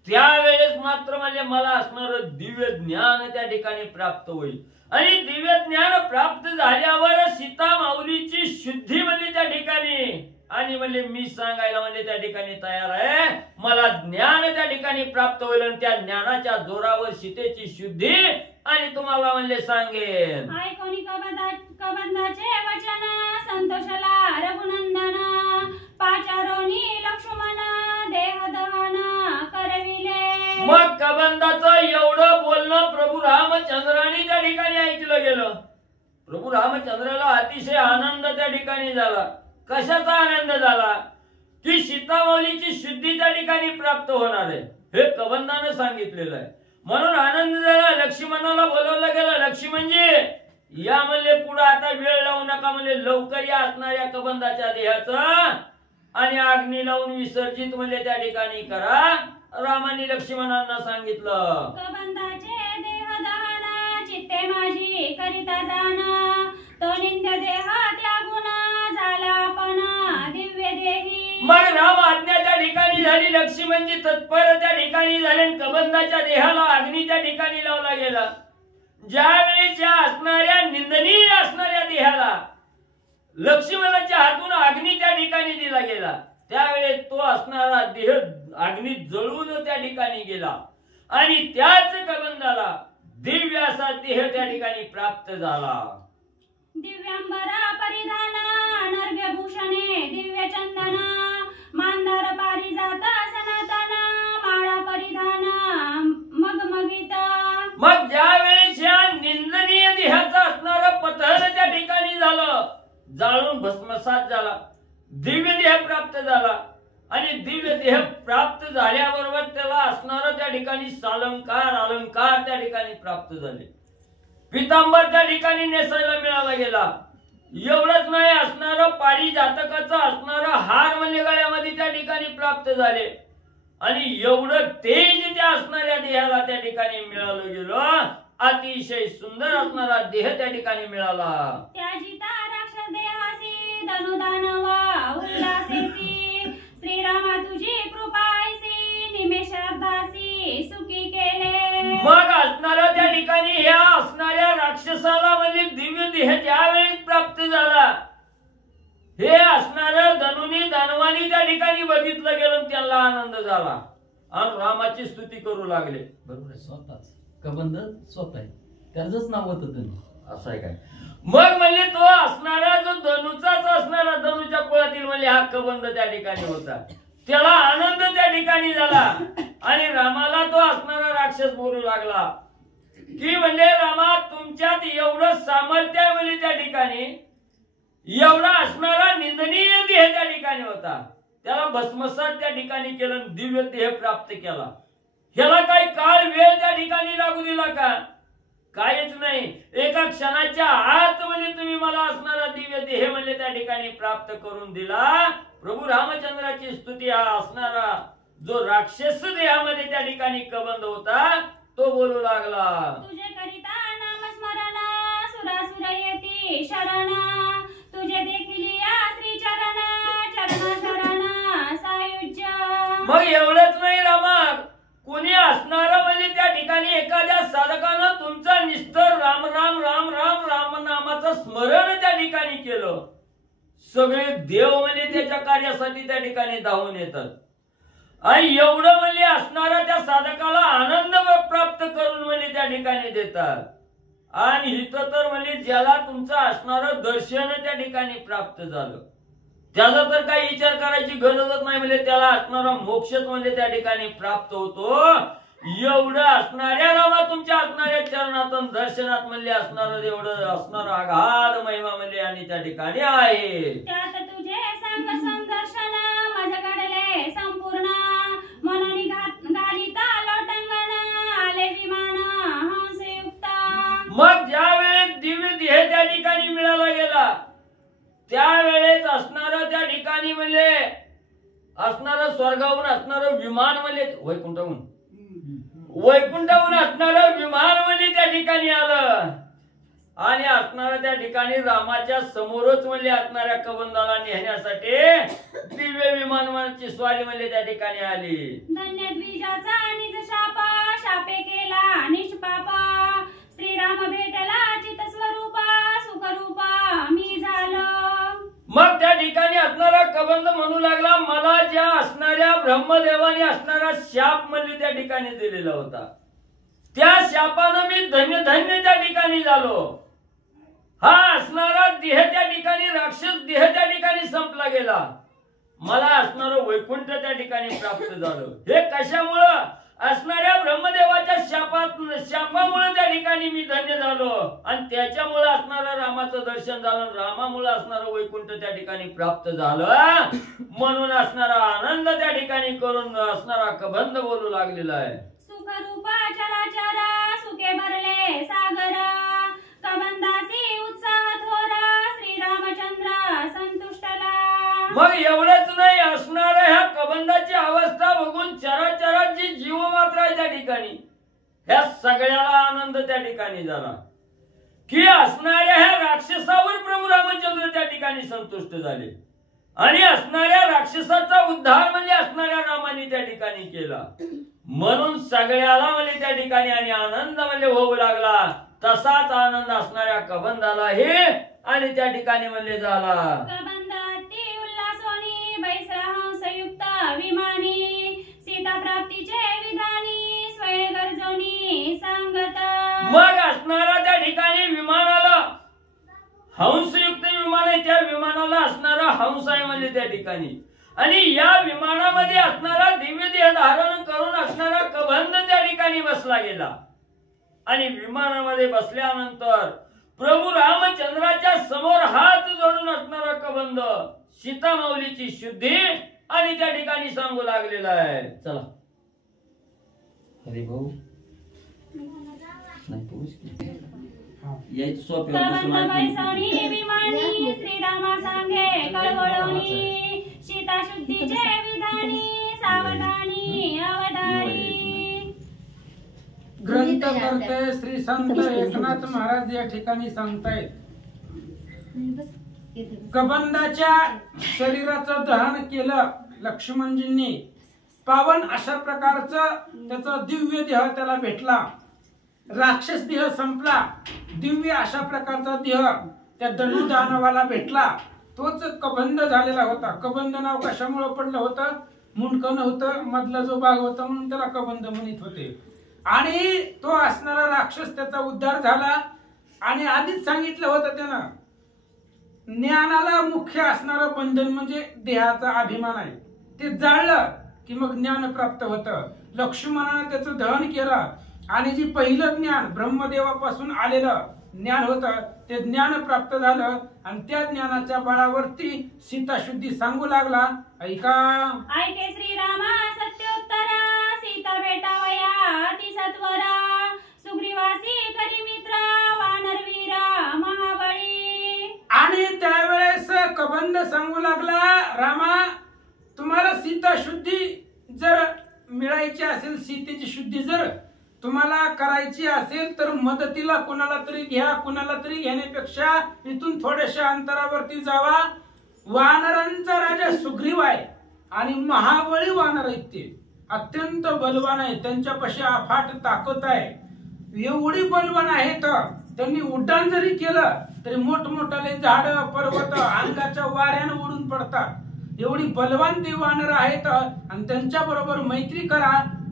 त्यावेळेस मात्र म्हणजे मला असणारं दिव्य ज्ञान त्या ठिकाणी प्राप्त होईल. आणि दिव्य ज्ञान प्राप्त झाल्यावर सीता माऊलीची शुद्धी म्हणजे त्या ठिकाणी आणि म्हणजे मी सांगायला म्हणजे त्या ठिकाणी तयार आहे. मला ज्ञान त्या ठिकाणी प्राप्त होईल आणि त्या ज्ञानाच्या जोरावर सीतेची शुद्धी आणि तुम्हाला म्हणजे सांगेन. ऐकोनी कबंधाचे वचन संतोषला रघुनंदन पाचारोनी लक्ष्मण देह दहन करविले. मग कबंधाचं एवढं बोलणं प्रभू रामचंद्राने त्या ठिकाणी ऐकलं गेलं. प्रभू रामचंद्राला अतिशय आनंद त्या ठिकाणी झाला. कशाचा आनंद झाला की सीतामाऊलीची शुद्धी त्या ठिकाणी प्राप्त होणार आहे हे कबंधानं सांगितलेलं आहे. म्हणून आनंद झाला. लक्ष्मणाला बोलवलं गेलं. लक्ष्मणजी या म्हणले पुढे आता वेळ लावू नका म्हणजे लवकर या असणाऱ्या कबंधाच्या देहाचं आणि अग्नी लावून विसर्जित म्हणजे त्या ठिकाणी करा. रामाने लक्ष्मणांना सांगितलं, कबंधाचे देह दहन चित्ते माझी करिता जाण तो निंद्य देह त्यागुण झाला आपण दिव्य देही. मग राम आज्ञा त्या ठिकाणी झाली. लक्ष्मणजी तत्पर त्या ठिकाणी झाले. कबंधाच्या देहाला अग्नी त्या ठिकाणी लावला गेला. ज्यावेळेच्या असणाऱ्या निंदनीय असणाऱ्या देहाला लक्ष्मणाच्या हातून अग्नी त्या ठिकाणी दिला गेला त्यावेळेस तो असणारा देह अग्नीत जळून त्या ठिकाणी गेला आणि त्याच कबंधाला दिव्य असा देह त्या ठिकाणी प्राप्त झाला. दिव्यांबरा परिधाना नर्गभूषणे दिव्य चंदना मांदार पारिजाता सनातना माळा परिधाना मगमगित. मग ज्या वेळेस या निंदनीय देहाचा असणारं पतन त्या ठिकाणी झालं, जाळून भस्मसात झाला, दिव्य देह प्राप्त झाला आणि दिव्य देह प्राप्त झाल्याबरोबर त्याला असणारं त्या ठिकाणी सालंकार अलंकार त्या ठिकाणी प्राप्त झाले. पितांबर त्या ठिकाणी नेसायला मिळाला गेला. एवढंच नाही, असणारं पारिजातकाचं असणारं हार म्हणजे गळ्यामध्ये त्या ठिकाणी प्राप्त झाले आणि एवढं तेज त्या असणाऱ्या देहाला त्या ठिकाणी मिळालं गेलं. अतिशय सुंदर असणारा देह त्या ठिकाणी मिळाला. त्याजिता राक्षस देहासी धनुदानवा उल्लासेसी श्रीरामा तुझी कृपायसी निमेषार्धासी सुखी केले. मग असणाऱ्या त्या ठिकाणी ह्या असणाऱ्या राक्षसाला म्हणजे दिव्य देह ज्यावेळी प्राप्त झाला, हे असणाऱ्या धनुनी दानवानी त्या ठिकाणी बघितलं गेलं, त्यांना आनंद झाला आणि रामाची स्तुती करू लागले. बरोबर आहे, स्वतःच कबंध स्वतः आहे, त्याचंच नाव होतं धनु. असं आहे काय? मग म्हणजे तो असणारा जो धनुचाच असणारा धनुच्या कुळातील म्हणजे हा कबंध त्या ठिकाणी होता, त्याला आनंद त्या ठिकाणी झाला आणि रामाला तो असणारा राक्षस बोलू लागला की म्हणजे रामा तुमच्यात एवढं सामर्थ्य आहे म्हणजे त्या ठिकाणी, एवढा असणारा निंदनीय देह त्या ठिकाणी होता, त्याला भस्मसात त्या ठिकाणी केलं, दिव्य देह प्राप्त केला. ह्याला काही काळ वेळ त्या ठिकाणी लागू दिला का? काहीच नाही. एका क्षणाच्या आत म्हणजे तुम्ही मला असणारा दिव्य देह म्हणजे त्या ठिकाणी प्राप्त करून दिला. प्रभू रामचंद्राची स्तुती हा असणारा जो राक्षस देहामध्ये त्या ठिकाणी कबंध होता तो बोलू लागला. तुझे करिता नामस्मरण सुरासुर येती शरण तुझे देखील या श्री चरण चरण शरण सायुज्य. मग एवढंच नाही रामा, कोणी असणारं म्हणजे त्या ठिकाणी एखाद्या साधकानं तुमचा निस्तर राम राम राम राम राम नामाचं स्मरण त्या ठिकाणी केलं, सगळे देव म्हणजे त्याच्या कार्यासाठी त्या ठिकाणी धावून येतात आणि एवढं म्हणजे असणारा त्या साधकाला आनंद प्राप्त करून म्हणजे त्या ठिकाणी देतात. आणि इथं तर म्हणजे ज्याला तुमचं असणारं दर्शन त्या ठिकाणी प्राप्त झालं, त्याचा तर काही विचार करायची गरजच नाही, म्हणजे त्याला असणारा मोक्षच म्हणजे त्या ठिकाणी प्राप्त होतो. एवढं असणाऱ्या रामा तुमच्या असणाऱ्या चरणातून दर्शनात म्हणजे असणारं एवढं असणारं आघात महिमा म्हणजे आणि त्या ठिकाणी आहे. त्यात तुझे सांग संदर्शन माझ घडले संपूर्ण मनोनी घालिता लोटंगण आले विमान हंसयुक्त. मग ज्या वेळेस दिव्य देह त्या ठिकाणी मिळाला गेला, त्यावेळेस असणारं त्या ठिकाणी म्हणजे असणारं स्वर्गाहून असणारं विमान म्हणजे वैकुंठाहून असणारं विमान म्हणजे त्या ठिकाणी आलं आणि असणारं त्या ठिकाणी रामाच्या समोरच म्हणजे असणाऱ्या कबंधाला नेण्यासाठी दिव्य विमानाची स्वारी म्हणजे त्या ठिकाणी आली. धन्य द्विजाचा निज शापा शापे केला निष्पापा श्रीराम भेटला चित स्वरूपा सुखरूपा मी झालो. मग त्या ठिकाणी असणारा कबंध म्हणू लागला, मला ज्या असणाऱ्या ब्रह्मदेवाने असणारा शाप म्हणजे त्या ठिकाणी दिलेला होता, त्या शापानं मी धन्य धन्य त्या ठिकाणी झालो. हा असणारा देह त्या ठिकाणी राक्षस देह त्या ठिकाणी संपला गेला, मला असणारं वैकुंठ त्या ठिकाणी प्राप्त झालं. हे कशामुळं? असणाऱ्या ब्रह्मदेवाच्या शापामुळे त्या ठिकाणी मी धन्य झालो आणि त्याच्यामुळे असणारं रामाचं दर्शन झालं, रामामुळे असणारं वैकुंठ त्या ठिकाणी प्राप्त झालं. म्हणून असणारा आनंद त्या ठिकाणी करून असणारा कबंध बोलू लागलेला आहे. सुखरूपा चराचर सुखे भरले सागर कबंधासी उत्साह थोरा श्रीरामचंद्र संतुष्टला. मग एवढंच नाही, असणाऱ्या ह्या कबंधाची अवस्था बघून चराचराची जीव मात्र आहे त्या ठिकाणी, ह्या सगळ्याला आनंद त्या ठिकाणी झाला की असणाऱ्या ह्या राक्षसावर प्रभू रामचंद्र त्या ठिकाणी संतुष्ट झाले आणि असणाऱ्या राक्षसाचा उद्धार म्हणजे असणाऱ्या रामाने त्या ठिकाणी केला. म्हणून सगळ्याला म्हणजे त्या ठिकाणी आणि आनंद म्हणजे होऊ लागला. तसाच आनंद असणाऱ्या कबंधाला हे आणि त्या ठिकाणी म्हणजे झाला. कबंधाती उल्हासोनी बैसरा हंस विमानी सीता प्राप्तीचे विधानी स्वयं गरजोनी सांगत. मग असणारा त्या ठिकाणी विमानाला हंसयुक्त विमान आहे, त्या विमानाला असणारा हंस आहे म्हणजे त्या ठिकाणी. आणि या विमानामध्ये असणारा दिव्य देह धारण करून असणारा कबंध त्या ठिकाणी बसला गेला. आणि विमानामध्ये बसल्यानंतर प्रभू रामचंद्राच्या समोर हात जोडून असणारा कबंध सीता माऊलीची शुद्धी आणि त्या ठिकाणी सांगू लागलेला आहे. चला अरे भाऊ नाही यायचं सोप्या कबंध बैसोनी विमानी श्रीरामा सांगे कळवळोनी सीता शुद्धीचे विधानी सावधानी अवधानी. ग्रंथकर्ते श्री संत एकनाथ महाराज या ठिकाणी सांगतायत, कबंधाच्या शरीराचं दहन केलं लक्ष्मणजींनी. पावन अशा प्रकारचं त्याचा दिव्य देह त्याला भेटला. राक्षस देह संपला, दिव्य अशा प्रकारचा देह त्या धनुदानवाला भेटला. तोच कबंध झालेला होता. कबंध नाव कशामुळे पडलं होतं? मुंडकं नव्हतं, मधला जो भाग होता म्हणून त्याला कबंध म्हणत होते. आणि तो असणारा राक्षस त्याचा उद्धार झाला. आणि आधीच सांगितलं होतं त्यानं, ज्ञानाला मुख्य असणारं बंधन म्हणजे देहाचा अभिमान आहे. ते जाळलं की मग ज्ञान प्राप्त होतं. लक्ष्मणानं त्याचं दहन केलं आणि जी पहिलं ज्ञान ब्रह्मदेवापासून आलेलं ज्ञान होतं ते ज्ञान प्राप्त झालं. आणि त्या ज्ञानाच्या बळावरती सीता शुद्धी सांगू लागला. ऐका ऐके श्रीरामा सत्योत्तरा सीता भेटावया ती सत्वरा सुग्रीवासी करी मित्र वानरवीरा महाबळी. आणि त्यावेळेस कबंध सांगू लागला, रामा तुम्हाला सीता शुद्धी जर मिळायची असेल, सीतेची शुद्धी जर तुम्हाला करायची असेल तर मदतीला कुणाला तरी घ्या. कुणाला तरी घेण्यापेक्षा इथून थोड्याशा अंतरावरती जावा. वानरांचा राजा सुग्रीव आहे आणि महाबळी वानर आहेत. ते अत्यंत बलवान आहे. त्यांच्यापाशी अफाट ताकद आहे. एवढी बलवान आहेत त्यांनी उड्डाण जरी केलं तरी मोठमोठाले झाड पर्वत अंगाच्या वाऱ्यानं उडून पडतात. एवढी बलवान ते वानर आहेत आणि त्यांच्या बरोबर मैत्री करा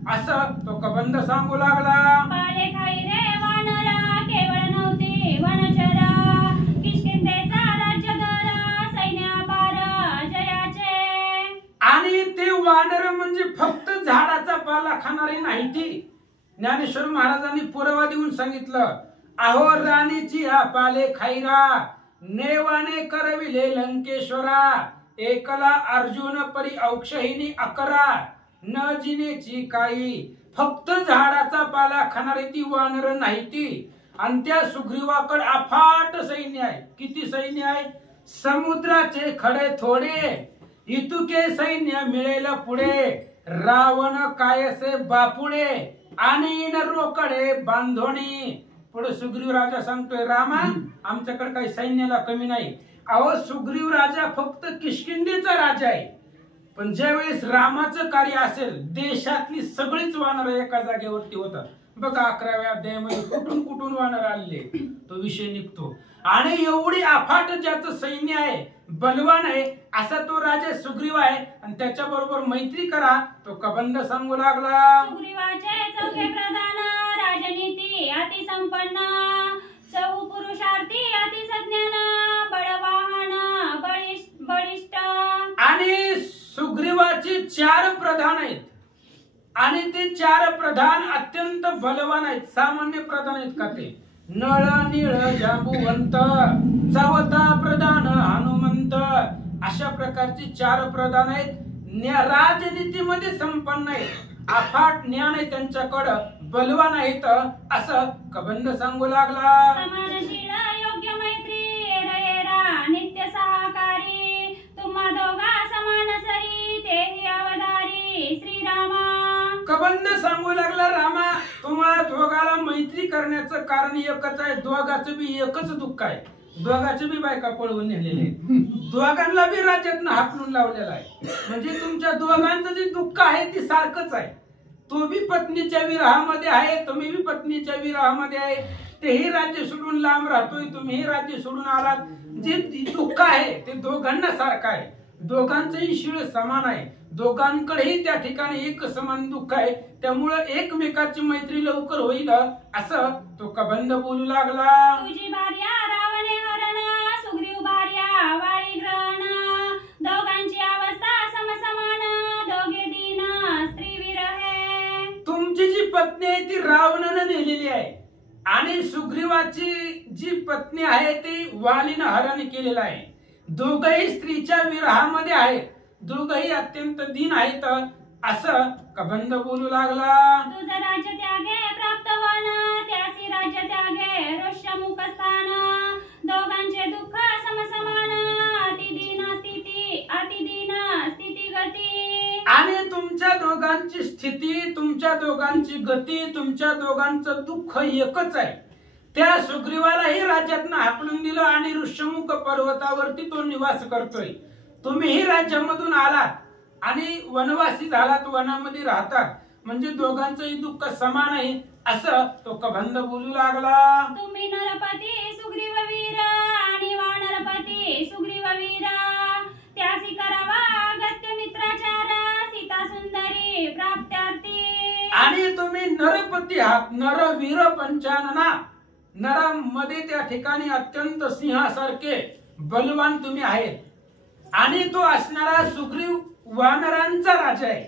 असं तो कबंध सांगू लागला. पाले खाई रे वानरा केवळ नव्हते वनचरा किष्किंधेचा राज्यधरा सैन्यापार जयाचे. आणि ते वानर म्हणजे फक्त झाडाचा पाला खाणारे नाही. ती ज्ञानेश्वर महाराजांनी पुरावा देऊन सांगितलं, अहो राणीची हा पाले खाईरा नेवाने करविले लंकेश्वरा एकला अर्जुन परी औक्षहिनी अकरा न जिनेची काही. फक्त झाडाचा पाला खाणारी ती वानर नाही ती. आणि त्या सुग्रीवाकडे अफाट सैन्य आहे. किती सैन्य आहे? समुद्राचे खडे थोडे इतुके सैन्य मिळेल पुढे रावण कायसे बापुडे आणि न रोकडे बांधोणी. पुढे सुग्रीव राजा सांगतोय, रामा आमच्याकडे काही सैन्याला कमी नाही. अहो सुग्रीव राजा फक्त किष्किंधेचा राजा आहे. पण ज्यावेळेस रामाचं कार्य असेल देशातली सगळीच वानर एका जागेवरती होतात. बघा 11व्या अध्यायामध्ये कुठून कुठून वानर आले तो विषय निघतो. आणि एवढी अफाट ज्याचं सैन्य आहे, बलवान आहे असा तो राजा सुग्रीव आहे. आणि त्याच्या बरोबर मैत्री करा तो कबंध सांगू लागला. सुग्रीवाचे चौघे प्रधान राजनीती अति संपन्न चौ पुरुषार्थी अति सज्ञान बळवाहन बळिष्ठ. आणि सुग्रीवाचे 4 प्रधान आहेत आणि ते 4 प्रधान अत्यंत बलवान आहेत. सामान्य प्रधान आहेत का ते? नळ निळ जांबुवंत चवथा प्रधान हनुमंत अशा प्रकारचे 4 प्रधान आहेत. राजनीतीमध्ये संपन्न आहेत. अफाट ज्ञान आहे त्यांच्याकडं, बलवान आहेत असं कबंध सांगू लागला. समानशील योग्य मैत्री हेरा नित्य सहकारी तुम्हा दोघा समान सरी तेही अवधारी श्रीरामा. कबंध सांगू लागला, रामा तुम्हाला दोघाला मैत्री करण्याचं कारण एकच आहे. दोघाचं बी एकच दुःख आहे. दोघाचे बी बायका पळवून नेलेले, दोघांना बी राज्यात हाकलून लावलेला आहे. म्हणजे तुमच्या दोघांचं जे दुःख आहे ते सारखंच आहे. तो बी पत्नीच्या विरहामध्ये आहे, तुम्ही बी पत्नीच्या विरहामध्ये आहे. तेही राज्य सोडून लांब राहतोय, तुम्हीही राज्य सोडून आलात. जे दुःख आहे ते दोघांना सारखं आहे. दोघांचंही शिळ समान आहे. दोघांकडेही त्या ठिकाणी एक समान दुःख आहे, त्यामुळं एकमेकाची मैत्री लवकर होईल असं तो कबंध बोलू लागला. तुझी भार्या रावणे हरण, सुग्रीव भार्या वाळी ग्रहण, दोघांची अवस्था समसमान, दोघे दीन स्त्री विरहे. तुमची जी पत्नी आहे ती रावणानं नेलेली आहे आणि सुग्रीवाची जी पत्नी आहे ती वालीनं हरण केलेलं आहे. दोघही स्त्रीच्या विरहामध्ये आहेत, दोघही अत्यंत दीन आहेत असं कबंध बोलू लागला. तुझं राज्य त्यागे प्राप्त वन, त्यासी राज्य त्यागे रोषमुख स्थान, दोघांचे दुःख समसमान, अतिदीन स्थिती गती. आणि तुमच्या दोघांची स्थिती, तुमच्या दोघांची गती, तुमच्या दोघांचं दुःख एकच आहे. त्या सुग्रीवालाही राज्यातनं हाकलून दिलं आणि ऋष्यमुख पर्वतावरती तो निवास करतोय. तुम्हीही राज्यामधून आलात आणि वनवासी झालात, वनामध्ये राहतात, म्हणजे दोघांचंही दुःख समान आहे असं तो कबंध बोलू लागला. तुम्ही नरपती सुग्रीव वीर आणि वानरपती सुग्रीव वीर, त्यासी करावा अगत्य मित्राचार, सीता सुंदरी प्राप्त्यार्थी. आणि तुम्ही नरपती आहात, नरवीर पंचानना, नरामध्ये त्या ठिकाणी अत्यंत सिंहासारखे बलवान तुम्ही आहेत. आणि तो असणारा सुग्रीव वानरांचा राजा आहे,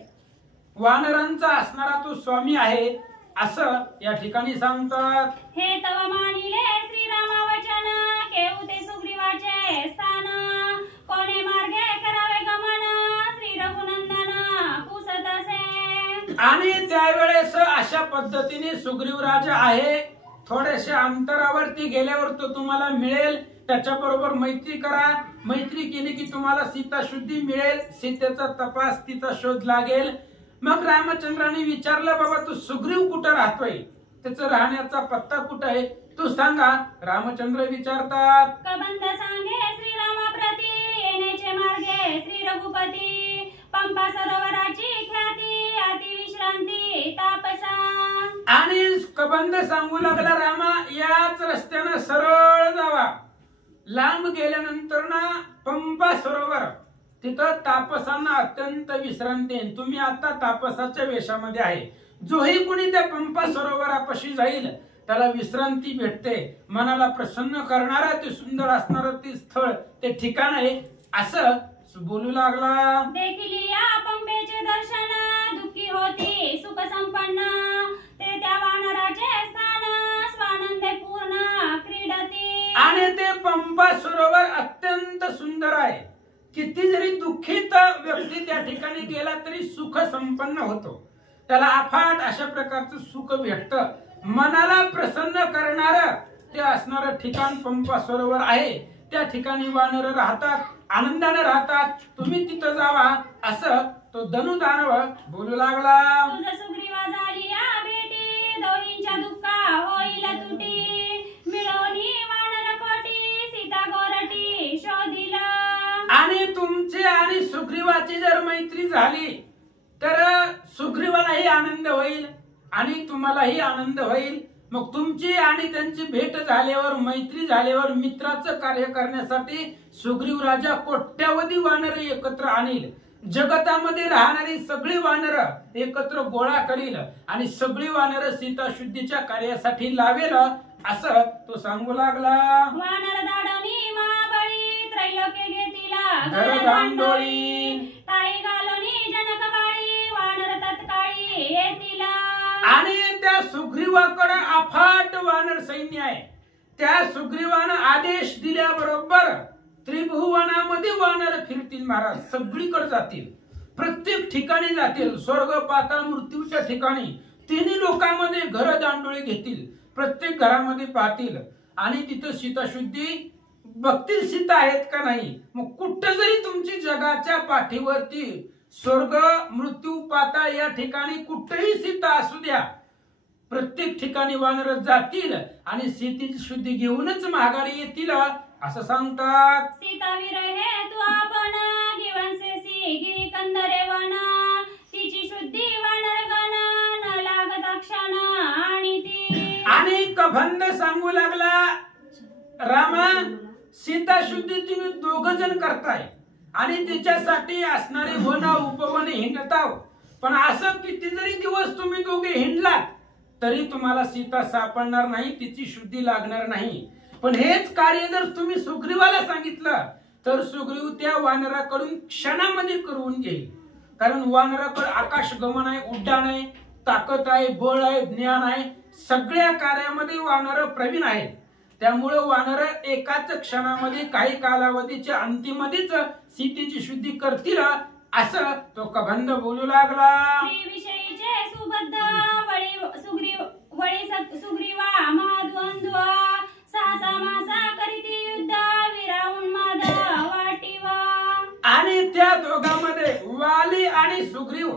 वानरांचा असणारा तो स्वामी आहे असं या ठिकाणी सांगतात. हे तव मानिले श्रीरामा वचन, केऊ ते सुग्रीवाचे स्थान, कोणे मार्गे करावे गमन, श्री रघुनंदन पुसतसे. आणि त्यावेळेस अशा पद्धतीने सुग्रीव राजा आहे, थोड्याशा अंतरावरती गेल्यावर तो तुम्हाला मिळेल, त्याच्याबरोबर मैत्री करा. मैत्री केली की तुम्हाला सीता शुद्धी मिळेल, सीतेचा तपास, तिचा शोध लागेल. मग रामचंद्राने विचारलं, बाबा तू सुग्रीव कुठं राहतोय, त्याचा राहण्याचा पत्ता कुठं आहे तू सांगा. रामचंद्र विचारतात, कबंध सांगे श्रीरामा प्रती, येण्याचे मार्गे श्री रघुपती, पंपा सरोवराची ख्याती, अति विश्रांती तापसा. आणि कबंध सांगू लागला, रामा याच रस्त्यानं सरळ जावा, लांब गेल्यानंतर ना पंपा सरोवर, तिथं तापसांना अत्यंत विश्रांती आहे. तुम्ही आता तापसाच्या वेशामध्ये आहे. जोही कोणी त्या पंपा सरोवरापाशी जाईल त्याला विश्रांती भेटते, मनाला प्रसन्न करणारा ते सुंदर असणारं ते स्थळ, ते ठिकाण आहे असं बोलू लागला. देखिली या पंपेचे दर्शन, दुःखी होती सुख संपन्न, ते त्या वानराचे स्थान, स्वानंदे पूर्ण क्रीडती. आणि ते पंपा सरोवर अत्यंत सुंदर आहे. किती जरी दुःखित व्यक्ती त्या ठिकाणी गेला तरी सुख संपन्न होतो, त्याला अफाट अशा प्रकारचं सुख भेटतं. मनाला प्रसन्न करणार ते असणारं ठिकाण पंपा सरोवर आहे. त्या ठिकाणी वानर राहतात, आनंदाने राहतात. तुम्ही तिथं जावा असं तो धनुदानव बोलू लागला. तुझ सुग्रीवा झाली या भेटी, दोहींच्या दुःखा होईल तुटी, मिळवणी वानर कोटी, सीता गोरटी शोधिला. आणि तुमची आणि सुग्रीवाची जर मैत्री झाली तर सुग्रीवालाही आनंद होईल आणि तुम्हालाही आनंद होईल. मग तुमची आणि त्यांची भेट झाल्यावर, मैत्री झाल्यावर मित्राचं कार्य करण्यासाठी सुग्रीव राजा कोट्यावधी वानर एकत्र आणील. जगतामध्ये राहणारी सगळी वानर एकत्र गोळा करील आणि सगळी वानर सीता शुद्धीच्या कार्यासाठी लावेल असं तो सांगू लागला. वानर दाडणी महाबळी, त्रैलोक्य घेतीला घरदांडोळी, ताई घालोनी जनकबाळी, वानर तत्काळी येतीला. आणि त्या सुग्रीवाकडे अफाट वानर सैन्य आहे. त्या सुग्रीवानं आदेश दिल्याबरोबर त्रिभुवनामध्ये वानर फिरतील महाराज, सगळीकडे जातील, प्रत्येक ठिकाणी जातील, स्वर्ग पाताळ मृत्यूच्या ठिकाणी तिन्ही लोकांमध्ये घर दांडोळी घेतील, प्रत्येक घरामध्ये पाहतील आणि तिथं सीताशुद्धी बघतील, सीता आहेत का नाही. मग कुठं जरी तुमची जगाच्या पाठीवरती स्वर्ग मृत्यू पाताळ या ठिकाणी कुठेही सीता असू द्या, प्रत्येक ठिकाणी वानर जातील आणि सीतेची शुद्धी घेऊनच माघारी येतील असं सांगतात. सीता विरहे तू आपण, गिवंसेसी गिरी कंदरे वन, तिची शुद्धी वानर गण, न लागत क्षण आणि ती. आणि कबंध सांगू लागला, रामा सीता शुद्धी तुम्ही दोघ जण करताय आणि तिच्यासाठी असणारे वन उपवन हिंडताव. पण असं किती जरी दिवस तुम्ही दोघे हिंडलात तरी तुम्हाला सीता सापडणार नाही, तिची शुद्धी लागणार नाही. पण हेच कार्य जर तुम्ही सुग्रीवाला सांगितलं तर सुग्रीव त्या वानराकडून क्षणामध्ये करून घेईल. कारण वानराकडे आकाश गमन आहे, उड्डाण आहे, ताकद आहे, बळ आहे, ज्ञान आहे. सगळ्या कार्यामध्ये वानर प्रवीण आहेत. त्यामुळे वानर एकाच क्षणामध्ये काही कालावधीच्या अंतिमध्येच सीतेची शुद्धी करतील असं तो कबंध बोलू लागला. स्त्रीविषयीचे सुबद्ध सुग्रीवा महाद्वंद्व सहसा मासा करीती युद्ध विरावून माद वाटिवा. आणि त्या दोघांमध्ये वाली आणि सुग्रीव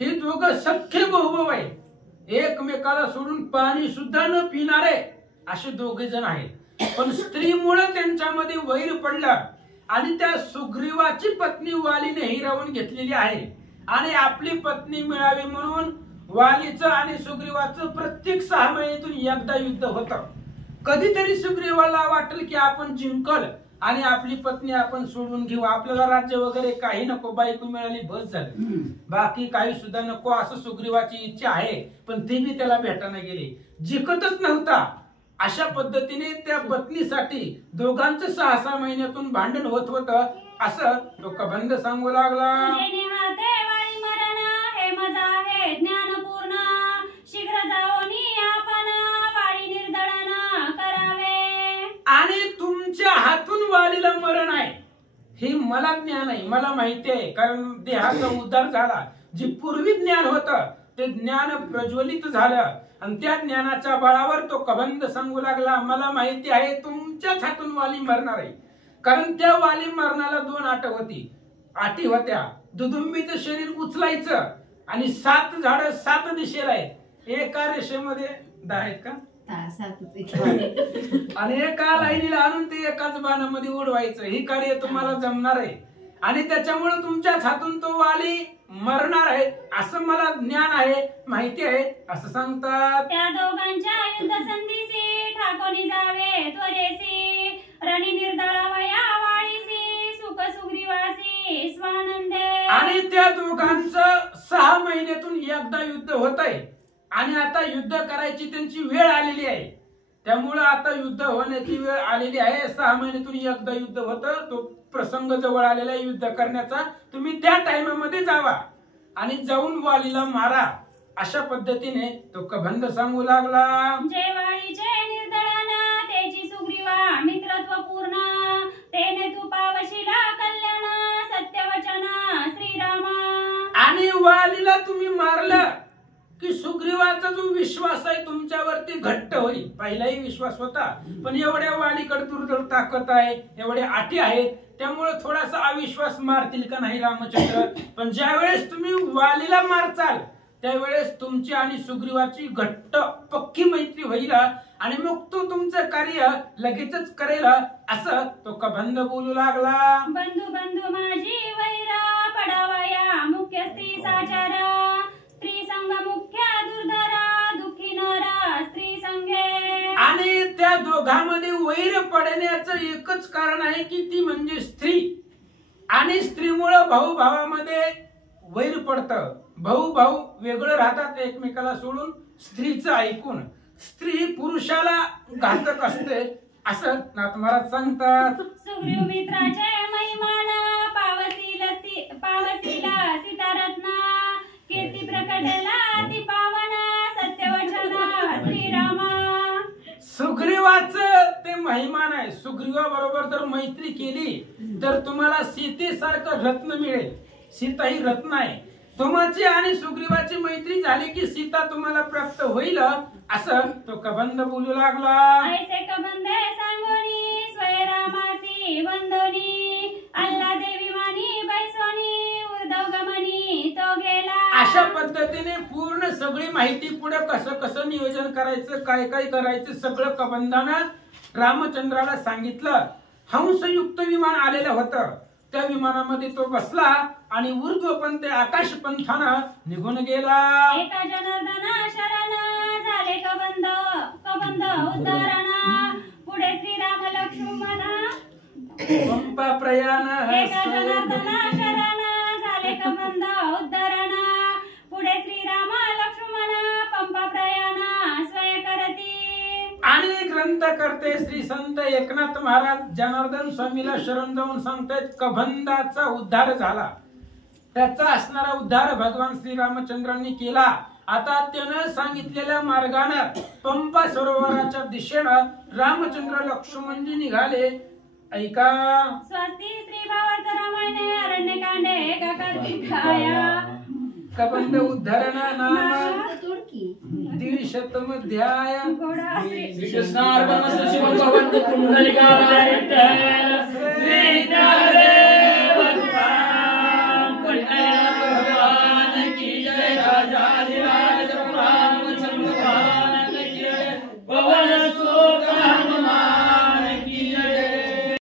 ही दोघं सख्खे बहुभाऊ आहे. एकमेकाला सोडून पाणी सुद्धा न पिणारे असे दोघे जण आहेत. पण स्त्रीमुळे त्यांच्यामध्ये वैर पडला आणि त्या सुग्रीवाची पत्नी वालीने हिरावून घेतलेली आहे. आणि आपली पत्नी मिळावी म्हणून वालीचं आणि सुग्रीवाचं प्रत्येक 6 महिन्यातून एकदा युद्ध होतं. कधीतरी सुग्रीवाला वाटेल की आपण जिंकल आणि आपली पत्नी आपण सोडून घेऊ, आपल्याला राज्य वगैरे काही नको, बायको मिळाली बस झाली, बाकी काही सुद्धा नको असं सुग्रीवाची इच्छा आहे. पण ते बी त्याला भेटायला गेले, जिंकतच नव्हता. अशा पद्धतीने त्या पत्नीसाठी दोघांचं 6-6 महिन्यातून भांडण होत होतं असं तो कबंध सांगू लागला. तुझे निहाते वाळी मरण हे मजा हे ज्ञानपूर्ण शीघ्र जाओनी आपण वाळी निर्दळन करावे. आणि तुमच्या हातून वालीला मरण आहे हे मला ज्ञान आहे, मला माहिती आहे. कारण देहाचा उद्धार झाला. जे पूर्वी ज्ञान होतं ते ज्ञान प्रज्वलित झालं आणि त्या ज्ञानाच्या बळावर तो कबंध सांगू लागला. मला माहिती आहे तुमच्याच हातून वाली मरणार आहे. कारण त्या वाली मरणाला 2 अटी होत्या. दुदुंबीचं शरीर उचलायचं आणि 7 झाडं 7 दिशेला आहेत. एका रेषेमध्ये 10 आहेत का आणि एका लाईनीला आणून ते एकाच बाणामध्ये उडवायचं. हे कार्य तुम्हाला जमणार आहे आणि त्याच्यामुळे तुमच्याच हातून तो वाली मरणार आहे असं मला ज्ञान आहे, माहिती आहे असं सांगतात. त्या दोघांच्या युद्ध संधीसी ठाकोनी जावे त्वरेसी रणी निर्दळावया वाळीसी सुख सुग्रीवासी स्वानंदे. आणि त्या दोघांचं 6 महिन्यातून एकदा युद्ध होत आहे आणि आता युद्ध करायची त्यांची वेळ आलेली आहे. त्यामुळे आता युद्ध होण्याची वेळ आलेली आहे. 6 महिन्यातून एकदा युद्ध होतं. तो प्रसंग जवळ आलेला आहे युद्ध करण्याचा. तुम्ही त्या टाइममध्ये जावा आणि जाऊन वालीला मारा अशा पद्धतीने तो कबंध सांगू लागला. जे वाळीचे निर्दळन तेची सुग्रीवा मित्रत्व पूर्ण तेने तू पावशीला कल्याण सत्यवचन श्रीरामा. आणि वालीला तुम्ही मारलं की सुग्रीवाचा जो विश्वास आहे तुमच्यावरती घट्ट होईल. पहिलाही विश्वास होता पण एवढ्या वालीकडे दुर्धर ताकद आहे, एवढ्या अटी आहेत, त्यामुळे थोडासा अविश्वास मारतील का नाही रामचंद्र. पण ज्यावेळेस तुम्ही वालीला मारचाल त्यावेळेस तुमची आणि सुग्रीवाची घट्ट पक्की मैत्री होईल आणि मग तो तुमचं कार्य लगेचच करेल असं तो कबंध बोलू लागला. बंधू बंधू माझी वैरा पडावया मुख्य स्त्री साचारा स्त्री संग मुख्य दुर्धरा दुःखी नरा स्त्री संगे. आणि त्या दोघांमध्ये वैर पडण्याचं एकच कारण आहे की ती म्हणजे स्त्री. आणि स्त्रीमुळे भाऊ भावामध्ये वैर पडतं. भाऊ भाऊ वेगळं राहतात एकमेकाला सोडून स्त्रीचं ऐकून. स्त्री पुरुषाला घातक असते असं नाथ महाराज सांगतात. सुग्रीव मित्राचे महिमान पावसीला सीतारत्ना कीर्ती प्रकटला ती पावन सत्यवचना श्रीरामा. सुग्रीवाचं ते महिमान आहे. सुग्रीवा बरोबर जर मैत्री केली तर तुम्हाला सीतेसारखं रत्न मिळेल. सीता ही रत्न आहे. तुमची आणि सुग्रीवाची मैत्री झाली की सीता तुम्हाला प्राप्त होईल असं तो कबंध बोलू लागला. ऐसे कबंधे सांगोनी स्वयरामासी वंदोनी अल्ला देवी मानी बैसोनी उर्धव गमनी तो गेला. अशा पद्धतीने पूर्ण सगळी माहिती पुढे कसं कसं नियोजन करायचं, काय काय करायचं सगळं कबंधानं रामचंद्राला सांगितलं. हंसयुक्त विमान आलेलं होतं. त्या विमानामध्ये तो बसला आणि ऊर्ध्वपंथ आकाशपंथानं निघून गेला. एका जनार्दना शरण झाले कबंध उद्धारण पुढे श्रीराम लक्ष्मण पंपा प्रयाण एका जनार्दना शरण झाले कबंध उद्धरण पुढे श्रीराम लक्ष्मण पंपा प्रयाण स्वय करती आणि ग्रंथ करते श्री संत एकनाथ महाराज जनार्दन स्वामीला शरण जाऊन सांगतायत कबंधाचा उद्धार झाला. त्याचा असणारा उद्धार भगवान श्री रामचंद्रांनी केला. आता त्यानं सांगितलेल्या मार्गाने पंपा सरोवराच्या दिशेनं रामचंद्र लक्ष्मणजी निघाले. ऐका स्वस्ती श्री भावार्थ रामायणे अरण्यकांडे एका कार्तिकाया कबंध उद्धरण नाम तुडकी 200 घोडा श्री श्री कृष्णार्पणमस्तु. शिवं भवन्तु पुंडलिकाय विठ्ठल